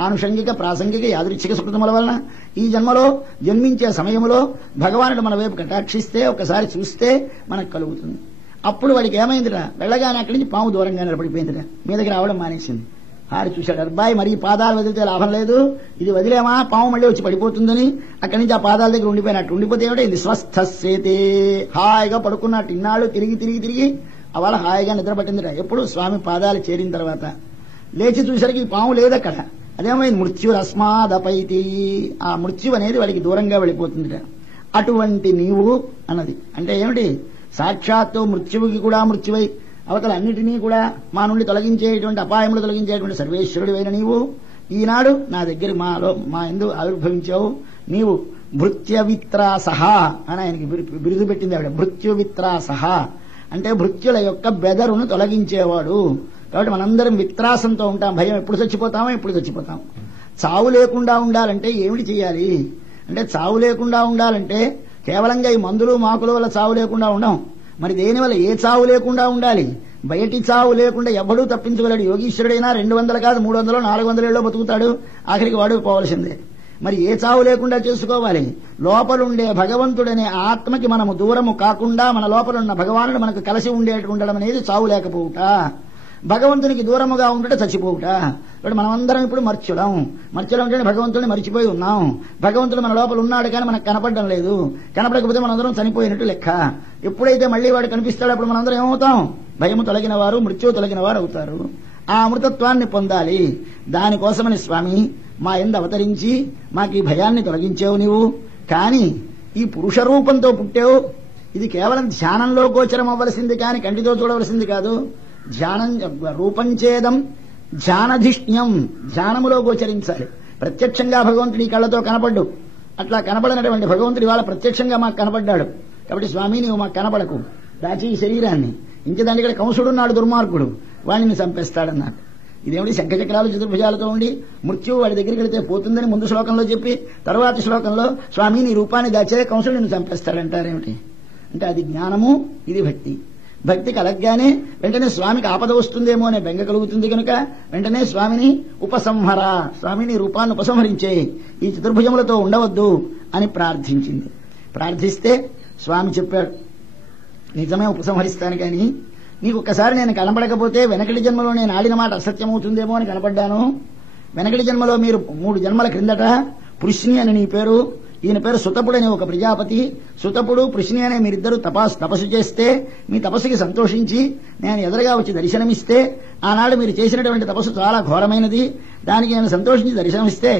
ఆనుషంగిక ప్రాసంగిక యాదృచ్ఛిక సుకృతముల వలన ఈ జన్మలో జన్మించే సమయంలో భగవానుడు మన వైపు కటాక్షిస్తే, ఒకసారి చూస్తే మనకు కలుగుతుంది. అప్పుడు వాడికి ఏమైందిరా, వెళ్ళగానే అక్కడి నుంచి పాము దూరంగా నిలబడిపోయిందిరా, మీదకి రావడం మానేసింది. ఆడు చూశాడు, అబ్బాయి మరి ఈ పాదాలు వదిలితే లాభం లేదు, ఇది వదిలేమా పాము మళ్ళీ వచ్చి పడిపోతుందని అక్కడి నుంచి ఆ పాదాల దగ్గర ఉండిపోయినట్టు. ఉండిపోతే ఏమిటో ఇది స్వస్థసేతే, హాయిగా పడుకున్నట్టు. ఇన్నాళ్ళు తిరిగి అవాళ హాయిగా నిద్ర పట్టిందిరా. ఎప్పుడు స్వామి పాదాలు చేరిన తర్వాత లేచి చూసరికి ఈ పాము లేదక్కడ. అదేమైంది, మృత్యురస్మాదపైతి. ఆ మృత్యు అనేది వాడికి దూరంగా వెళ్ళిపోతుందిట. అటువంటి నీవు అన్నది అంటే ఏమిటి, సాక్షాత్తు మృత్యువుకి కూడా మృత్యువై అవతల అన్నిటినీ కూడా మా నుండి తొలగించేటువంటి, అపాయములు తొలగించేటువంటి సర్వేశ్వరుడివైన నీవు ఈనాడు నా దగ్గర మా ఎందు ఆవిర్భవించావు. నీవు భృత్యవిత్రాసహ అని ఆయనకి బిరుదు పెట్టింది ఆవిడ. భృత్యువిత్రాసహ అంటే భృత్యుల యొక్క బెదరును తొలగించేవాడు. కాబట్టి మనందరం విత్రాసంతో ఉంటాం. భయం, ఎప్పుడు చచ్చిపోతామో ఎప్పుడు చచ్చిపోతాం. చావు లేకుండా ఉండాలంటే ఏమిటి చేయాలి అంటే, చావు లేకుండా ఉండాలంటే కేవలంగా ఈ మందులు మాకుల వల్ల చావు లేకుండా ఉండం. మరి దేనివల్ల ఏ చావు లేకుండా ఉండాలి? బయటి చావు లేకుండా ఎవడూ తప్పించగలడు. యోగీశ్వరుడైనా 200 కాదు 300 400 ఏళ్ళలో బతుకుతాడు, ఆఖరికి వాడు పోవలసిందే. మరి ఏ చావు లేకుండా చేసుకోవాలి? లోపలుండే భగవంతుడనే ఆత్మకి మనము దూరము కాకుండా మన లోపలున్న భగవానుడు మనకు కలిసి ఉండడం అనేది చావు లేకపోవుట. భగవంతునికి దూరముగా ఉండట చచ్చిపోవుట. ఇప్పుడు మనమందరం ఇప్పుడు మర్చులం అంటే భగవంతుడిని మర్చిపోయి ఉన్నాం. భగవంతుడు మన లోపల ఉన్నాడు కానీ మనకు కనపడడం లేదు. కనపడకపోతే మనందరం చనిపోయినట్టు లెక్క. ఎప్పుడైతే మళ్లీ వాడు కనిపిస్తాడో అప్పుడు మనందరం ఏమవుతాం? భయము తొలగిన వారు, మృత్యువు తొలగిన వారు అవుతారు. ఆ అమృతత్వాన్ని పొందాలి. దానికోసమని స్వామి మా యందు అవతరించి మాకు ఈ భయాన్ని తొలగించావు నీవు. కానీ ఈ పురుష రూపంతో పుట్టావు. ఇది కేవలం ధ్యానంలో గోచరం అవ్వలసింది కానీ కంటితో చూడవలసింది కాదు. ధ్యానం రూపంచేదం ధ్యానధిష్ణ్యం, ధ్యానములో గోచరించాలి. ప్రత్యక్షంగా భగవంతుడి కళ్ళతో కనపడ్డు. అట్లా కనపడినటువంటి భగవంతుడి వాళ్ళ ప్రత్యక్షంగా మాకు కనపడ్డాడు. కాబట్టి స్వామి నీవు మాకు కనపడకు, దాచి ఈ శరీరాన్ని. ఇంకదాన్ని ఇక్కడ కంసుడున్నాడు దుర్మార్గుడు, వాణిని చంపేస్తాడన్నాడు. ఇదేమిటి శంఖచక్రాలు చతుర్భుజాలతో ఉండి మృత్యువు వాడి దగ్గరికి వెళితే పోతుందని ముందు శ్లోకంలో చెప్పి తర్వాతి శ్లోకంలో స్వామి నీ రూపాన్ని దాచే కంసుడు నిన్ను చంపేస్తాడంటారేమిటి అంటే, అది జ్ఞానము, ఇది భక్తి. భక్తి కలగ్గానే వెంటనే స్వామికి ఆపద వస్తుందేమో అనే బెంగ కలుగుతుంది కనుక వెంటనే స్వామిని ఉపసంహర, స్వామిని రూపాన్ని ఉపసంహరించే, ఈ చతుర్భుజములతో ఉండవద్దు అని ప్రార్థించింది. ప్రార్థిస్తే స్వామి చెప్పాడు, నిజమే ఉపసంహరిస్తాను కానీ నీకు ఒక్కసారి నేను కనపడకపోతే వెనకటి జన్మలో నేను ఆడిన మాట అసత్యమవుతుందేమో అని కనపడ్డాను. వెనకటి జన్మలో మీరు 3 జన్మల క్రిందట పృష్ణి అని నీ పేరు, ఈయన పేరు సుతపుడు అనే ఒక ప్రజాపతి, సుతపుడు పృష్ణి అనే మీరిద్దరూ తపస్సు చేస్తే మీ తపస్సుకి సంతోషించి నేను ఎదురుగా వచ్చి దర్శనమిస్తే, ఆనాడు మీరు చేసినటువంటి తపస్సు చాలా ఘోరమైనది, దానికి నేను సంతోషించి దర్శనమిస్తే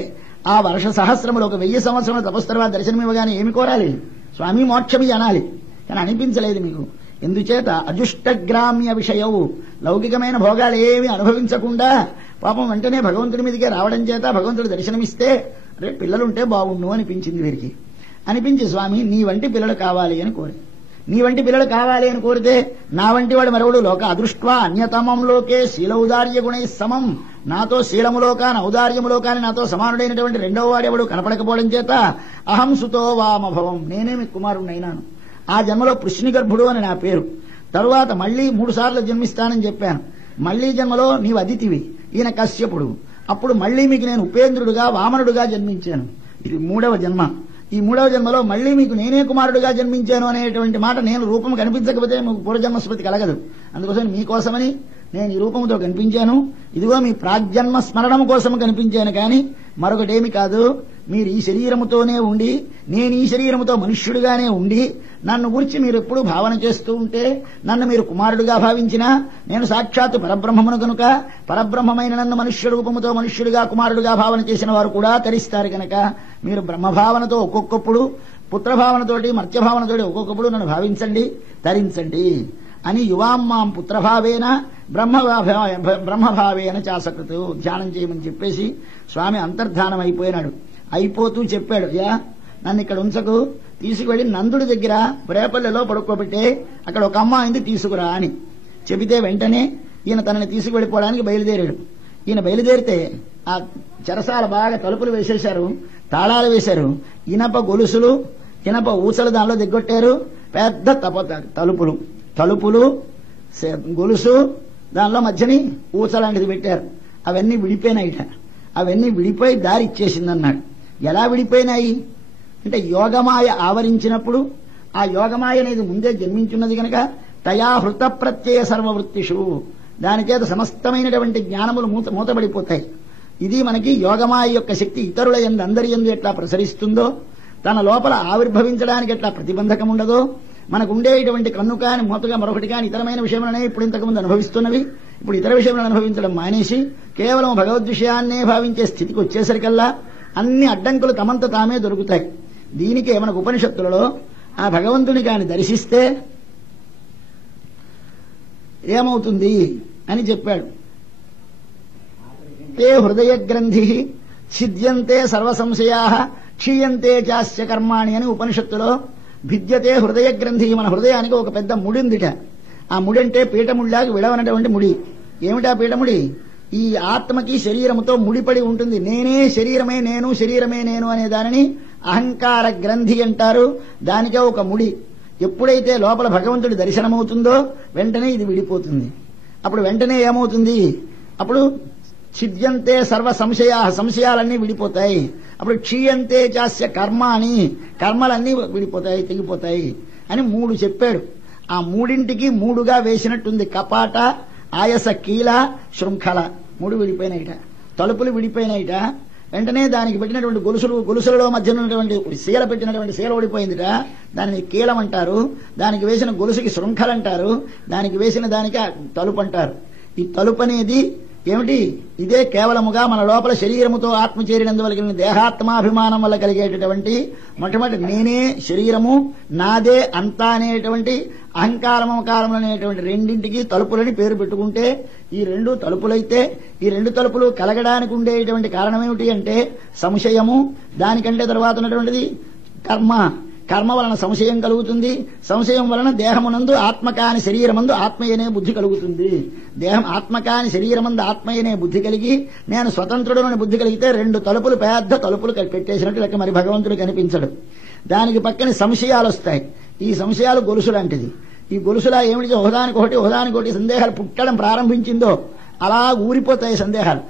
ఆ వర్ష సహస్రములు 1000 సంవత్సరముల తపస్సు తర్వాత దర్శనమివ్వగానే ఏమి కోరాలి? స్వామి మోక్షమి అనాలి. కానీ అనిపించలేదు మీకు. ఎందుచేత అజుష్టగ్రామ్య విషయవు, లౌకికమైన భోగాలు ఏమి అనుభవించకుండా పాపం వెంటనే భగవంతుడి మీదకే రావడం చేత భగవంతుడు దర్శనమిస్తే పిల్లలుంటే బాగుండు అనిపించింది వీరికి. అనిపించి స్వామి నీ వంటి పిల్లలు కావాలి అని కోరి. నీ వంటి పిల్లలు కావాలి అని కోరితే నా వంటి వాడు మరొకడు లోక అదృష్ట్వా అన్యతమం లోకే శీలౌదార్య గుణై సమం, నాతో శీలములోకాన ఔదార్యములోకాని నాతో సమానుడైనటువంటి రెండవ వాడెవడు కనపడకపోవడం చేత అహం సుతో వామభవం, నేనే మీ కుమారుణ్ణైనాను. ఆ జన్మలో పృష్ణిగర్భుడు అని నా పేరు. తరువాత మళ్లీ 3 సార్లు జన్మిస్తానని చెప్పాను. మళ్లీ జన్మలో నీవు అదితివి, ఈయన కశ్యపుడు. అప్పుడు మళ్లీ మీకు నేను ఉపేంద్రుడుగా వామనుడుగా జన్మించాను. ఇది 3వ జన్మ. ఈ 3వ జన్మలో మళ్లీ మీకు నేనే కుమారుడుగా జన్మించాను అనేటువంటి మాట, నేను రూపం కనిపించకపోతే మీకు పూర్వజన్మ స్మృతి కలగదు. అందుకోసం మీకోసమని నేను ఈ రూపంతో కనిపించాను. ఇదిగో మీ ప్రాగ్జన్మ స్మరణం కోసం కనిపించాను, కానీ మరొకటేమి కాదు. మీరు ఈ శరీరముతోనే ఉండి, నేను ఈ శరీరముతో మనుష్యుడిగానే ఉండి, నన్ను గురించి మీరు ఎప్పుడూ భావన చేస్తూ ఉంటే, నన్ను మీరు కుమారుడుగా భావించినా, నేను సాక్షాత్తు పరబ్రహ్మమును కనుక పరబ్రహ్మమైన నన్ను మనుష్య రూపముతో మనుష్యుడిగా కుమారుడుగా భావన చేసిన వారు కూడా తరిస్తారు కనుక మీరు బ్రహ్మభావనతో ఒక్కొక్కప్పుడు, పుత్రభావనతోటి మర్త్యభావనతోటి ఒక్కొక్కప్పుడు నన్ను భావించండి, తరించండి అని యువామ్మాం పుత్రభావేన బ్రహ్మభావేన చాసకృతు ధ్యానం చేయమని చెప్పేసి స్వామి అంతర్ధానం అయిపోయినాడు. అయిపోతూ చెప్పాడు, యా నన్ను ఇక్కడ ఉంచకు, తీసుకువెళ్లి నందుడి దగ్గర రేపల్లెలో పడుకోబెట్టే, అక్కడ ఒక అమ్మాయింది తీసుకురా అని చెబితే వెంటనే ఈయన తనని తీసుకువెళ్ళిపోవడానికి బయలుదేరాడు. ఈయన బయలుదేరితే ఆ చెరసాల బాగా తలుపులు వేసేశారు, తాళాలు వేశారు, ఇనప గొలుసులు ఇనప ఊసలు దానిలో దిగ్గొట్టారు. పెద్ద తలుపులు గొలుసు దానిలో మధ్యని ఊసలాంటిది పెట్టారు. అవన్నీ విడిపోయినాయిట. అవన్నీ విడిపోయి దారి ఇచ్చేసిందన్నాడు. ఎలా విడిపోయినాయి అంటే యోగమాయ ఆవరించినప్పుడు, ఆ యోగమాయ అనేది ముందే జన్మించున్నది కనుక తయా హృత ప్రత్యయ సర్వవృత్తిషు, దానిచేత సమస్తమైనటువంటి జ్ఞానములు మూతబడిపోతాయి. ఇది మనకి యోగమాయ యొక్క శక్తి ఇతరుల యందు అందరి యందు ఎట్లా ప్రసరిస్తుందో, తన లోపల ఆవిర్భవించడానికి ఎట్లా ప్రతిబంధకం ఉండదో, మనకు ఉండేటువంటి కన్ను కాని మూతగా మరొకటి కాని ఇతరమైన విషయములనే ఇప్పుడు ఇంతకుముందు అనుభవిస్తున్నవి, ఇప్పుడు ఇతర విషయములను అనుభవించడం మానేసి కేవలం భగవద్విషయాన్నే భావించే స్థితికి వచ్చేసరికల్లా అన్ని అడ్డంకులు తమంత తామే దొరుకుతాయి. దీనికే మనకు ఉపనిషత్తులలో ఆ భగవంతుని కాని దర్శిస్తే ఏమవుతుంది అని చెప్పాడు. తే హృదయ గ్రంథి ఛిద్యంతే సర్వ సంశయా క్షీయంతే చాస్య కర్మాణి అని ఉపనిషత్తులో భిద్యతే హృదయ గ్రంథి. మన హృదయానికి ఒక పెద్ద ముడి ఉందిట. ఆ ముడి అంటే పీఠముడిలాగా విడవనటువంటి ముడి. ఏమిటా పీఠముడి? ఈ ఆత్మకి శరీరముతో ముడిపడి ఉంటుంది. నేనే శరీరమే నేను, శరీరమే నేను అనే దానిని అహంకార గ్రంథి అంటారు. దానికే ఒక ముడి. ఎప్పుడైతే లోపల భగవంతుడి దర్శనమవుతుందో వెంటనే ఇది విడిపోతుంది. అప్పుడు వెంటనే ఏమవుతుంది? అప్పుడు ఛిద్యంతే సర్వ సంశయా, సంశయాలన్నీ విడిపోతాయి. అప్పుడు క్షీయంతే చాస్య కర్మాణి, కర్మలన్నీ విడిపోతాయి, తెగిపోతాయి అని 3 చెప్పాడు. ఆ 3ంటికి 3గా వేసినట్టుంది. కపాట, ఆయస, కీల, శృంఖల 3 విడిపోయినాయిట. తలుపులు విడిపోయినాయిట. వెంటనే దానికి పెట్టినటువంటి గొలుసులలో మధ్య ఉన్నటువంటి శీల పెట్టినటువంటి శీల ఓడిపోయిందిట. దానిని కీలం అంటారు. దానికి వేసిన గొలుసుకి శృంఖల అంటారు. దానికి వేసిన దానికి తలుపు అంటారు. ఈ తలుపు అనేది ఏమిటి? ఇదే కేవలముగా మన లోపల శరీరముతో ఆత్మ చేరినందువల్ల కలిగిన దేహాత్మాభిమానం వల్ల కలిగేటటువంటి మొట్టమొదటి నేనే శరీరము, నాదే అంతా అనేటువంటి అహంకారమకారం అనేటువంటి రెండింటికి తలుపులని పేరు పెట్టుకుంటే ఈ 2 తలుపులైతే ఈ 2 తలుపులు కలగడానికి ఉండేటువంటి కారణం ఏమిటి అంటే సంశయము, దానికంటే తర్వాత ఉన్నటువంటిది కర్మ. కర్మ వలన సంశయం కలుగుతుంది. సంశయం వలన దేహమునందు ఆత్మకాని శరీరమందు ఆత్మయనే బుద్ధి కలుగుతుంది. దేహం ఆత్మకాని శరీరమందు ఆత్మయనే బుద్ధి కలిగి నేను స్వతంత్రుడని బుద్ధి కలిగితే 2 తలుపులు పెద్ద తలుపులు పెట్టేసినట్టు లెక్క. మరి భగవంతుడు కనిపించడు. దానికి పక్కన సంశయాలు వస్తాయి. ఈ సంశయాలు గొలుసు లాంటిది. ఈ గొలుసులా ఏమిటి? ఒకదానికొకటి సందేహాలు పుట్టడం ప్రారంభించిందో అలా ఊరిపోతాయి సందేహాలు.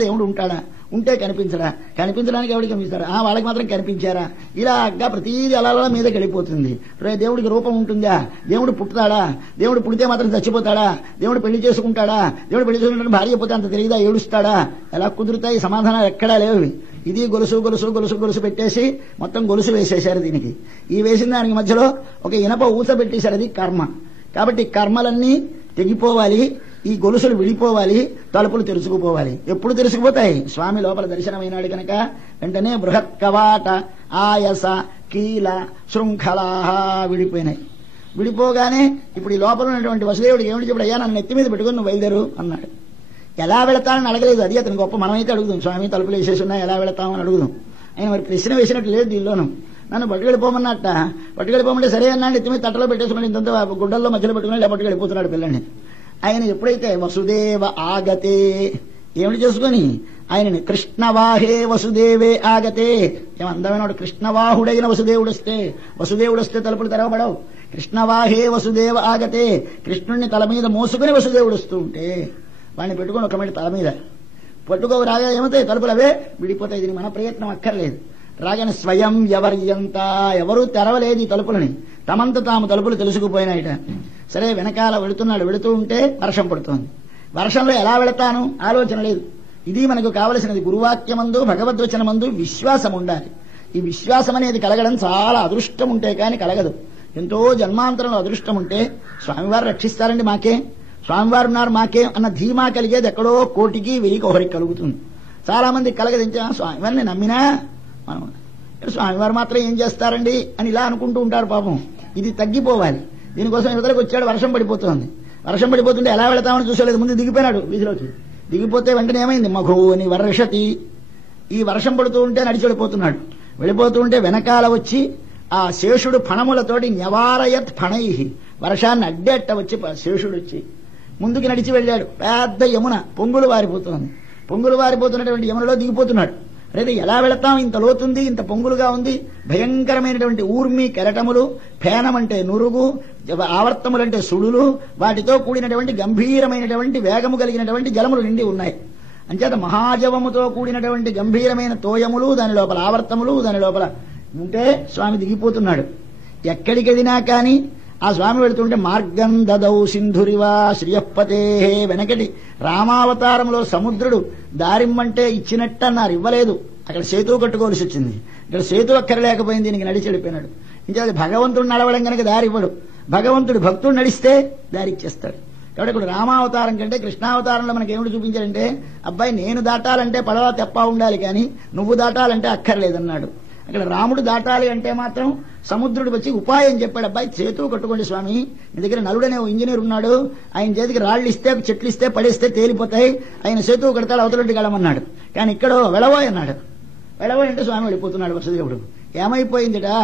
దేవుడు ఉంటాడా? ఉంటే కనిపించడా? కనిపించడానికి ఎవరికి కనిపిస్తారా? వాళ్ళకి మాత్రం కనిపించారా? ఇలాగా ప్రతీది అలా మీదకి వెళ్ళిపోతుంది. దేవుడికి రూపం ఉంటుందా? దేవుడు పుట్టుతాడా? దేవుడు పుడితే మాత్రం చచ్చిపోతాడా? దేవుడు పెళ్లి చేసుకుంటాడా? దేవుడు పెళ్లి చేసుకుంటే భార్య పోతే అంత తెలియదా? ఏడుస్తాడా? ఎలా కుదురుతాయి? సమాధానాలు ఎక్కడా లేవు. ఇది గొలుసు పెట్టేసి మొత్తం గొలుసు వేసేశారు దీనికి. ఈ వేసిన దానికి మధ్యలో ఒక ఇనప ఊస పెట్టేశారు. అది కర్మ. కాబట్టి కర్మలన్నీ తెగిపోవాలి, ఈ గొలుసులు విడిపోవాలి, తలుపులు తెరుచుకుపోవాలి. ఎప్పుడు తెరుచుకుపోతాయి? స్వామి లోపల దర్శనమైనాడు కనుక వెంటనే బృహత్ కవాట, ఆయస, కీల, శృంఖలా విడిపోయినాయి. విడిపోగానే ఇప్పుడు ఈ లోపల ఉన్నటువంటి వసుదేవుడికి ఏమిటి చెప్పాడు? అయ్యా నన్ను నెత్తి మీద పెట్టుకుని నువ్వు బయలుదేరు అన్నాడు. ఎలా వెళతానని అడగలేదు. అది అతని గొప్ప. మనమైతే అడుగుదాం, స్వామి తలుపులు వేసేసి ఉన్నా ఎలా వెళతామని అడుగుదాం. ఆయన మరి ప్రశ్న వేసినట్టు లేదు దీనిలోనూ. నన్ను పట్టుకెళ్ళిపోమన్నట్ట. పట్టుకెళ్ళిపోమంటే సరే అన్నాడు. ఎత్తిమీ తట్టలో పెట్టేసుకుని ఇంత గుడ్డల్లో మధ్యలో పెట్టుకుని ఇలా పట్టుకెళ్ళిపోతున్నాడు పిల్లని. ఆయన ఎప్పుడైతే వసుదేవ ఆగతే ఏమిటి చేసుకుని ఆయనని కృష్ణవాహే వసుదేవే ఆగతే, ఏం అందమైన కృష్ణవాహుడైన వసుదేవుడు వస్తే తలుపులు తెరవబడవు. కృష్ణవాహే వసుదేవ ఆగతే, కృష్ణుణ్ణి తల మీద మోసుకుని వసుదేవుడు వస్తూ ఉంటే వాడిని పెట్టుకుని ఒక తల మీద పట్టుకోవు రాగా ఏమవుతాయి? తలుపులు అవే విడిపోతాయి. దీనికి మన ప్రయత్నం అక్కర్లేదు. రాగానే స్వయం ఎవరియంతా ఎవరూ తెరవలేదు ఈ తలుపులని, తమంత తాము తలుపులు తెలుసుకుపోయినాయిట. సరే వెనకాల వెళుతూ ఉంటే వర్షం పడుతోంది. వర్షంలో ఎలా వెళతాను ఆలోచన లేదు. ఇది మనకు కావలసినది. గురువాక్యమందు భగవద్వచనమందు విశ్వాసం ఉండాలి. ఈ విశ్వాసం అనేది కలగడం చాలా అదృష్టం ఉంటే కానీ కలగదు. ఎంతో జన్మాంతరంలో అదృష్టం ఉంటే స్వామివారు రక్షిస్తారండి మాకే, స్వామివారు ఉన్నారు మాకే అన్న ధీమా కలిగేది ఎక్కడో 1,000,000 ఒకరికి కలుగుతుంది. చాలా మంది కలగదు. స్వామివారిని నమ్మినా మనం స్వామివారు మాత్రం ఏం చేస్తారండి అని ఇలా అనుకుంటూ ఉంటారు. పాపం ఇది తగ్గిపోవాలి. దీనికోసం ఇవతలకు వచ్చాడు. వర్షం పడిపోతుంది. వర్షం పడిపోతుంటే ఎలా వెళతామని చూసలేదు. ముందు దిగిపోయినాడు వీధిలోకి. దిగిపోతే వెంటనే ఏమైంది? మఘోని వర్షతి. ఈ వర్షం పడుతూ ఉంటే నడిచి వెళ్ళిపోతున్నాడు. వెళ్ళిపోతూ ఉంటే వెనకాల వచ్చి ఆ శేషుడు ఫణములతోటి న్యవారయత్ ఫణై, వర్షాన్ని అడ్డేట్ట వచ్చి శేషుడు వచ్చి ముందుకు నడిచి వెళ్ళాడు. పెద్ద యమున పొంగులు వారిపోతుంది. పొంగులు వారిపోతున్నటువంటి యమునలో దిగిపోతున్నాడు. అదే ఎలా వెళతాం? ఇంత లోతుంది, ఇంత పొంగులుగా ఉంది. భయంకరమైనటువంటి ఊర్మి కెరటములు, ఫేనమంటే నురుగు, ఆవర్తములంటే సుడులు, వాటితో కూడినటువంటి గంభీరమైనటువంటి వేగము కలిగినటువంటి జలములు నిండి ఉన్నాయి. అంచేత మహాజవముతో కూడినటువంటి గంభీరమైన తోయములు, దాని లోపల ఆవర్తములు, దాని లోపల ఉంటే స్వామి దిగిపోతున్నాడు. ఎక్కడికి వెళ్ళినా కానీ ఆ స్వామి వెళుతుంటే మార్గం దదౌ సింధురివా శ్రియపతే. వెనకటి రామావతారంలో సముద్రుడు దారిమ్మంటే ఇచ్చినట్టన్నారు, ఇవ్వలేదు. అక్కడ సేతు కట్టుకోవాల్సి వచ్చింది. ఇక్కడ సేతు అక్కరలేకపోయింది. దీనికి నడిచి వెళ్ళిపోయినాడు. ఇంకా భగవంతుడు నడవడం కనుక దారి ఇవ్వడు. భగవంతుడు భక్తుడు నడిస్తే దారి ఇచ్చేస్తాడు. కాబట్టి ఇప్పుడు రామావతారం కంటే కృష్ణావతారంలో మనకి ఏమిటి చూపించారంటే, అబ్బాయి నేను దాటాలంటే పడవ తెప్ప ఉండాలి, కానీ నువ్వు దాటాలంటే అక్కర్లేదన్నాడు. అక్కడ రాముడు దాటాలి అంటే మాత్రం సముద్రుడు వచ్చి ఉపాయం చెప్పాడు. అబ్బాయి చేతు కట్టుకోండి స్వామి, మీ దగ్గర నలుడనే ఇంజనీర్ ఉన్నాడు, ఆయన చేతికి రాళ్ళు ఇస్తే చెట్లు ఇస్తే పడేస్తే తేలిపోతాయి, ఆయన సేతు కడతాడు, అవతలొంటి గలమన్నాడు. కానీ ఇక్కడ వెళ్ళబోయ్ అన్నాడు. వెళ్ళబోయ్ అంటే స్వామి వెళ్ళిపోతున్నాడు. వసుదేవుడు ఏమైపోయిందిటా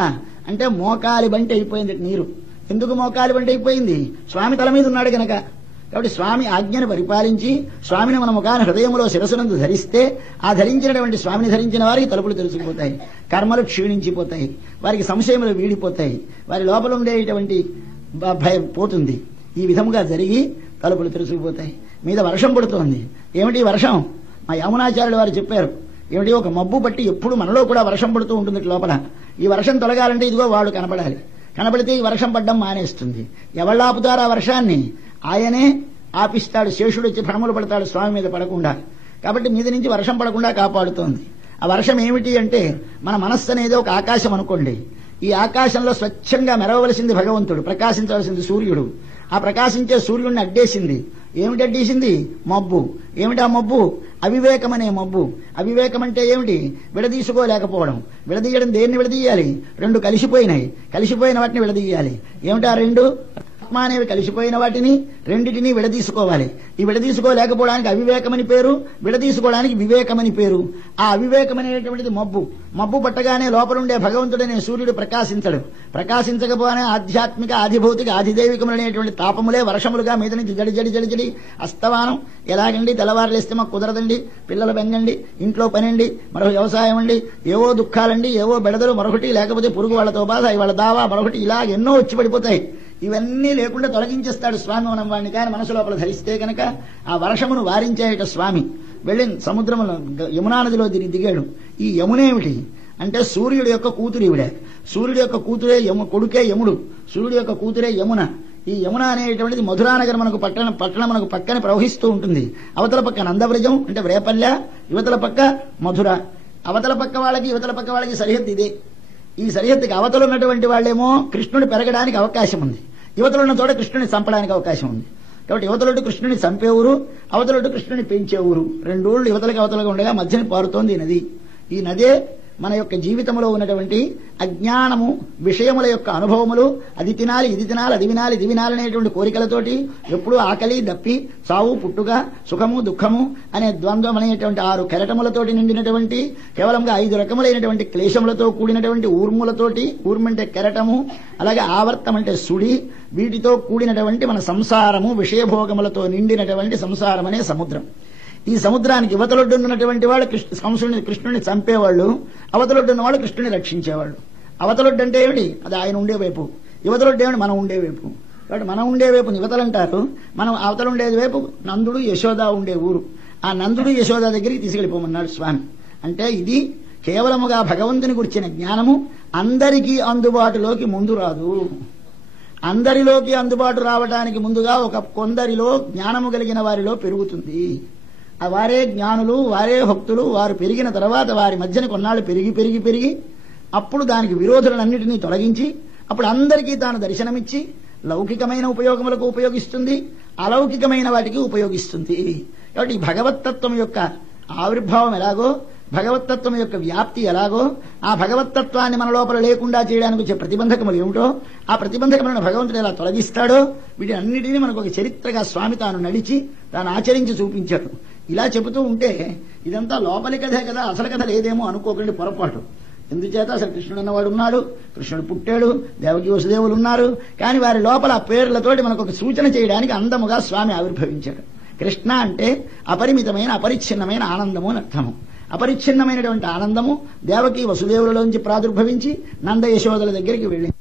అంటే మోకాలి బంటి అయిపోయింది నీరు. ఎందుకు మోకాలి బంటి అయిపోయింది? స్వామి తల మీద ఉన్నాడు గనక. కాబట్టి స్వామి ఆజ్ఞను పరిపాలించి స్వామిని మన ముఖాన హృదయంలో శిరసునందు ధరిస్తే ఆ ధరించినటువంటి స్వామిని ధరించిన వారికి తలుపులు తెలుసుకుపోతాయి, కర్మలు క్షీణించిపోతాయి, వారికి సంశయములు వీడిపోతాయి, వారి లోపల ఉండేటువంటి భయం పోతుంది. ఈ విధముగా జరిగి తలుపులు తెలుసుకుపోతాయి. మీద వర్షం పడుతోంది. ఏమిటి వర్షం? మా యమునాచార్యులు వారు చెప్పారు. ఏమిటి? ఒక మబ్బు బట్టి ఎప్పుడు మనలో కూడా వర్షం పడుతూ ఉంటుంది లోపల. ఈ వర్షం తొలగాలంటే ఇదిగో వాడు కనపడాలి. కనపడితే ఈ వర్షం పడ్డం మానేస్తుంది. ఎవళ్ళు ఆపుతారు ఆ వర్షాన్ని? ఆయనే ఆపిస్తాడు. శేషుడు వచ్చి భ్రమలు పడతాడు స్వామి మీద పడకుండా. కాబట్టి మీద నుంచి వర్షం పడకుండా కాపాడుతోంది. ఆ వర్షం ఏమిటి అంటే మన మనస్సు అనేది ఒక ఆకాశం అనుకోండి. ఈ ఆకాశంలో స్వచ్ఛంగా మెరవవలసింది భగవంతుడు, ప్రకాశించవలసింది సూర్యుడు. ఆ ప్రకాశించే సూర్యుడిని అడ్డేసింది. ఏమిటి అడ్డేసింది? మబ్బు. ఏమిటి ఆ మబ్బు? అవివేకం అనే మబ్బు. అవివేకం అంటే ఏమిటి? విడదీసుకోలేకపోవడం. విడదీయడం దేన్ని విడదీయాలి? రెండు కలిసిపోయినాయి. కలిసిపోయిన వాటిని విడదీయాలి. ఏమిటా రెండు? ఆత్మ అనేవి కలిసిపోయిన వాటిని రెండిటినీ విడదీసుకోవాలి. ఈ విడదీసుకోలేకపోవడానికి అవివేకమని పేరు, విడదీసుకోవడానికి వివేకమని పేరు. ఆ అవివేకం అనేటువంటిది మబ్బు. మబ్బు పట్టగానే లోపలుండే భగవంతుడనే సూర్యుడు ప్రకాశించడు. ప్రకాశించకపోయినా ఆధ్యాత్మిక ఆధిభౌతిక ఆధిదైవికములనేటువంటి తాపములే వర్షములుగా మీద నుంచి జడి జడి జడి జడి అస్తమానం. ఎలాగండి? తెల్లవారులేస్తే మాకు కుదరదండి, పిల్లల బెంగండి, ఇంట్లో పనండి, మరొక వ్యవసాయం అండి, ఏవో దుఃఖాలండి, ఏవో బెడదలు, మరొకటి లేకపోతే పురుగు వాళ్ళతో బాధ, ఇవాళ దావా, మరొకటి, ఇలా ఎన్నో వచ్చి పడిపోతాయి. ఇవన్నీ లేకుండా తొలగించేస్తాడు స్వామి మనం వాడిని. కానీ మనసు లోపల ధరిస్తే కనుక ఆ వర్షమును వారించేట స్వామి. వెళ్ళి సముద్రములో యమునా నదిలో దిగాడు. ఈ యమునేమిటి అంటే సూర్యుడి యొక్క కూతురు ఈవిడే. సూర్యుడి యొక్క కూతురే కొడుకే యముడు, సూర్యుడి యొక్క కూతురే యమున. ఈ యమున అనేటువంటిది మధురానగర్ మనకు పట్టణం మనకు పక్కన ప్రవహిస్తూ ఉంటుంది. అవతల పక్క నందవ్రజం అంటే రేపల్లె, యువతల పక్క మధుర. అవతల పక్క వాళ్ళకి యువతల పక్క వాళ్ళకి సరిహద్దు ఇదే. ఈ సరిహద్దుకి అవతలు ఉన్నటువంటి వాళ్ళేమో కృష్ణుడు పెరగడానికి అవకాశం ఉంది, యువతలున్న చోట కృష్ణుని చంపడానికి అవకాశం ఉంది. కాబట్టి యువతలొడ్డు కృష్ణుని చంపే ఊరు, అవతలొడ్డు కృష్ణుని పెంచే ఊరు. రెండు ఊళ్ళు యువతలకి అవతలగా ఉండగా మధ్యని పారుతోంది ఈ నది. ఈ నదే మన యొక్క జీవితంలో ఉన్నటువంటి అజ్ఞానము, విషయముల యొక్క అనుభవములు, అది తినాలి, ఇది తినాలి, అది వినాలి, ఇది వినాలనేటువంటి కోరికలతోటి ఎప్పుడూ ఆకలి, దప్పి, చావు, పుట్టుక, సుఖము, దుఃఖము అనే ద్వంద్వం అనేటువంటి 6 కెరటములతోటి నిండినటువంటి, కేవలంగా 5 రకములైనటువంటి క్లేశములతో కూడినటువంటి ఊర్ములతోటి, ఊర్మంటే కెరటము, అలాగే ఆవర్తం అంటే సుడి, వీటితో కూడినటువంటి మన సంసారము, విషయభోగములతో నిండినటువంటి సంసారం అనే సముద్రం. ఈ సముద్రానికి యువతలొడ్డున్నటువంటి వాళ్ళు కృష్ణుని చంపేవాళ్ళు, అవతలొడ్డున్న వాళ్ళు కృష్ణుని రక్షించేవాళ్ళు. అవతలొడ్డు అంటే ఏమిటి? అది ఆయన ఉండే వైపు. యువతలొడ్డు ఏమిటి? మనం ఉండే వైపు. కాబట్టి మనం ఉండే వైపు యువతలంటారు, మనం అవతల ఉండేది వైపు నందుడు యశోద ఉండే ఊరు. ఆ నందుడు యశోద దగ్గరికి తీసుకెళ్లిపోమన్నాడు స్వామి. అంటే ఇది కేవలముగా భగవంతుని గురించిన జ్ఞానము అందరికీ అందుబాటులోకి ముందు రాదు. అందరిలోకి అందుబాటు రావడానికి ముందుగా కొందరిలో జ్ఞానము కలిగిన వారిలో పెరుగుతుంది. వారే జ్ఞానులు, వారే భక్తులు. వారు పెరిగిన తర్వాత వారి మధ్యన కొన్నాళ్ళు పెరిగి అప్పుడు దానికి విరోధులన్నిటినీ తొలగించి అప్పుడు అందరికీ తాను దర్శనమిచ్చి లౌకికమైన ఉపయోగములకు ఉపయోగిస్తుంది, అలౌకికమైన వాటికి ఉపయోగిస్తుంది. కాబట్టి భగవత్తత్వం యొక్క ఆవిర్భావం ఎలాగో, భగవత్తత్వం యొక్క వ్యాప్తి ఎలాగో, ఆ భగవత్తత్వాన్ని మన లోపల లేకుండా చేయడానికి వచ్చే ప్రతిబంధకములు ఏమిటో, ఆ ప్రతిబంధకములను భగవంతుడు ఎలా తొలగిస్తాడో, వీటి అన్నిటినీ మనకు ఒక చరిత్రగా స్వామి తాను నడిచి తాను ఆచరించి చూపించాడు. ఇలా చెబుతూ ఉంటే ఇదంతా లోపలి కథే కదా, అసలు కథ లేదేమో అనుకోకండి, పొరపాటు. ఎందుచేత అసలు కృష్ణుడు అన్నవాడు ఉన్నాడు, కృష్ణుడు పుట్టాడు, దేవకి వసుదేవులు ఉన్నారు. కానీ వారి లోపల ఆ పేర్లతోటి మనకు ఒక సూచన చేయడానికి అందముగా స్వామి ఆవిర్భవించాడు. కృష్ణ అంటే అపరిమితమైన, అపరిచ్ఛిన్నమైన ఆనందము అని అర్థము. అపరిచ్ఛిన్నమైనటువంటి ఆనందము దేవకి వసుదేవులలోంచి ప్రాదుర్భవించి నంద యశోదల దగ్గరికి వెళ్ళింది.